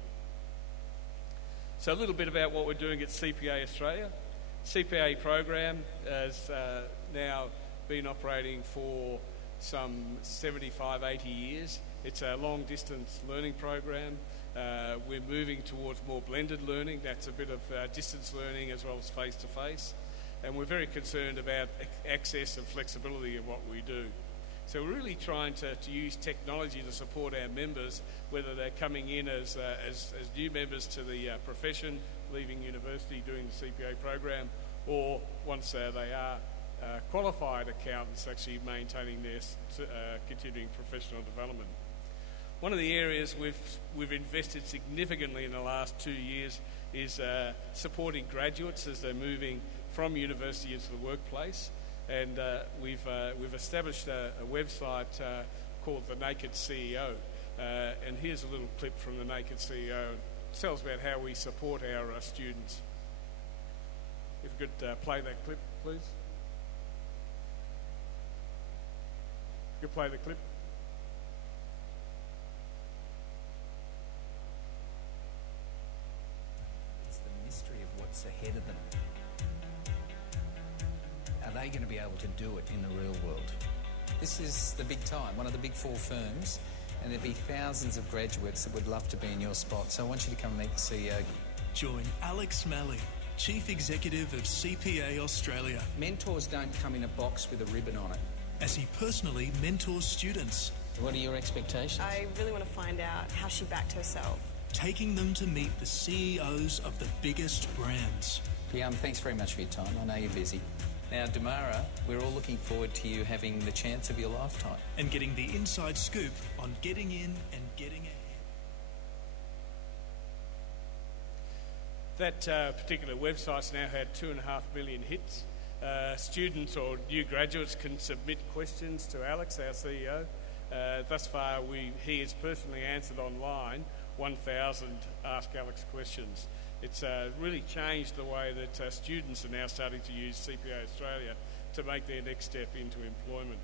So a little bit about what we're doing at CPA Australia. CPA program has now been operating for some 75, 80 years. It's a long-distance learning program. We're moving towards more blended learning. That's a bit of distance learning as well as face-to-face. And we're very concerned about access and flexibility in what we do. So we're really trying to use technology to support our members, whether they're coming in as new members to the profession, leaving university, doing the CPA program, or once they are qualified accountants, actually maintaining their continuing professional development. One of the areas we've invested significantly in the last 2 years is supporting graduates as they're moving from university into the workplace, and we've established a website called The Naked CEO, and here's a little clip from The Naked CEO. It tells about how we support our students. If you could play that clip, please. You could play the clip. It's the mystery of what's ahead of them. Are they going to be able to do it in the real world? This is the big time, one of the big 4 firms, and there'll be thousands of graduates that would love to be in your spot. So I want you to come and meet the CEO. Join Alex Malley, Chief Executive of CPA Australia. Mentors don't come in a box with a ribbon on it. As he personally mentors students. What are your expectations? I really want to find out how she backed herself. Taking them to meet the CEOs of the biggest brands. Priam, thanks very much for your time. I know you're busy. Now, Damara, we're all looking forward to you having the chance of your lifetime. And getting the inside scoop on getting in and getting ahead. That particular website's now had 2.5 million hits. Students or new graduates can submit questions to Alex, our CEO. Thus far, he has personally answered online 1,000 Ask Alex questions. It's really changed the way that students are now starting to use CPA Australia to make their next step into employment.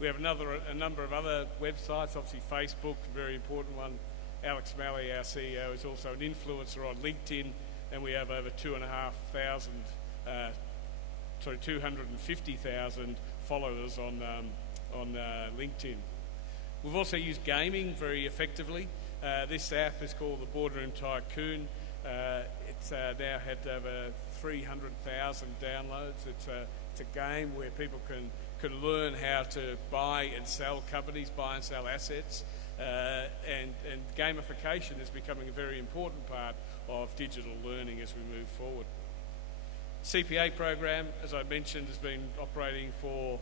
We have a number of other websites, obviously Facebook, a very important one. Alex Malley, our CEO, is also an influencer on LinkedIn, and we have over 250,000 followers on LinkedIn. We've also used gaming very effectively. This app is called the Boardroom Tycoon. It's now had over 300,000 downloads. It's a game where people can learn how to buy and sell companies, buy and sell assets, and gamification is becoming a very important part of digital learning as we move forward. CPA program, as I mentioned, has been operating for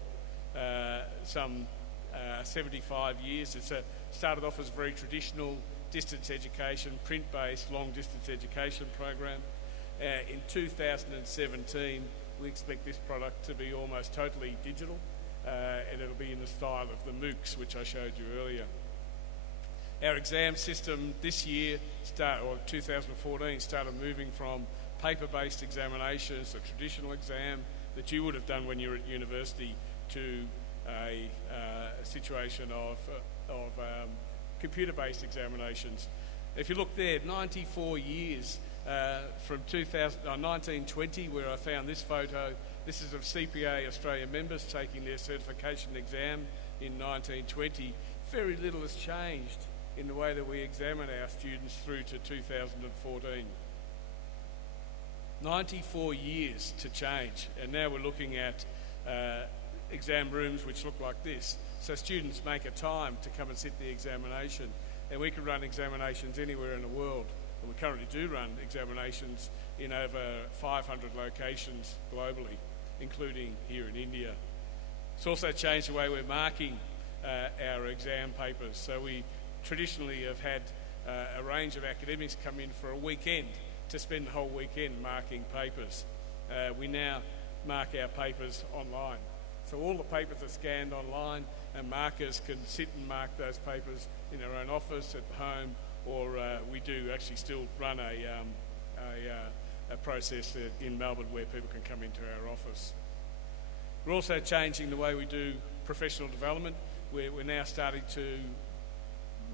some 75 years. It's started off as a very traditional distance education, print-based, long-distance education program. In 2017, we expect this product to be almost totally digital, and it'll be in the style of the MOOCs, which I showed you earlier. Our exam system this year, 2014, started moving from paper-based examinations, a traditional exam that you would have done when you were at university, to a situation of computer-based examinations. If you look there, 94 years from 1920, where I found this photo, This is of CPA Australia members taking their certification exam in 1920. Very little has changed in the way that we examine our students through to 2014. 94 years to change, and now we're looking at exam rooms which look like this. So students make a time to come and sit the examination, and we can run examinations anywhere in the world. And we currently do run examinations in over 500 locations globally, including here in India. It's also changed the way we're marking our exam papers. So we traditionally have had a range of academics come in for a weekend to spend the whole weekend marking papers. We now mark our papers online. So all the papers are scanned online, and markers can sit and mark those papers in their own office, at home, or we do actually still run a process in Melbourne where people can come into our office. We're also changing the way we do professional development. We're now starting to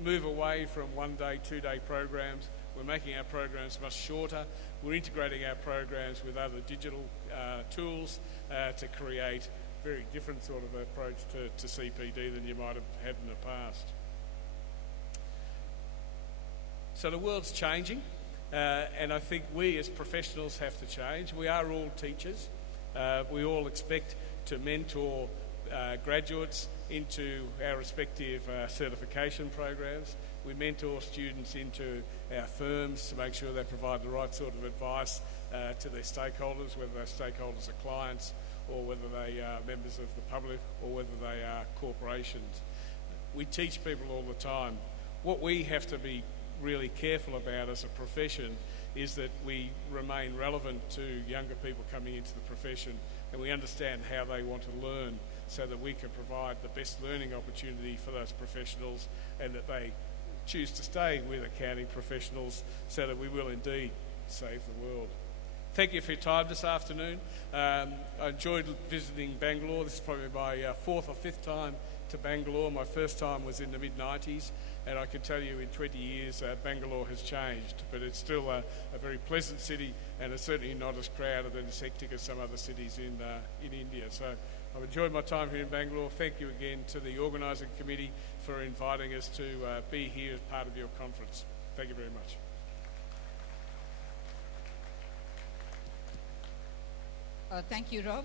move away from one-day, two-day programs. We're making our programs much shorter. We're integrating our programs with other digital tools to create a very different sort of approach to CPD than you might have had in the past. So the world's changing, and I think we as professionals have to change. We are all teachers. We all expect to mentor graduates into our respective certification programs. We mentor students into our firms to make sure they provide the right sort of advice to their stakeholders, whether those stakeholders are clients or whether they are members of the public or whether they are corporations. We teach people all the time. What we have to be really careful about as a profession is that we remain relevant to younger people coming into the profession, and we understand how they want to learn so that we can provide the best learning opportunity for those professionals, and that they choose to stay with accounting professionals so that we will indeed save the world. Thank you for your time this afternoon. I enjoyed visiting Bangalore. This is probably my fourth or fifth time to Bangalore. My first time was in the mid-90s, and I can tell you in 20 years Bangalore has changed, but it's still a very pleasant city, and it's certainly not as crowded and as hectic as some other cities in India. So I've enjoyed my time here in Bangalore. Thank you again to the organising committee for inviting us to be here as part of your conference. Thank you very much. Thank you, Rob.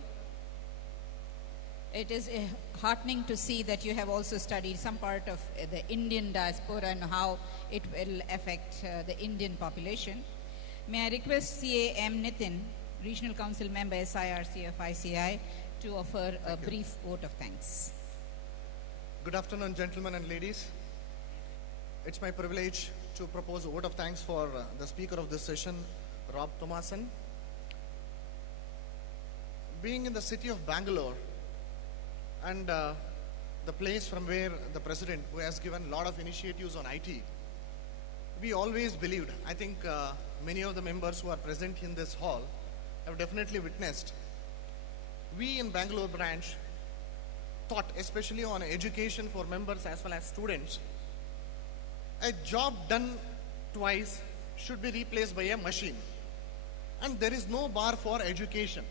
It is heartening to see that you have also studied some part of the Indian diaspora and how it will affect the Indian population. May I request CAM Nitin, Regional Council Member, SIRC of ICAI, to offer a brief vote of thanks. Good afternoon, gentlemen and ladies. It's my privilege to propose a vote of thanks for the speaker of this session, Rob Thomason. Being in the city of Bangalore and the place from where the president, who has given a lot of initiatives on IT, we always believed, I think many of the members who are present in this hall have definitely witnessed, we in Bangalore branch thought, especially on education for members as well as students, a job done twice should be replaced by a machine. And there is no bar for education.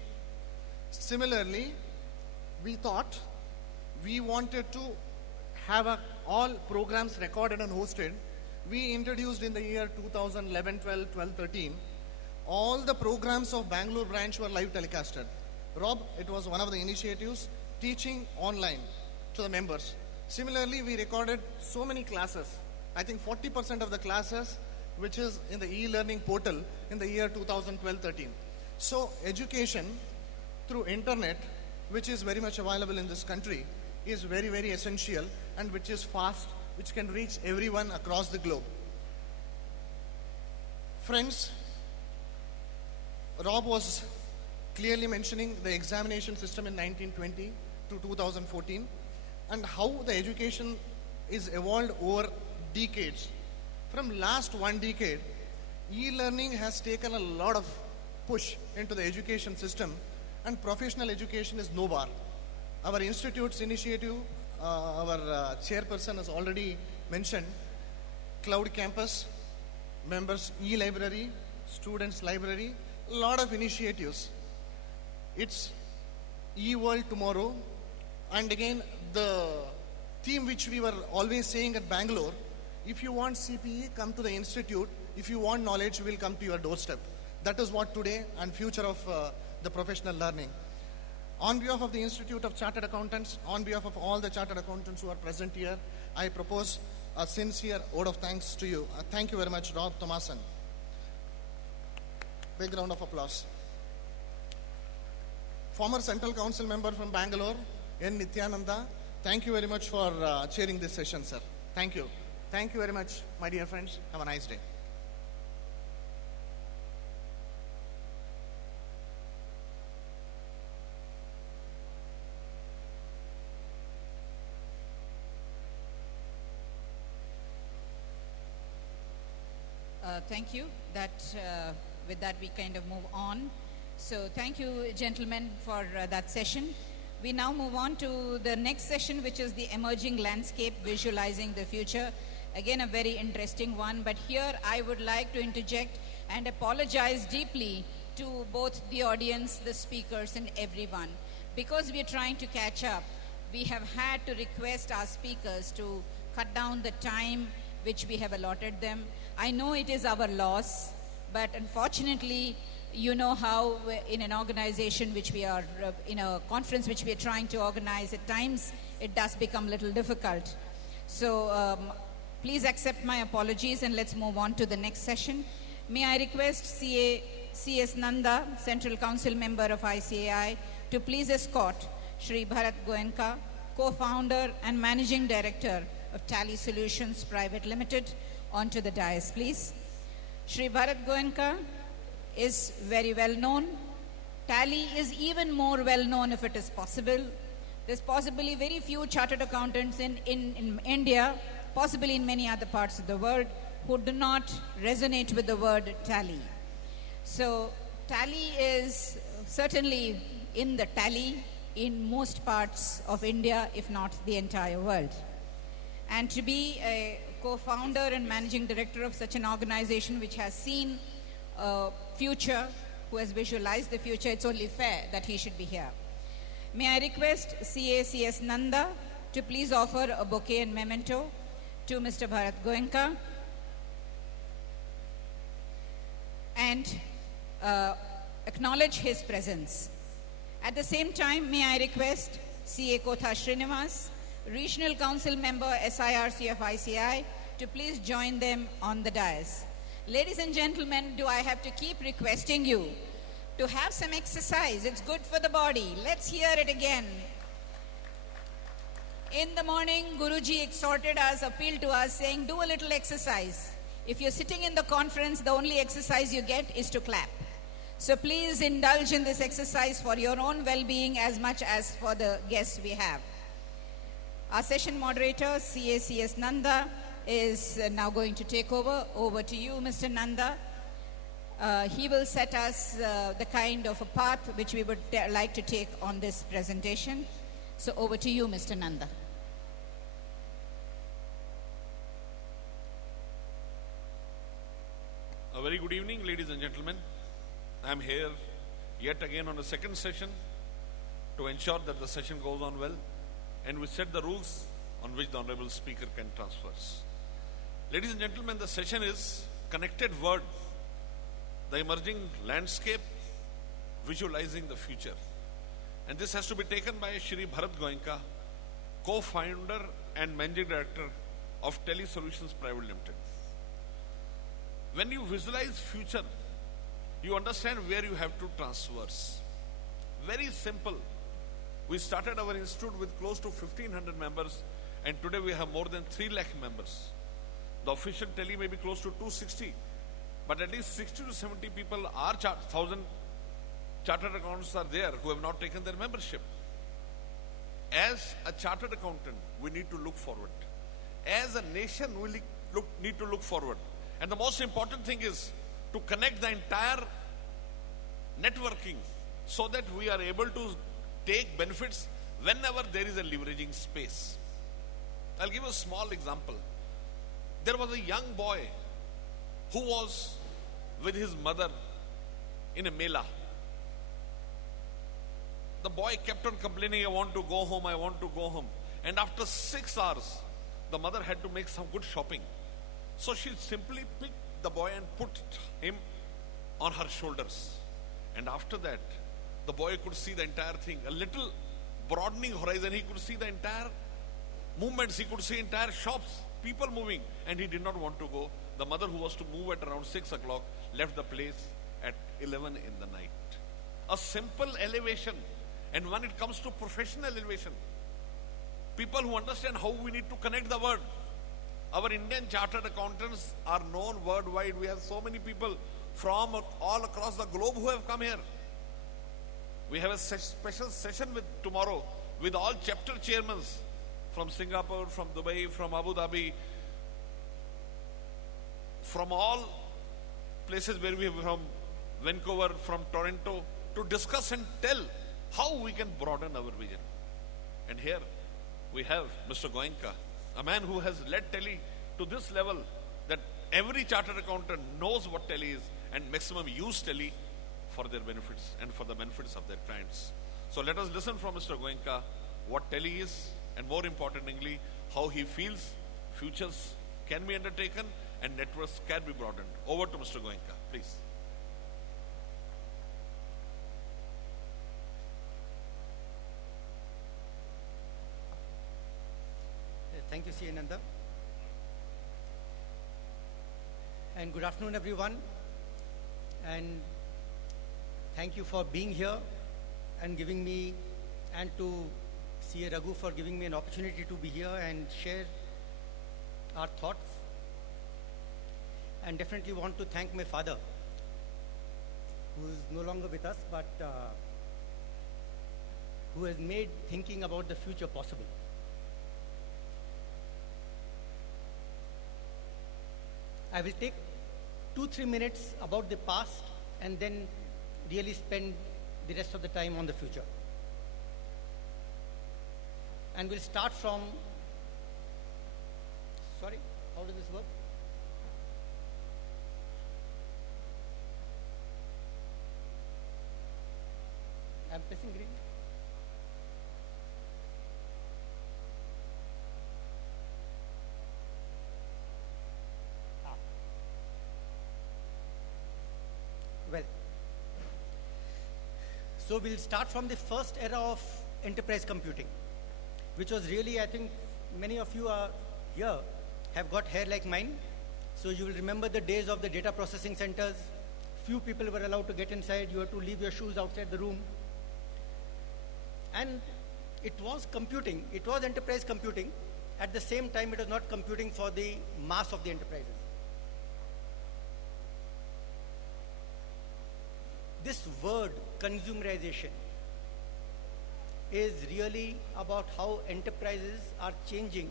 Similarly, we thought we wanted to have all programs recorded and hosted. We introduced in the year 2011, 12, 12, 13, all the programs of Bangalore branch were live telecasted. Rob, it was one of the initiatives, teaching online to the members. Similarly, we recorded so many classes. I think 40% of the classes, which is in the e-learning portal in the year 2012, 13. So education through internet, which is very much available in this country, is very, very essential, and which is fast, which can reach everyone across the globe. Friends, Rob was clearly mentioning the examination system in 1920 to 2014 and how the education is evolved over decades. From last one decade, e-learning has taken a lot of push into the education system, and professional education is no bar. Our institute's initiative, our chairperson has already mentioned, Cloud Campus, members e-library, students library, a lot of initiatives. It's e-world tomorrow. And again, the theme which we were always saying at Bangalore, if you want CPE, come to the institute. If you want knowledge, we will come to your doorstep. That is what today and future of the professional learning. On behalf of the Institute of Chartered Accountants, on behalf of all the Chartered Accountants who are present here, I propose a sincere vote of thanks to you. Thank you very much, Rob Thomason. Big round of applause. Former Central Council member from Bangalore, N. Nityananda, thank you very much for chairing this session, sir. Thank you. Thank you very much, my dear friends. Have a nice day. Thank you. With that, we kind of move on. So thank you, gentlemen, for that session. We now move on to the next session, which is the emerging landscape, visualizing the future. Again, a very interesting one. But here, I would like to interject and apologize deeply to both the audience, the speakers, and everyone. Because we are trying to catch up, we have had to request our speakers to cut down the time which we have allotted them. I know it is our loss, but unfortunately, you know how in an organization which we are, in a conference which we are trying to organize, at times it does become a little difficult. So please accept my apologies and let's move on to the next session. May I request C.S. Nanda, Central Council member of ICAI, to please escort Shri Bharat Goenka, co-founder and managing director of Tally Solutions Private Limited, onto the dais, please. Shri Bharat Goenka is very well known. Tally is even more well known if it is possible. There's possibly very few chartered accountants in India, possibly in many other parts of the world, who do not resonate with the word tally. So tally is certainly in the tally in most parts of India, if not the entire world. And to be a co-founder and managing director of such an organization which has seen future, who has visualized the future, it's only fair that he should be here. May I request C.S. Nanda to please offer a bouquet and memento to Mr. Bharat Goenka and acknowledge his presence. At the same time, may I request C.A. Kotha Srinivas, Regional Council member SIRC of ICAI, to please join them on the dais. Ladies and gentlemen, do I have to keep requesting you to have some exercise? It's good for the body. Let's hear it again. In the morning, Guruji exhorted us, appealed to us, saying, do a little exercise. If you're sitting in the conference, the only exercise you get is to clap. So please indulge in this exercise for your own well-being as much as for the guests we have. Our session moderator, C.S. Nanda, is now going to take over. Over to you, Mr. Nanda. He will set us the kind of a path which we would like to take on this presentation. So over to you, Mr. Nanda. A very good evening, ladies and gentlemen. I am here yet again on a second session to ensure that the session goes on well, and we set the rules on which the Honorable Speaker can transfer. Ladies and gentlemen, the session is Connected World, the emerging landscape, visualizing the future. And this has to be taken by Shri Bharat Goenka, co-founder and managing director of Tally Solutions Private Limited. When you visualize future, you understand where you have to transverse. Very simple. We started our institute with close to 1,500 members, and today we have more than 3 lakh members. The official tally may be close to 260, but at least 60 to 70 people are 1,000 chartered accountants are there who have not taken their membership. As a chartered accountant, we need to look forward. As a nation, we need to look forward. And the most important thing is to connect the entire networking so that we are able to take benefits whenever there is a leveraging space. I'll give a small example. There was a young boy who was with his mother in a mela. The boy kept on complaining, I want to go home, I want to go home. And after 6 hours, the mother had to make some good shopping. So she simply picked the boy and put him on her shoulders. And after that, the boy could see the entire thing. A little broadening horizon, he could see the entire movements, he could see entire shops, people moving, and he did not want to go. The mother, who was to move at around 6 o'clock, left the place at 11 in the night. A simple elevation. And when it comes to professional elevation, people who understand how we need to connect the world. Our Indian chartered accountants are known worldwide. We have so many people from all across the globe who have come here. We have a special session tomorrow with all chapter chairmen from Singapore, from Dubai, from Abu Dhabi, from all places where we have, from Vancouver, from Toronto, to discuss and tell how we can broaden our vision. And here we have Mr. Goenka, a man who has led Tele to this level that every chartered accountant knows what Tele is and maximum use Tele for their benefits and for the benefits of their clients. So let us listen from Mr. Goenka what Tele is, and more importantly, how he feels futures can be undertaken and networks can be broadened. Over to Mr. Goenka, please. Thank you, C. Nanda. And good afternoon, everyone. And thank you for being here and giving me, and to C.A. Raghu for giving me an opportunity to be here and share our thoughts. And definitely want to thank my father, who is no longer with us, but who has made thinking about the future possible. I will take 2-3 minutes about the past and then really spend the rest of the time on the future. And we'll start from, sorry, how does this work? I'm pressing green. Well, so we'll start from the first era of enterprise computing, which was really, I think many of you are here, have got hair like mine. So you will remember the days of the data processing centers. Few people were allowed to get inside. You had to leave your shoes outside the room. And it was computing. It was enterprise computing. At the same time, it was not computing for the mass of the enterprises. This word, consumerization, is really about how enterprises are changing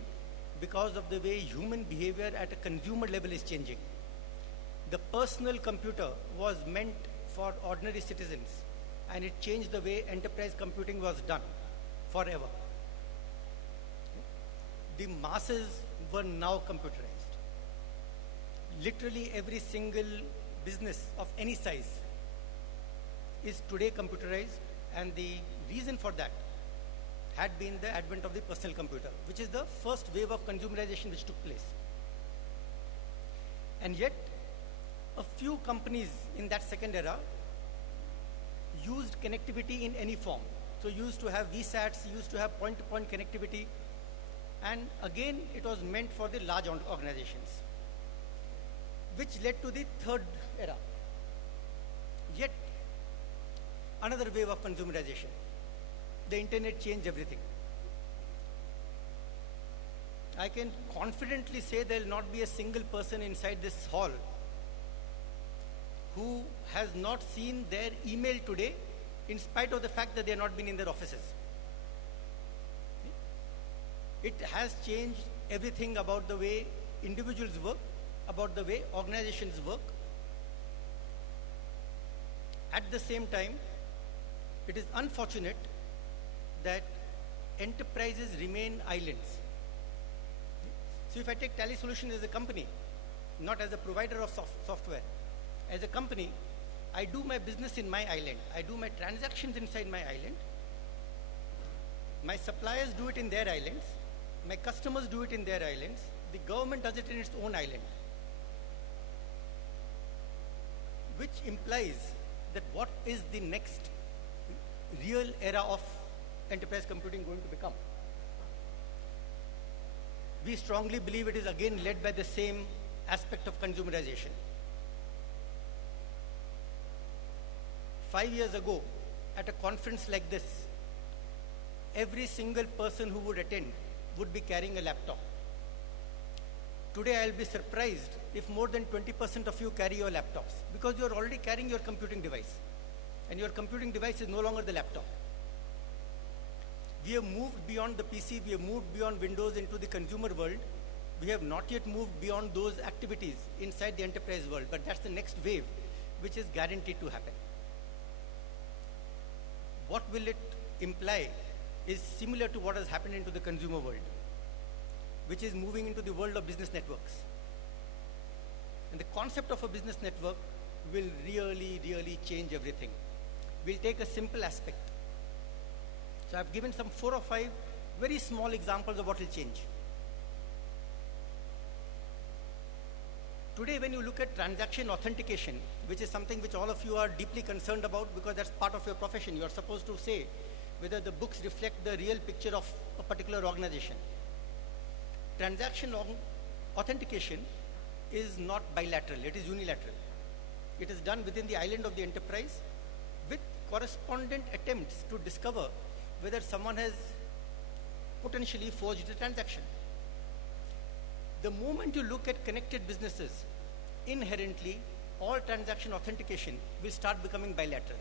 because of the way human behavior at a consumer level is changing. The personal computer was meant for ordinary citizens, and it changed the way enterprise computing was done forever. The masses were now computerized. Literally every single business of any size is today computerized, and the reason for that had been the advent of the personal computer, which is the first wave of consumerization which took place. And yet, a few companies in that second era used connectivity in any form. So used to have VSATs, used to have point-to-point connectivity, and again it was meant for the large organizations, which led to the third era. Yet another wave of consumerization. The internet changed everything. I can confidently say there will not be a single person inside this hall who has not seen their email today, in spite of the fact that they have not been in their offices. It has changed everything about the way individuals work, about the way organizations work. At the same time, it is unfortunate that enterprises remain islands. So if I take Tally Solutions as a company, not as a provider of software, as a company, I do my business in my island. I do my transactions inside my island, My suppliers do it in their islands. My customers do it in their islands. The government does it in its own island. Which implies that what is the next real era of enterprise computing going to become? We strongly believe it is again led by the same aspect of consumerization. 5 years ago, at a conference like this, every single person who would attend would be carrying a laptop. Today, I'll be surprised if more than 20% of you carry your laptops, because you're already carrying your computing device, and your computing device is no longer the laptop. We have moved beyond the PC, we have moved beyond Windows into the consumer world. We have not yet moved beyond those activities inside the enterprise world, but that's the next wave, which is guaranteed to happen. What will it imply is similar to what has happened into the consumer world, which is moving into the world of business networks. And the concept of a business network will really, really change everything. We'll take a simple aspect. So I've given some 4 or 5 very small examples of what will change. Today, when you look at transaction authentication, which is something which all of you are deeply concerned about because that's part of your profession, you are supposed to say whether the books reflect the real picture of a particular organization. Transaction authentication is not bilateral, it is unilateral. It is done within the island of the enterprise with correspondent attempts to discover whether someone has potentially forged a transaction. The moment you look at connected businesses, inherently all transaction authentication will start becoming bilateral.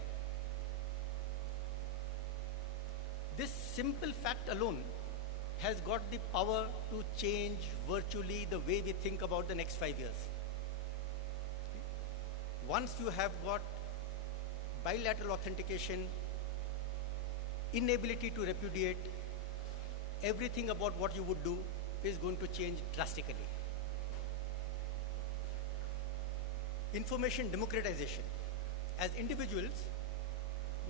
This simple fact alone has got the power to change virtually the way we think about the next 5 years. Once you have got bilateral authentication, inability to repudiate, everything about what you would do is going to change drastically. Information democratization. As individuals,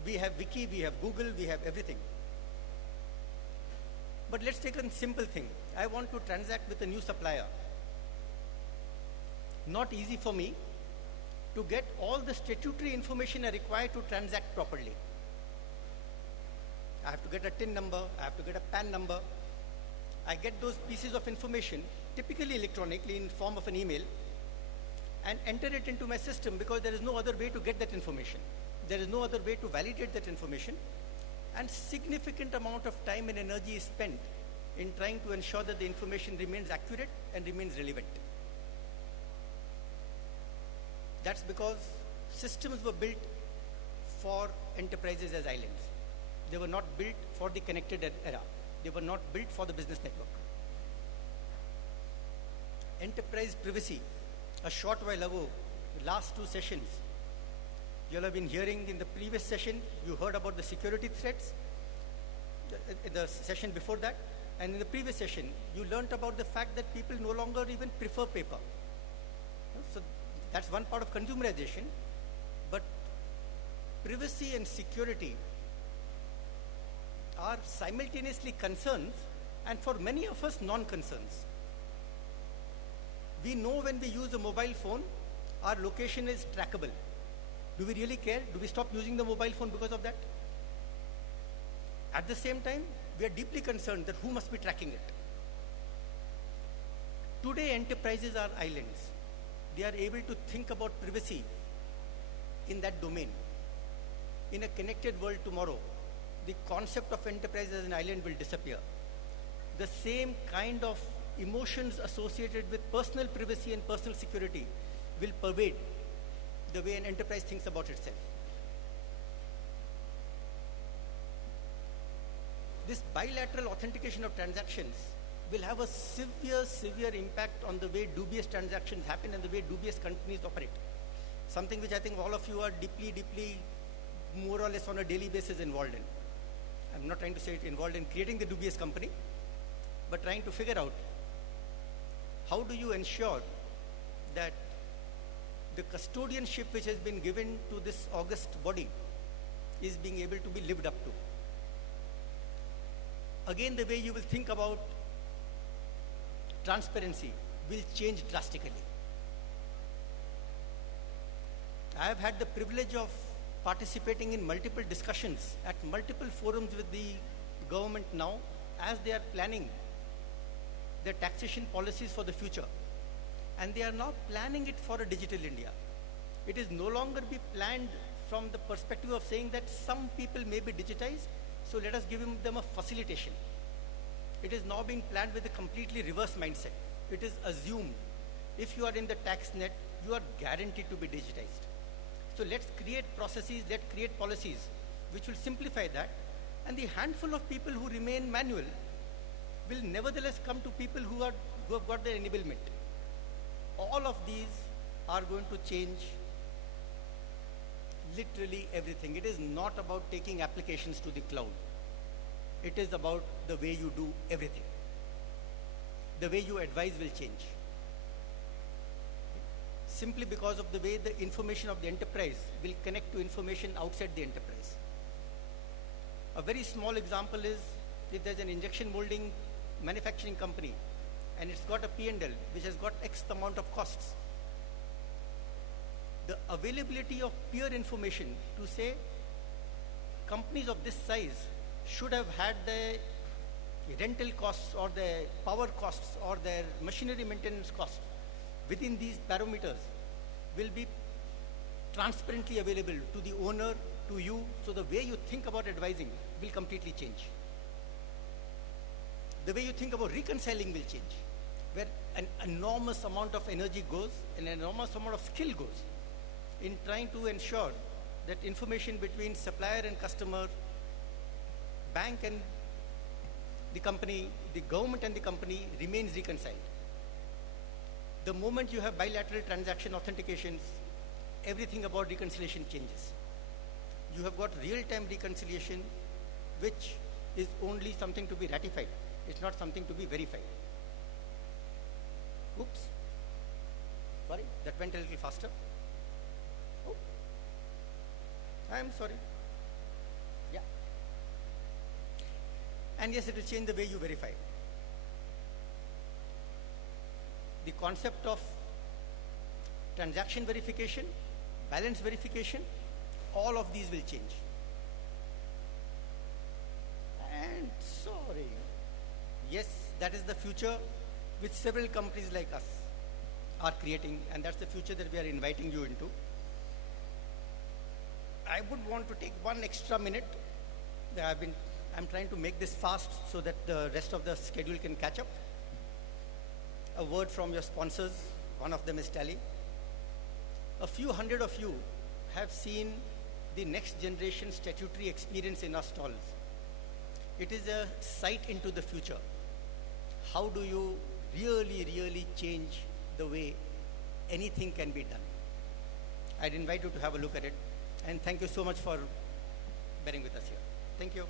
we have Wiki, we have Google, we have everything. But let's take a simple thing. I want to transact with a new supplier. Not easy for me to get all the statutory information I require to transact properly. I have to get a TIN number, I have to get a PAN number. I get those pieces of information, typically electronically in form of an email, and enter it into my system because there is no other way to get that information. There is no other way to validate that information, and significant amount of time and energy is spent in trying to ensure that the information remains accurate and remains relevant. That's because systems were built for enterprises as islands. They were not built for the connected era. They were not built for the business network. Enterprise privacy. A short while ago, the last 2 sessions, you'll have been hearing in the previous session, you heard about the security threats, the session before that, and in the previous session, you learnt about the fact that people no longer even prefer paper. So that's one part of consumerization, but privacy and security are simultaneously concerns, and for many of us, non-concerns. We know when we use a mobile phone, our location is trackable. Do we really care? Do we stop using the mobile phone because of that? At the same time, we are deeply concerned that who must be tracking it. Today, enterprises are islands. They are able to think about privacy in that domain. In a connected world tomorrow, the concept of enterprise as an island will disappear. The same kind of emotions associated with personal privacy and personal security will pervade the way an enterprise thinks about itself. This bilateral authentication of transactions will have a severe impact on the way dubious transactions happen and the way dubious companies operate. Something which I think all of you are deeply, more or less on a daily basis involved in. I'm not trying to say it involved in creating the dubious company, but trying to figure out how do you ensure that the custodianship which has been given to this august body is being able to be lived up to. again the way you will think about transparency will change drastically. I have had the privilege of participating in multiple discussions at multiple forums with the government now as they are planning their taxation policies for the future. And they are now planning it for a digital India. It is no longer be planned from the perspective of saying that some people may be digitized, so let us give them a facilitation. It is now being planned with a completely reverse mindset. It is assumed if you are in the tax net, you are guaranteed to be digitized. So let's create processes, let's create policies which will simplify that, and the handful of people who remain manual will nevertheless come to people who have got their enablement. All of these are going to change literally everything. It is not about taking applications to the cloud. It is about the way you do everything. The way you advise will change. Simply because of the way the information of the enterprise will connect to information outside the enterprise. A very small example is if there's an injection molding manufacturing company and it's got a P&L which has got X amount of costs. The availability of peer information to say companies of this size should have had the rental costs or the power costs or their machinery maintenance costs within these parameters will be transparently available to the owner, to you, so the way you think about advising will completely change. The way you think about reconciling will change, where an enormous amount of energy goes, an enormous amount of skill goes in trying to ensure that information between supplier and customer, bank and the company, the government and the company remains reconciled. The moment you have bilateral transaction authentications, everything about reconciliation changes. You have got real-time reconciliation, which is only something to be ratified. It's not something to be verified. Oops. Sorry, that went a little faster. Oh. I'm sorry. Yeah. And yes, it will change the way you verify. The concept of transaction verification, balance verification, all of these will change. And sorry. Yes, that is the future which several companies like us are creating, and that's the future that we are inviting you into. I would want to take one extra minute. I'm trying to make this fast so that the rest of the schedule can catch up. A word from your sponsors. One of them is Tally. A few hundred of you have seen the next generation statutory experience in our stalls. It is a sight into the future. How do you really change the way anything can be done? I'd invite you to have a look at it. And thank you so much for bearing with us here. Thank you.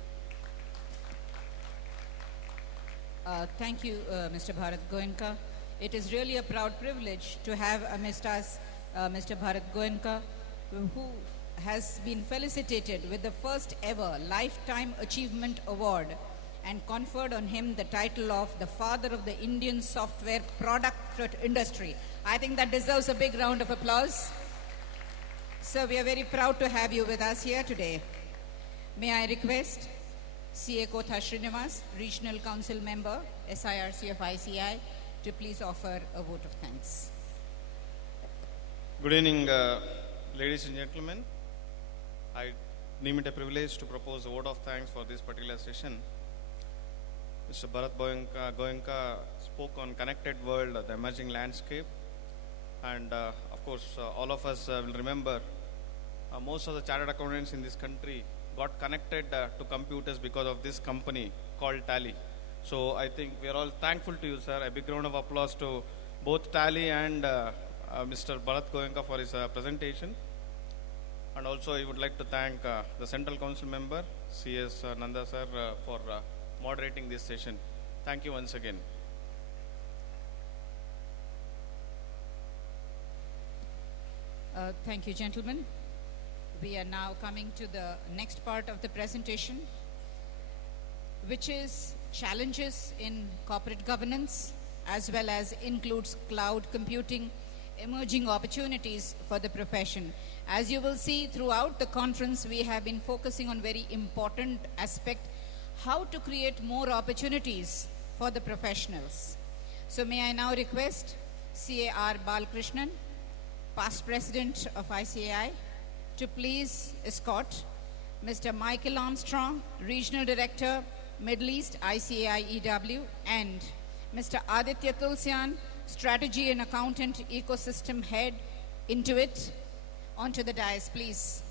Thank you, Mr. Bharat Goenka. It is really a proud privilege to have amidst us Mr. Bharat Goenka, who has been felicitated with the first ever Lifetime Achievement Award and conferred on him the title of the Father of the Indian Software Product Industry. I think that deserves a big round of applause. So we are very proud to have you with us here today. May I request CA Kotha Srinivas, Regional Council Member, SIRC of ICAI, to please offer a vote of thanks. Good evening, ladies and gentlemen. I deem it a privilege to propose a vote of thanks for this particular session. Mr. Bharat Goenka spoke on connected world, the emerging landscape, and of course all of us will remember most of the chartered accountants in this country got connected to computers because of this company called Tally. So I think we are all thankful to you, sir. A big round of applause to both Tally and Mr. Bharat Goenka for his presentation. And also I would like to thank the Central Council member, CS Nanda sir, for moderating this session. Thank you once again. Thank you, gentlemen. We are now coming to the next part of the presentation. which is challenges in corporate governance, as well as includes cloud computing, emerging opportunities for the profession. As you will see throughout the conference, we have been focusing on very important aspect, how to create more opportunities for the professionals. So may I now request CAR Balakrishnan, past president of ICAI, to please escort Mr. Michael Armstrong, regional director, Middle East ICAI EW, and Mr. Aditya Tulsian, strategy and accountant ecosystem head, Intuit, onto the dais, please.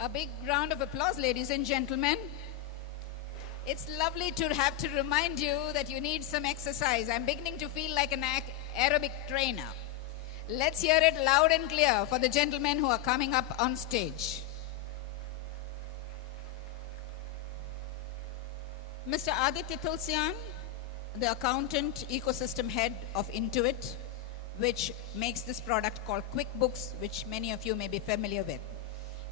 A big round of applause, ladies and gentlemen. It's lovely to have to remind you that you need some exercise. I'm beginning to feel like an aerobic trainer. Let's hear it loud and clear for the gentlemen who are coming up on stage. Mr. Aditya Tulsian, the accountant ecosystem head of Intuit, which makes this product called QuickBooks, which many of you may be familiar with.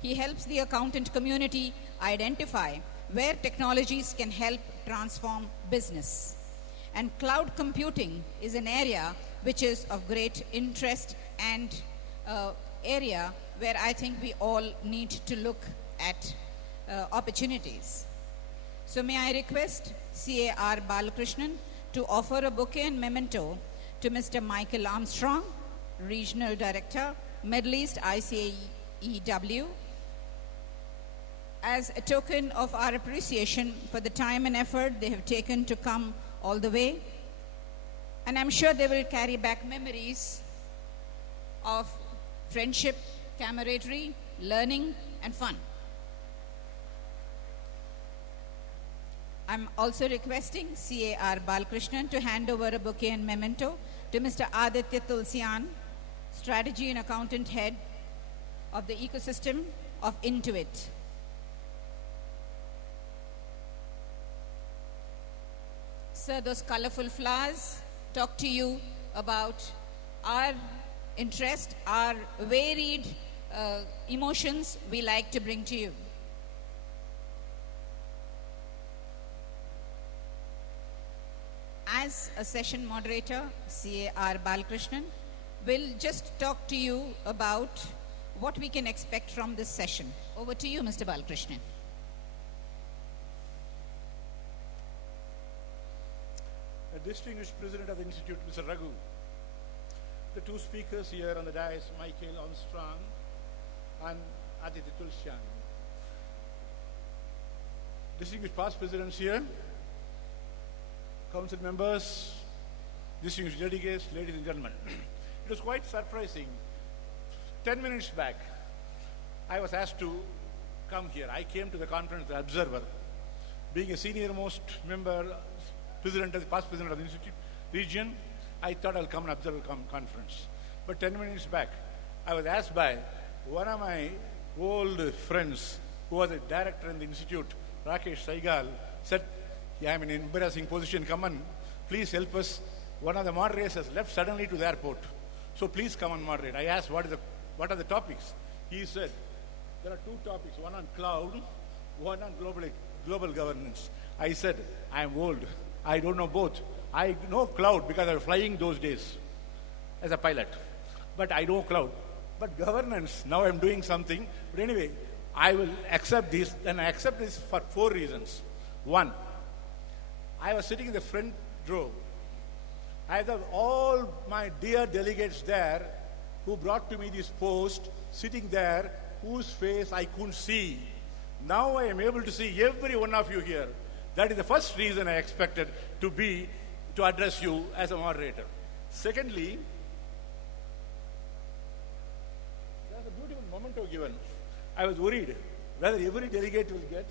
He helps the accountant community identify where technologies can help transform business. And cloud computing is an area which is of great interest and area where I think we all need to look at opportunities. So may I request CAR Balakrishnan to offer a bouquet and memento to Mr. Michael Armstrong, Regional Director, Middle East ICAI EW, as a token of our appreciation for the time and effort they have taken to come all the way. And I'm sure they will carry back memories of friendship, camaraderie, learning, and fun. I'm also requesting CAR Balakrishnan to hand over a bouquet and memento to Mr. Aditya Tulsian, Strategy and Accountant Head of the Ecosystem of Intuit. Sir, those colorful flowers talk to you about our interest, our varied emotions we like to bring to you. As a session moderator, CAR Balakrishnan will just talk to you about what we can expect from this session. Over to you, Mr. Balakrishnan. The distinguished president of the Institute, Mr. Raghu, the two speakers here on the dais, Michael Armstrong and Aditya Tulsian, distinguished past presidents here, council members, distinguished delegates, ladies and gentlemen. It was quite surprising. 10 minutes back, I was asked to come here. I came to the conference as an observer. Being a senior most member, past president of the Institute region, I thought I'll come and observe the conference. But 10 minutes back, I was asked by one of my old friends who was a director in the Institute, Rakesh Saigal, said, "Yeah, I'm in an embarrassing position. Come on, please help us. One of the moderators has left suddenly to the airport. So please come and moderate." I asked, what are the topics? He said, there are two topics, one on cloud, one on global governance. I said, I'm old. I don't know both. I know cloud because I was flying those days as a pilot. But I know cloud. But governance, now I'm doing something. But anyway, I will accept this, and I accept this for 4 reasons. One, I was sitting in the front row. I have all my dear delegates there who brought to me this post, sitting there, whose face I couldn't see. Now I am able to see every one of you here. That is the first reason I expected to address you as a moderator. Secondly, there's a beautiful memento given. I was worried whether every delegate will get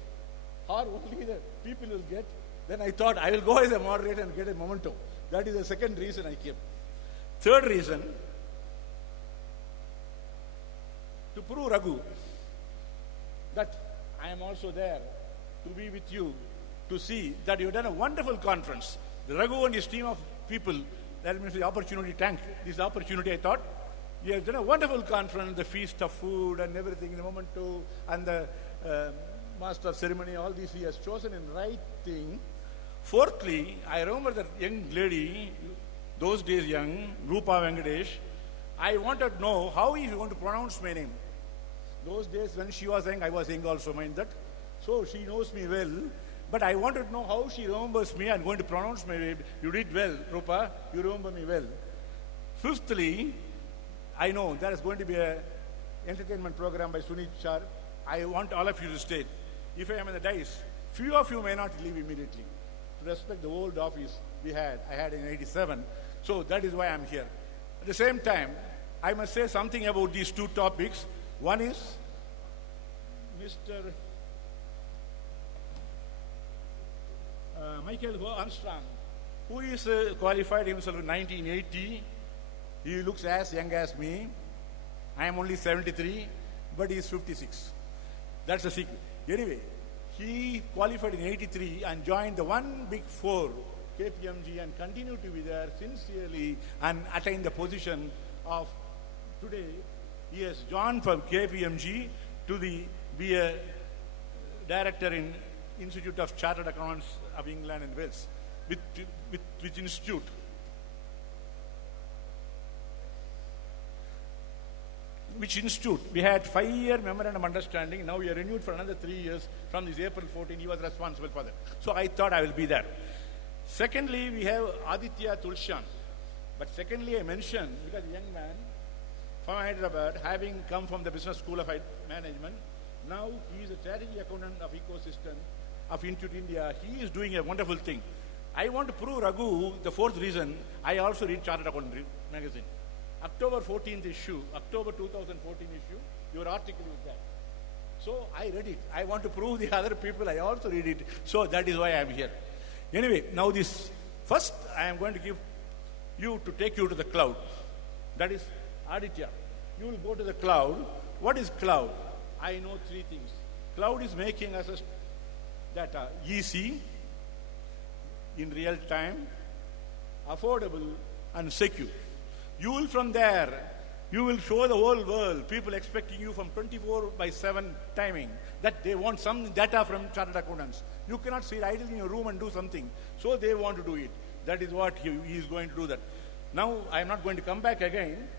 or only the people will get. Then I thought I will go as a moderator and get a memento. That is the second reason I came. Third reason, to prove Raghu that I am also there to be with you, to see that you have done a wonderful conference. The Raghu and his team of people, that means the opportunity, thank this opportunity, I thought, you have done a wonderful conference, the feast of food and everything, the memento and the master of ceremony, all these he has chosen in right thing. Fourthly, I remember that young lady, those days young, Rupa Venkatesh. I wanted to know how is she going to pronounce my name. Those days when she was young, I was young also, mind that. So she knows me well. But I wanted to know how she remembers me and going to pronounce my name. You did well, Rupa. You remember me well. Fifthly, I know there is going to be an entertainment program by Sunit Char. I want all of you to stay. If I am in the dice, few of you may not leave immediately. To respect the old office I had in 87. So that is why I am here. At the same time, I must say something about these two topics. One is Mr. Michael Armstrong, who is qualified himself in 1980. He looks as young as me. I am only 73, but he is 56. That's the secret. Anyway, he qualified in 83 and joined the one big four, KPMG, and continued to be there sincerely and attained the position of today. He has joined from KPMG to be a director in Institute of Chartered Accountants of England and Wales. Which institute? Which institute? We had 5-year memorandum understanding. Now we are renewed for another 3 years. From this April 14, he was responsible for that. So I thought I will be there. Secondly, we have Aditya Tulshan. But secondly, I mentioned, because a young man from Hyderabad, having come from the Business School of Management, now he is a strategy accountant of ecosystem of Institute India. He is doing a wonderful thing. I want to prove Raghu, the fourth reason, I also read Chartered Accountant magazine. October 14th issue, October 2014 issue, your article is there. So I read it. I want to prove the other people I also read it. So that is why I am here. Anyway, now this, first I am going to give you to take you to the cloud. That is Aditya. You will go to the cloud. What is cloud? I know three things. Cloud is making us data easy, in real time, affordable, and secure. You will from there, you will show the whole world, people expecting you from 24/7 timing, that they want some data from chartered accountants. You cannot sit idle in your room and do something. So they want to do it. That is what he is going to do that. Now, I am not going to come back again.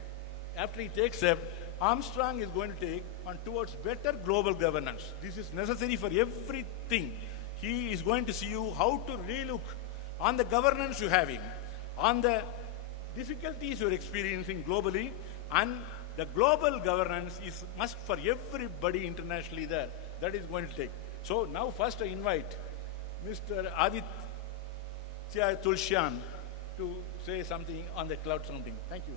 After he takes up, Armstrong is going to take on towards better global governance. This is necessary for everything. He is going to see you how to relook on the governance you're having, on the difficulties you're experiencing globally, and the global governance is must for everybody internationally there. That is going to take. So now first I invite Mr. Aditya Tulshan to say something on the cloud something. Thank you.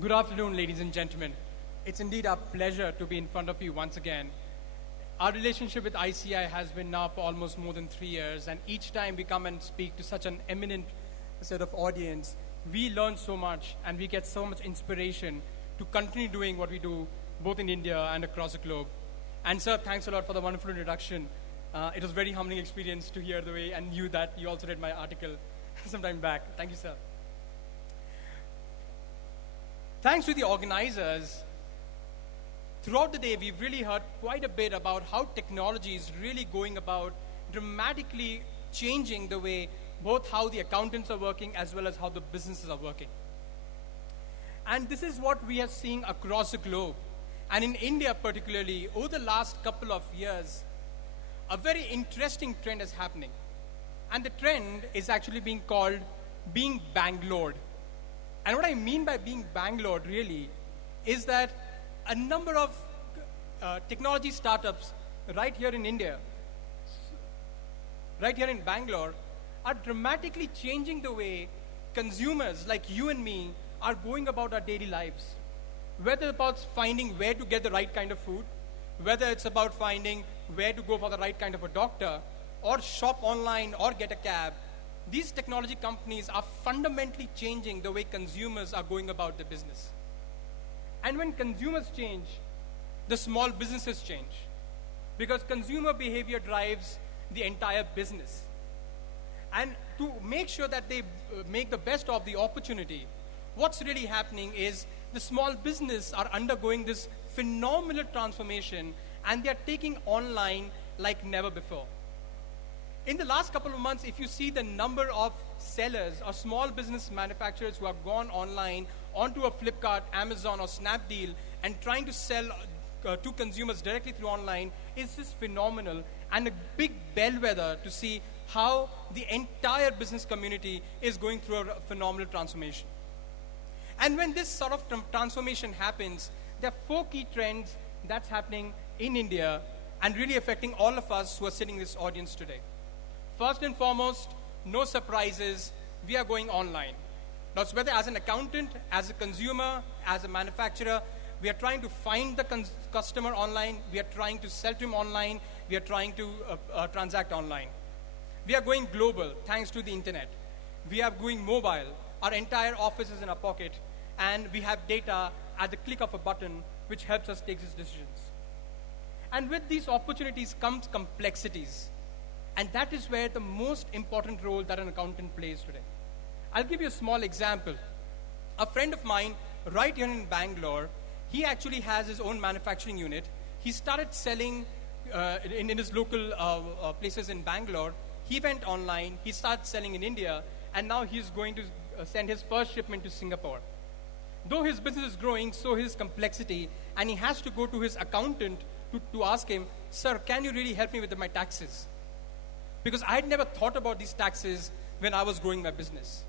Good afternoon, ladies and gentlemen. It's indeed a pleasure to be in front of you once again. Our relationship with ICAI has been now for almost more than 3 years, and each time we come and speak to such an eminent set of audience, we learn so much and we get so much inspiration to continue doing what we do both in India and across the globe. And sir, thanks a lot for the wonderful introduction. It was a very humbling experience to hear the way and you that you also read my article some time back. Thank you, sir. Thanks to the organizers, throughout the day we've really heard quite a bit about how technology is really going about dramatically changing the way both how the accountants are working as well as how the businesses are working. And this is what we are seeing across the globe. And in India particularly, over the last couple of years, a very interesting trend is happening. And the trend is actually being called being Bangalored. And what I mean by being Bangalored really is that a number of technology startups right here in India, right here in Bangalore, are dramatically changing the way consumers like you and me are going about our daily lives. Whether it's about finding where to get the right kind of food, whether it's about finding where to go for the right kind of a doctor, or shop online or get a cab, these technology companies are fundamentally changing the way consumers are going about their business. And when consumers change, the small businesses change. Because consumer behavior drives the entire business. And to make sure that they make the best of the opportunity, what's really happening is the small business are undergoing this phenomenal transformation, and they're taking online like never before. In the last couple of months, if you see the number of sellers or small business manufacturers who have gone online onto a Flipkart, Amazon, or Snapdeal and trying to sell to consumers directly through online, is just phenomenal and a big bellwether to see how the entire business community is going through a phenomenal transformation. And when this sort of transformation happens, there are 4 key trends that's happening in India and really affecting all of us who are sitting in this audience today. First and foremost, no surprises, we are going online. Now, it's whether as an accountant, as a consumer, as a manufacturer, we are trying to find the customer online, we are trying to sell to him online, we are trying to transact online. We are going global thanks to the internet. We are going mobile. Our entire office is in our pocket, and we have data at the click of a button which helps us take these decisions. And with these opportunities comes complexities. And that is where the most important role that an accountant plays today. I'll give you a small example. A friend of mine right here in Bangalore, he actually has his own manufacturing unit. He started selling in his local places in Bangalore. He went online, he started selling in India, and now he's going to send his first shipment to Singapore. Though his business is growing, so his complexity, and he has to go to his accountant to ask him, "Sir, can you really help me with my taxes?" Because I had never thought about these taxes when I was growing my business.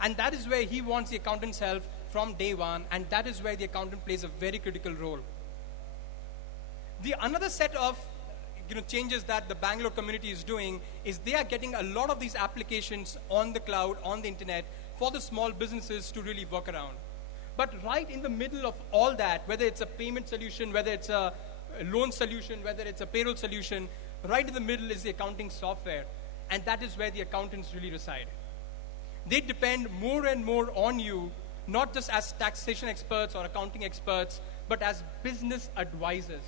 And that is where he wants the accountant's help from day one, and that is where the accountant plays a very critical role. The another set of changes that the Bangalore community is doing is they are getting a lot of these applications on the cloud, on the internet, for the small businesses to really work around. But right in the middle of all that, whether it's a payment solution, whether it's a loan solution, whether it's a payroll solution, right in the middle is the accounting software, and that is where the accountants really reside. They depend more and more on you, not just as taxation experts or accounting experts, but as business advisors.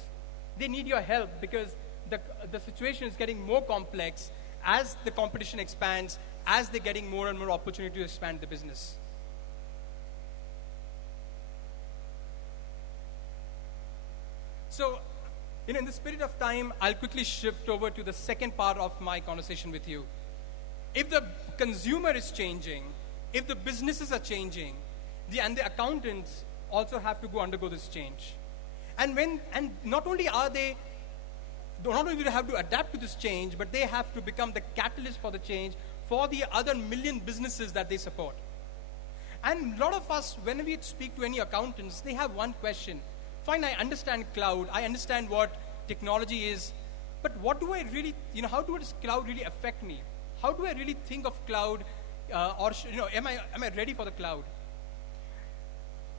They need your help because the situation is getting more complex as the competition expands, as they're getting more and more opportunity to expand the business. So, in the spirit of time, I'll quickly shift over to the second part of my conversation with you. If the consumer is changing, if the businesses are changing, and the accountants also have to undergo this change. And not only do they have to adapt to this change, but they have to become the catalyst for the change for the other million businesses that they support. And a lot of us, when we speak to any accountants, they have one question. Fine, I understand cloud, I understand what technology is, but what do I really, how does cloud really affect me? How do I really think of cloud, am I ready for the cloud?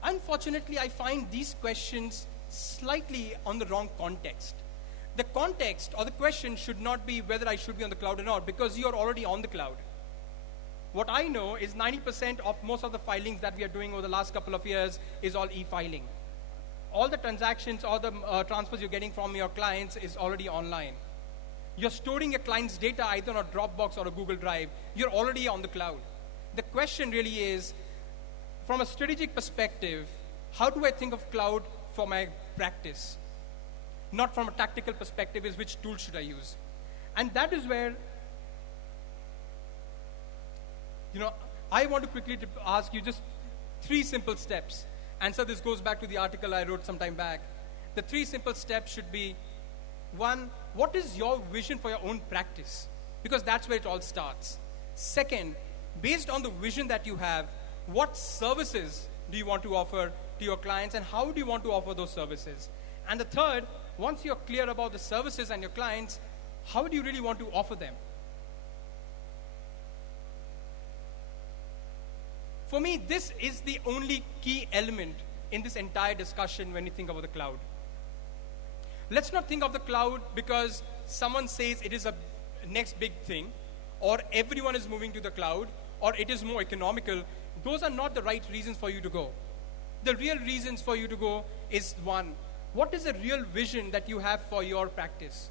Unfortunately, I find these questions slightly on the wrong context. The context or the question should not be whether I should be on the cloud or not, because you are already on the cloud. What I know is 90% of most of the filings that we are doing over the last couple of years is all e-filing. All the transactions, all the transfers you're getting from your clients is already online. You're storing your client's data either on a Dropbox or a Google Drive. You're already on the cloud. The question really is, from a strategic perspective, how do I think of cloud for my practice? Not from a tactical perspective, is which tool should I use? And that is where, I want to quickly ask you just 3 simple steps. And so this goes back to the article I wrote some time back. The 3 simple steps should be, 1, what is your vision for your own practice? Because that's where it all starts. 2nd, based on the vision that you have, what services do you want to offer to your clients, and how do you want to offer those services? And the 3rd, once you're clear about the services and your clients, how do you really want to offer them? For me, this is the only key element in this entire discussion when you think about the cloud. Let's not think of the cloud because someone says it is a next big thing, or everyone is moving to the cloud, or it is more economical. Those are not the right reasons for you to go. The real reasons for you to go is one, what is the real vision that you have for your practice?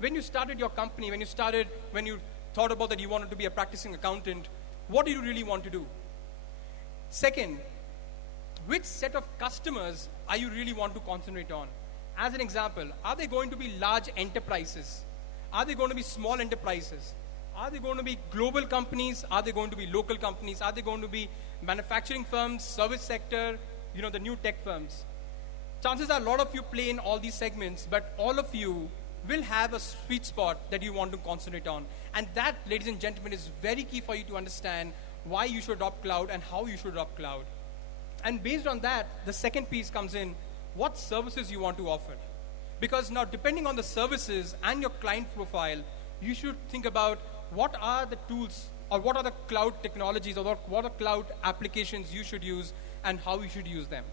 When you started your company, when you thought about that you wanted to be a practicing accountant, what do you really want to do? Second, which set of customers are you really want to concentrate on? As an example, are they going to be large enterprises? Are they going to be small enterprises? Are they going to be global companies? Are they going to be local companies? Are they going to be manufacturing firms, service sector, the new tech firms? Chances are a lot of you play in all these segments, but all of you will have a sweet spot that you want to concentrate on. And that, ladies and gentlemen, is very key for you to understand why you should adopt cloud and how you should adopt cloud. And based on that, the second piece comes in, what services you want to offer. Because now, depending on the services and your client profile, you should think about what are the tools or what are the cloud technologies or what are cloud applications you should use and how you should use them.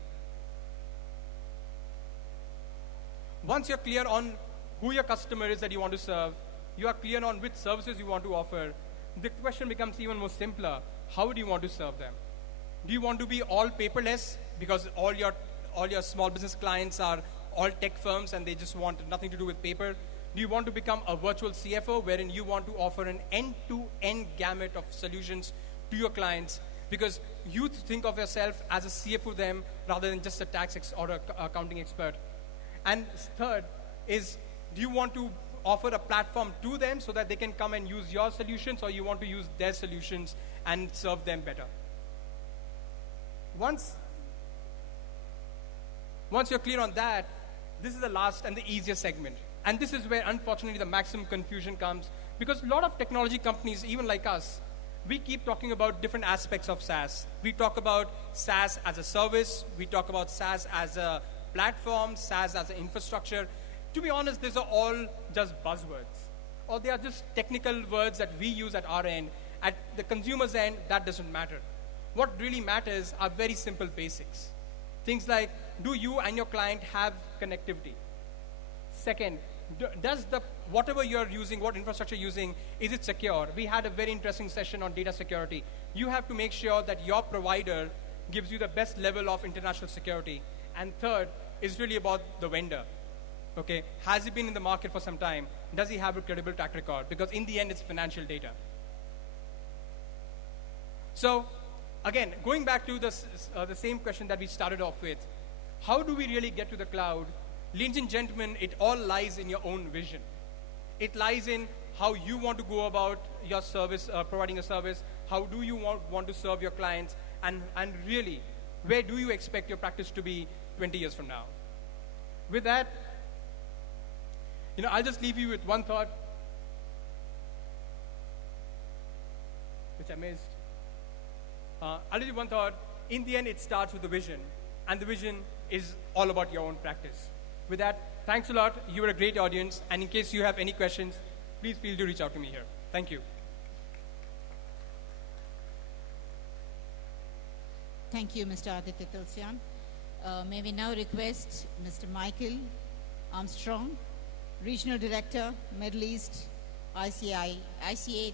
Once you're clear on who your customer is that you want to serve, you are clear on which services you want to offer, the question becomes even more simpler. How do you want to serve them? Do you want to be all paperless because all your small business clients are all tech firms and they just want nothing to do with paper? Do you want to become a virtual CFO wherein you want to offer an end-to-end gamut of solutions to your clients because you think of yourself as a CFO to them rather than just a tax or an accounting expert? And third is, do you want to offer a platform to them so that they can come and use your solutions, or you want to use their solutions and serve them better? Once you're clear on that, this is the last and the easiest segment. And this is where, unfortunately, the maximum confusion comes, because a lot of technology companies, even like us, we keep talking about different aspects of SaaS. We talk about SaaS as a service. We talk about SaaS as a platform, SaaS as an infrastructure. To be honest, these are all just buzzwords, or they are just technical words that we use at our end. At the consumer's end, that doesn't matter. What really matters are very simple basics. Things like, do you and your client have connectivity? Second, does whatever you're using, what infrastructure you're using, is it secure? We had a very interesting session on data security. You have to make sure that your provider gives you the best level of international security. And third is really about the vendor. Okay, has he been in the market for some time? Does he have a credible track record? Because in the end, it's financial data. So, again, going back to the same question that we started off with, how do we really get to the cloud? Ladies and gentlemen, it all lies in your own vision. It lies in how you want to go about your service, providing a service. How do you want to serve your clients? And really, where do you expect your practice to be 20 years from now? With that, I'll just leave you with one thought, which I missed. I'll leave you one thought. In the end, it starts with the vision, and the vision is all about your own practice. With that, thanks a lot. You were a great audience, and in case you have any questions, please feel to reach out to me here. Thank you. Thank you, Mr. Aditya Tulsian. May we now request Mr. Michael Armstrong, Regional Director, Middle East, ICAI-EW,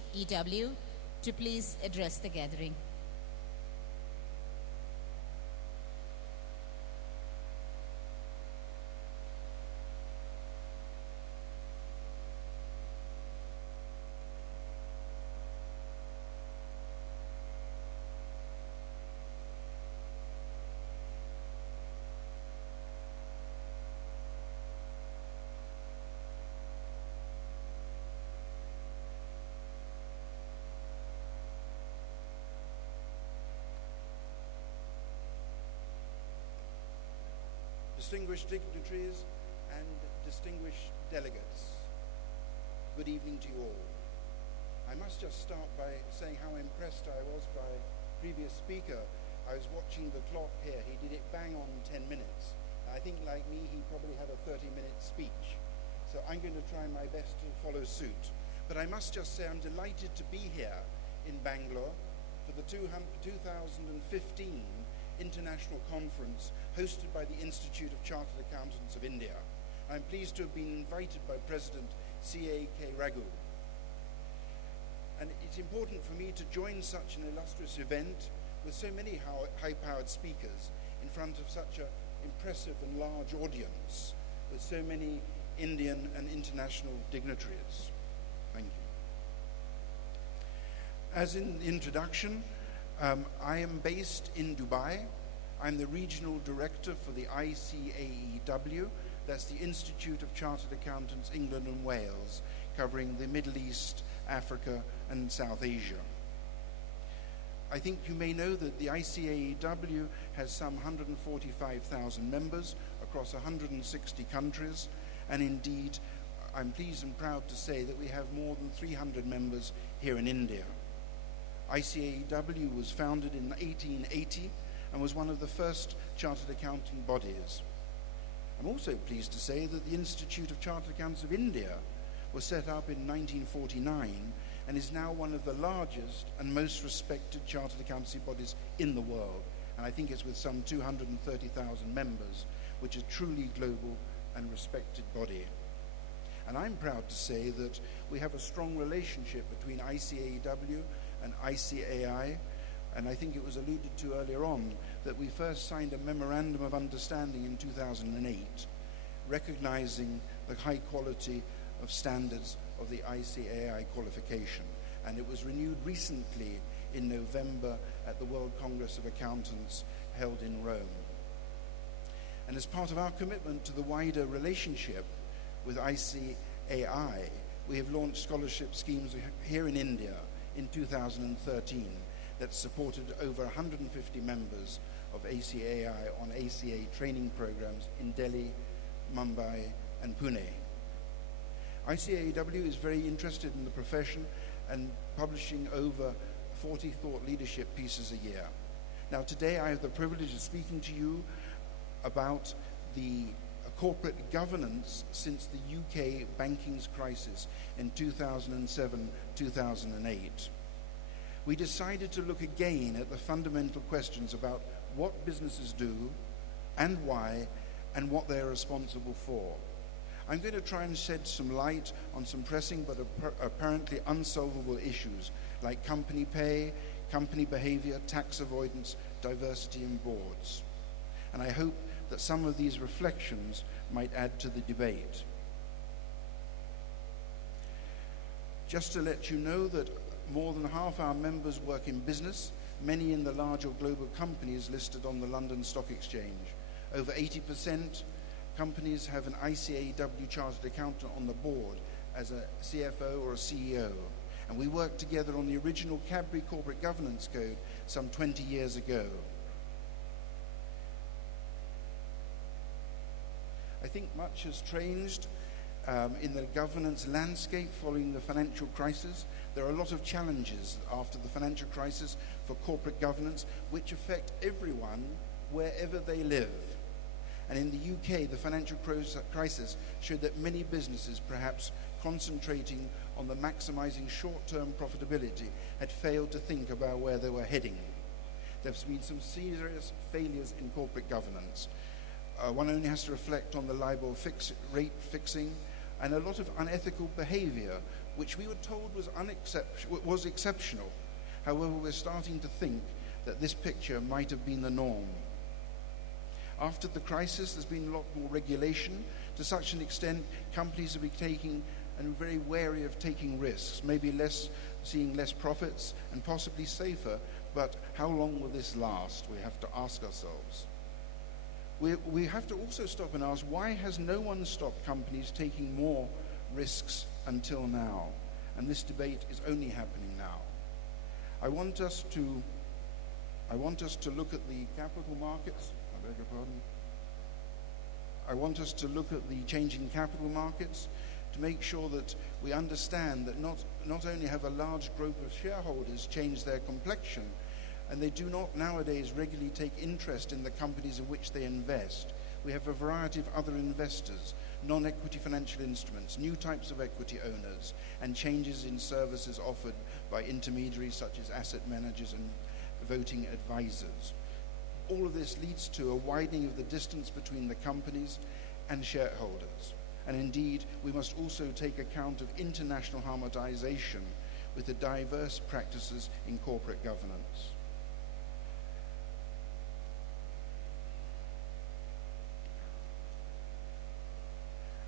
to please address the gathering. Distinguished dignitaries and distinguished delegates, good evening to you all. I must just start by saying how impressed I was by the previous speaker. I was watching the clock here. He did it bang on 10 minutes. I think, like me, he probably had a 30-minute speech. So I'm going to try my best to follow suit. But I must just say I'm delighted to be here in Bangalore for the 2015 International Conference hosted by the Institute of Chartered Accountants of India. I'm pleased to have been invited by President ICAI Raghu. And it's important for me to join such an illustrious event with so many high-powered speakers in front of such an impressive and large audience, with so many Indian and international dignitaries. Thank you. As in the introduction, I am based in Dubai. I'm the regional director for the ICAEW, that's the Institute of Chartered Accountants, England and Wales, covering the Middle East, Africa, and South Asia. I think you may know that the ICAEW has some 145,000 members across 160 countries, and indeed, I'm pleased and proud to say that we have more than 300 members here in India. ICAEW was founded in 1880 and was one of the first chartered accounting bodies. I'm also pleased to say that the Institute of Chartered Accountants of India was set up in 1949 and is now one of the largest and most respected chartered accountancy bodies in the world. And I think it's with some 230,000 members, which is a truly global and respected body. And I'm proud to say that we have a strong relationship between ICAEW and ICAI, and I think it was alluded to earlier on that we first signed a memorandum of understanding in 2008, recognizing the high quality of standards of the ICAI qualification. And it was renewed recently in November at the World Congress of Accountants held in Rome. And as part of our commitment to the wider relationship with ICAI, we have launched scholarship schemes here in India in 2013 that supported over 150 members of ICAI on ACA training programs in Delhi, Mumbai, and Pune. ICAEW is very interested in the profession and publishing over 40 thought leadership pieces a year. Now today I have the privilege of speaking to you about the corporate governance since the UK banking crisis in 2007-2008. We decided to look again at the fundamental questions about what businesses do and why and what they're responsible for. I'm going to try and shed some light on some pressing but apparently unsolvable issues like company pay, company behavior, tax avoidance, diversity in boards. And I hope that some of these reflections might add to the debate. Just to let you know that more than half our members work in business, many in the larger global companies listed on the London Stock Exchange. Over 80% companies have an ICAEW chartered accountant on the board as a CFO or a CEO. And we worked together on the original Cadbury Corporate Governance Code some 20 years ago. I think much has changed in the governance landscape following the financial crisis. There are a lot of challenges after the financial crisis for corporate governance which affect everyone wherever they live. And in the UK, the financial crisis showed that many businesses, perhaps concentrating on the maximizing short-term profitability, had failed to think about where they were heading. There's been some serious failures in corporate governance. One only has to reflect on the LIBOR rate fixing and a lot of unethical behavior, which we were told was exceptional. However, we're starting to think that this picture might have been the norm. After the crisis, there's been a lot more regulation. To such an extent, companies have been taking and very wary of taking risks, maybe seeing less profits and possibly safer, but how long will this last? We have to ask ourselves. We have to also stop and ask, why has no one stopped companies taking more risks until now? And this debate is only happening now. I want us to look at the capital markets. I beg your pardon. I want us to look at the changing capital markets to make sure that we understand that not only have a large group of shareholders changed their complexion, and they do not nowadays regularly take interest in the companies in which they invest. We have a variety of other investors, non-equity financial instruments, new types of equity owners, and changes in services offered by intermediaries such as asset managers and voting advisors. All of this leads to a widening of the distance between the companies and shareholders. and indeed we must also take account of international harmonization with the diverse practices in corporate governance.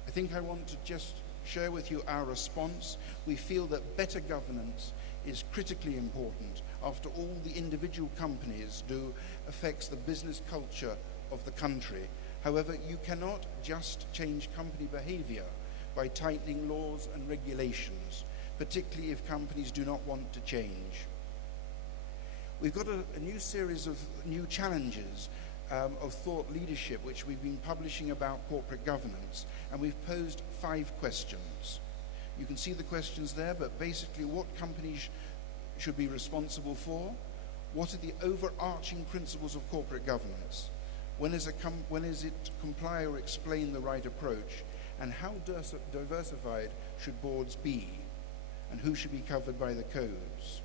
I think I want to just share with you our response. We feel that better governance is critically important. After all, the individual companies do affects the business culture of the country. However, you cannot just change company behavior by tightening laws and regulations, particularly if companies do not want to change. We've got a new series of new challenges of thought leadership, which we've been publishing about corporate governance, and we've posed 5 questions. You can see the questions there, but basically what companies should be responsible for, what are the overarching principles of corporate governance, when is it comply or explain the right approach, and how diversified should boards be, and who should be covered by the codes.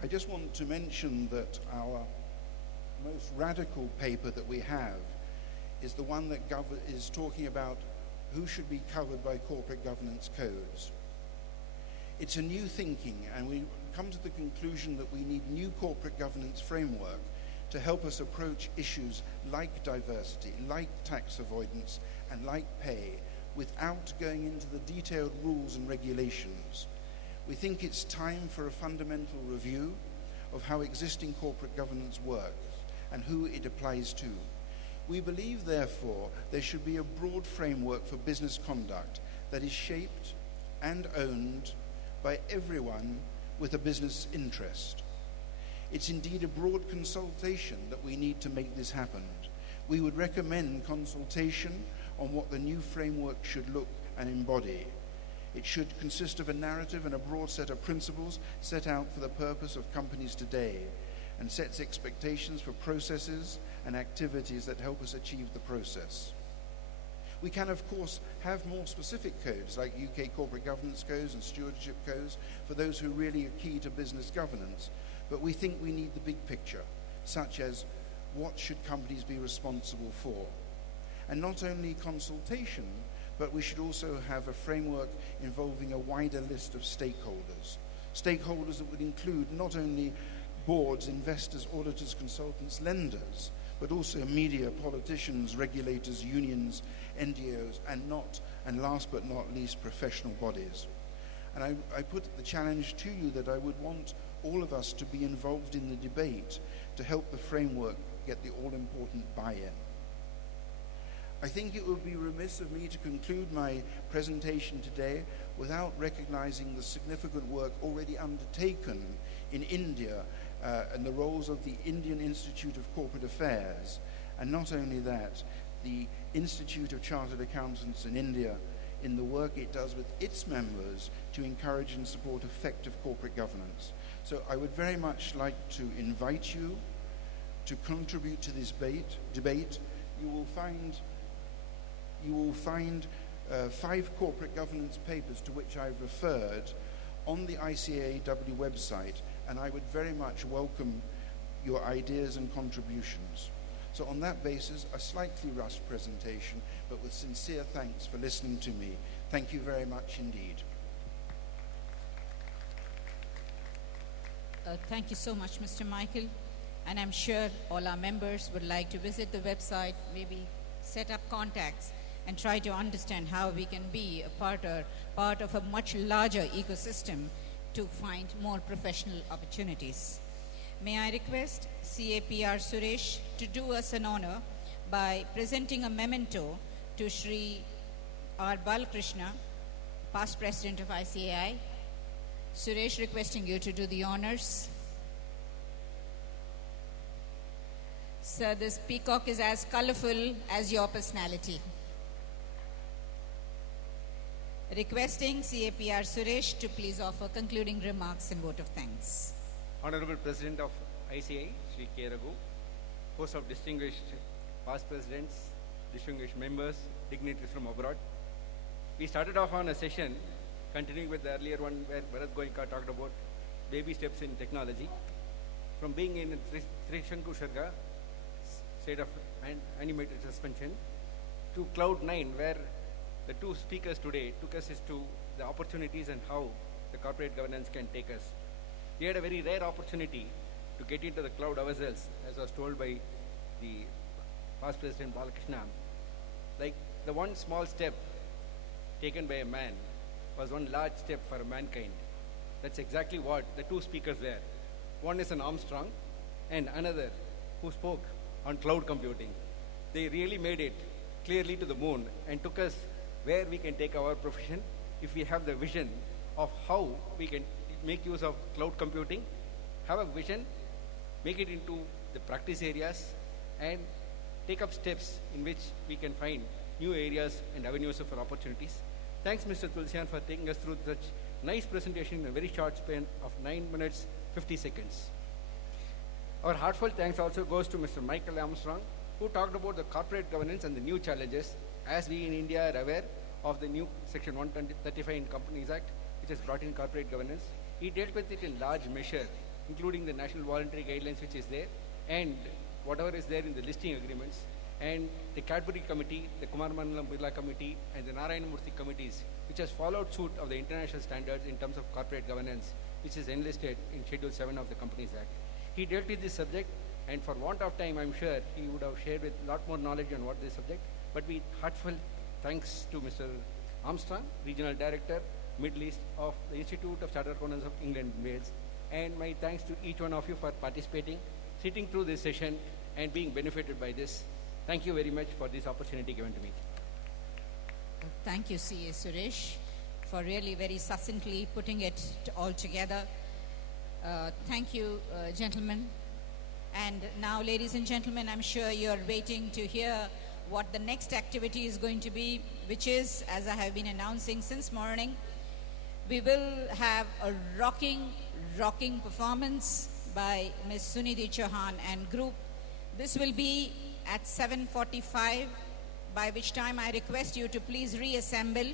I just want to mention that our most radical paper that we have is the one that is talking about who should be covered by corporate governance codes. It's a new thinking, and we come to the conclusion that we need new corporate governance framework to help us approach issues like diversity, like tax avoidance, and like pay without going into the detailed rules and regulations. We think it's time for a fundamental review of how existing corporate governance works and who it applies to. We believe, therefore, there should be a broad framework for business conduct that is shaped and owned by everyone with a business interest. It's indeed a broad consultation that we need to make this happen. We would recommend consultation on what the new framework should look and embody. It should consist of a narrative and a broad set of principles set out for the purpose of companies today, and sets expectations for processes and activities that help us achieve the process. We can, of course, have more specific codes like UK corporate governance codes and stewardship codes for those who really are key to business governance, but we think we need the big picture, such as what should companies be responsible for. And not only consultation, but we should also have a framework involving a wider list of stakeholders. Stakeholders that would include not only boards, investors, auditors, consultants, lenders, but also media, politicians, regulators, unions, NGOs, and last but not least, professional bodies. And I put the challenge to you that I would want all of us to be involved in the debate to help the framework get the all-important buy-in. I think it would be remiss of me to conclude my presentation today without recognizing the significant work already undertaken in India and the roles of the Indian Institute of Corporate Affairs, and not only that, the Institute of Chartered Accountants in India in the work it does with its members to encourage and support effective corporate governance. So I would very much like to invite you to contribute to this debate. You will find 5 corporate governance papers to which I've referred on the ICAI website, and I would very much welcome your ideas and contributions. So on that basis, a slightly rushed presentation, but with sincere thanks for listening to me. Thank you very much indeed. Thank you so much, Mr. Michael. And I'm sure all our members would like to visit the website, maybe set up contacts, and try to understand how we can be a part of a much larger ecosystem to find more professional opportunities. May I request CAPR Suresh to do us an honor by presenting a memento to Shri R. Balakrishna, past president of ICAI. Suresh, requesting you to do the honors. Sir, this peacock is as colorful as your personality. Requesting CAPR Suresh to please offer concluding remarks and vote of thanks. Honorable President of ICAI, Sri K. Raghu, host of distinguished past presidents, distinguished members, dignitaries from abroad. We started off on a session, continuing with the earlier one where Bharat Goenka talked about baby steps in technology. From being in Trishanku Sharga, state of animated suspension, to Cloud 9, where the two speakers today took us to the opportunities and how the corporate governance can take us. We had a very rare opportunity to get into the cloud ourselves, as was told by the past President Balakrishna. Like the one small step taken by a man was one large step for mankind. That's exactly what the two speakers were. One is an Armstrong and another who spoke on cloud computing. They really made it clearly to the moon and took us where we can take our profession if we have the vision of how we can make use of cloud computing, have a vision, make it into the practice areas, and take up steps in which we can find new areas and avenues for opportunities. Thanks, Mr. Tulsian, for taking us through such nice presentation in a very short span of 9 minutes, 50 seconds. Our heartfelt thanks also goes to Mr. Michael Armstrong, who talked about the corporate governance and the new challenges, as we in India are aware of the new Section 135 in Companies Act, which has brought in corporate governance. He dealt with it in large measure, including the National Voluntary Guidelines which is there, and whatever is there in the listing agreements, and the Cadbury Committee, the Kumar Mangalam Birla Committee, and the Narayana Murthy committees, which has followed suit of the international standards in terms of corporate governance, which is enlisted in Schedule 7 of the Companies Act. He dealt with this subject, and for want of time, I'm sure he would have shared with a lot more knowledge on what this subject, but we heartfelt thanks to Mr. Armstrong, Regional Director, Middle East of the Institute of Chartered Accountants of England and Wales, and my thanks to each one of you for participating, sitting through this session, and being benefited by this. Thank you very much for this opportunity given to me. Thank you, C.A. Suresh, for really very succinctly putting it all together. Thank you, gentlemen. And now, ladies and gentlemen, I'm sure you're waiting to hear what the next activity is going to be, which is, as I have been announcing since morning, we will have a rocking performance by Ms. Sunidhi Chauhan and group. This will be at 7:45, by which time I request you to please reassemble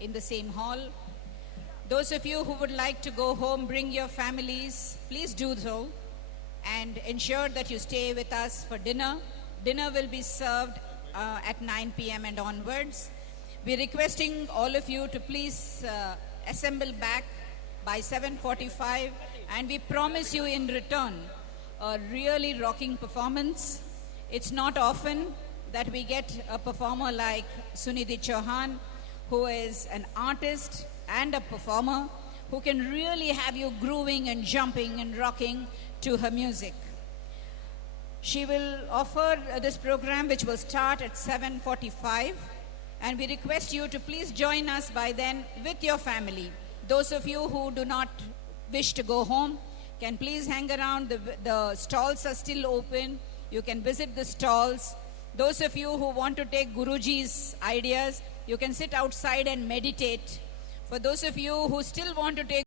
in the same hall. Those of you who would like to go home, bring your families, please do so, and ensure that you stay with us for dinner. Dinner will be served at 9 p.m. and onwards. We're requesting all of you to please assemble back by 7:45, and we promise you in return a really rocking performance. It's not often that we get a performer like Sunidhi Chauhan, who is an artist and a performer, who can really have you grooving and jumping and rocking to her music. She will offer this program, which will start at 7:45, and we request you to please join us by then with your family. Those of you who do not wish to go home can please hang around. The stalls are still open. You can visit the stalls. Those of you who want to take Guruji's ideas, you can sit outside and meditate. For those of you who still want to take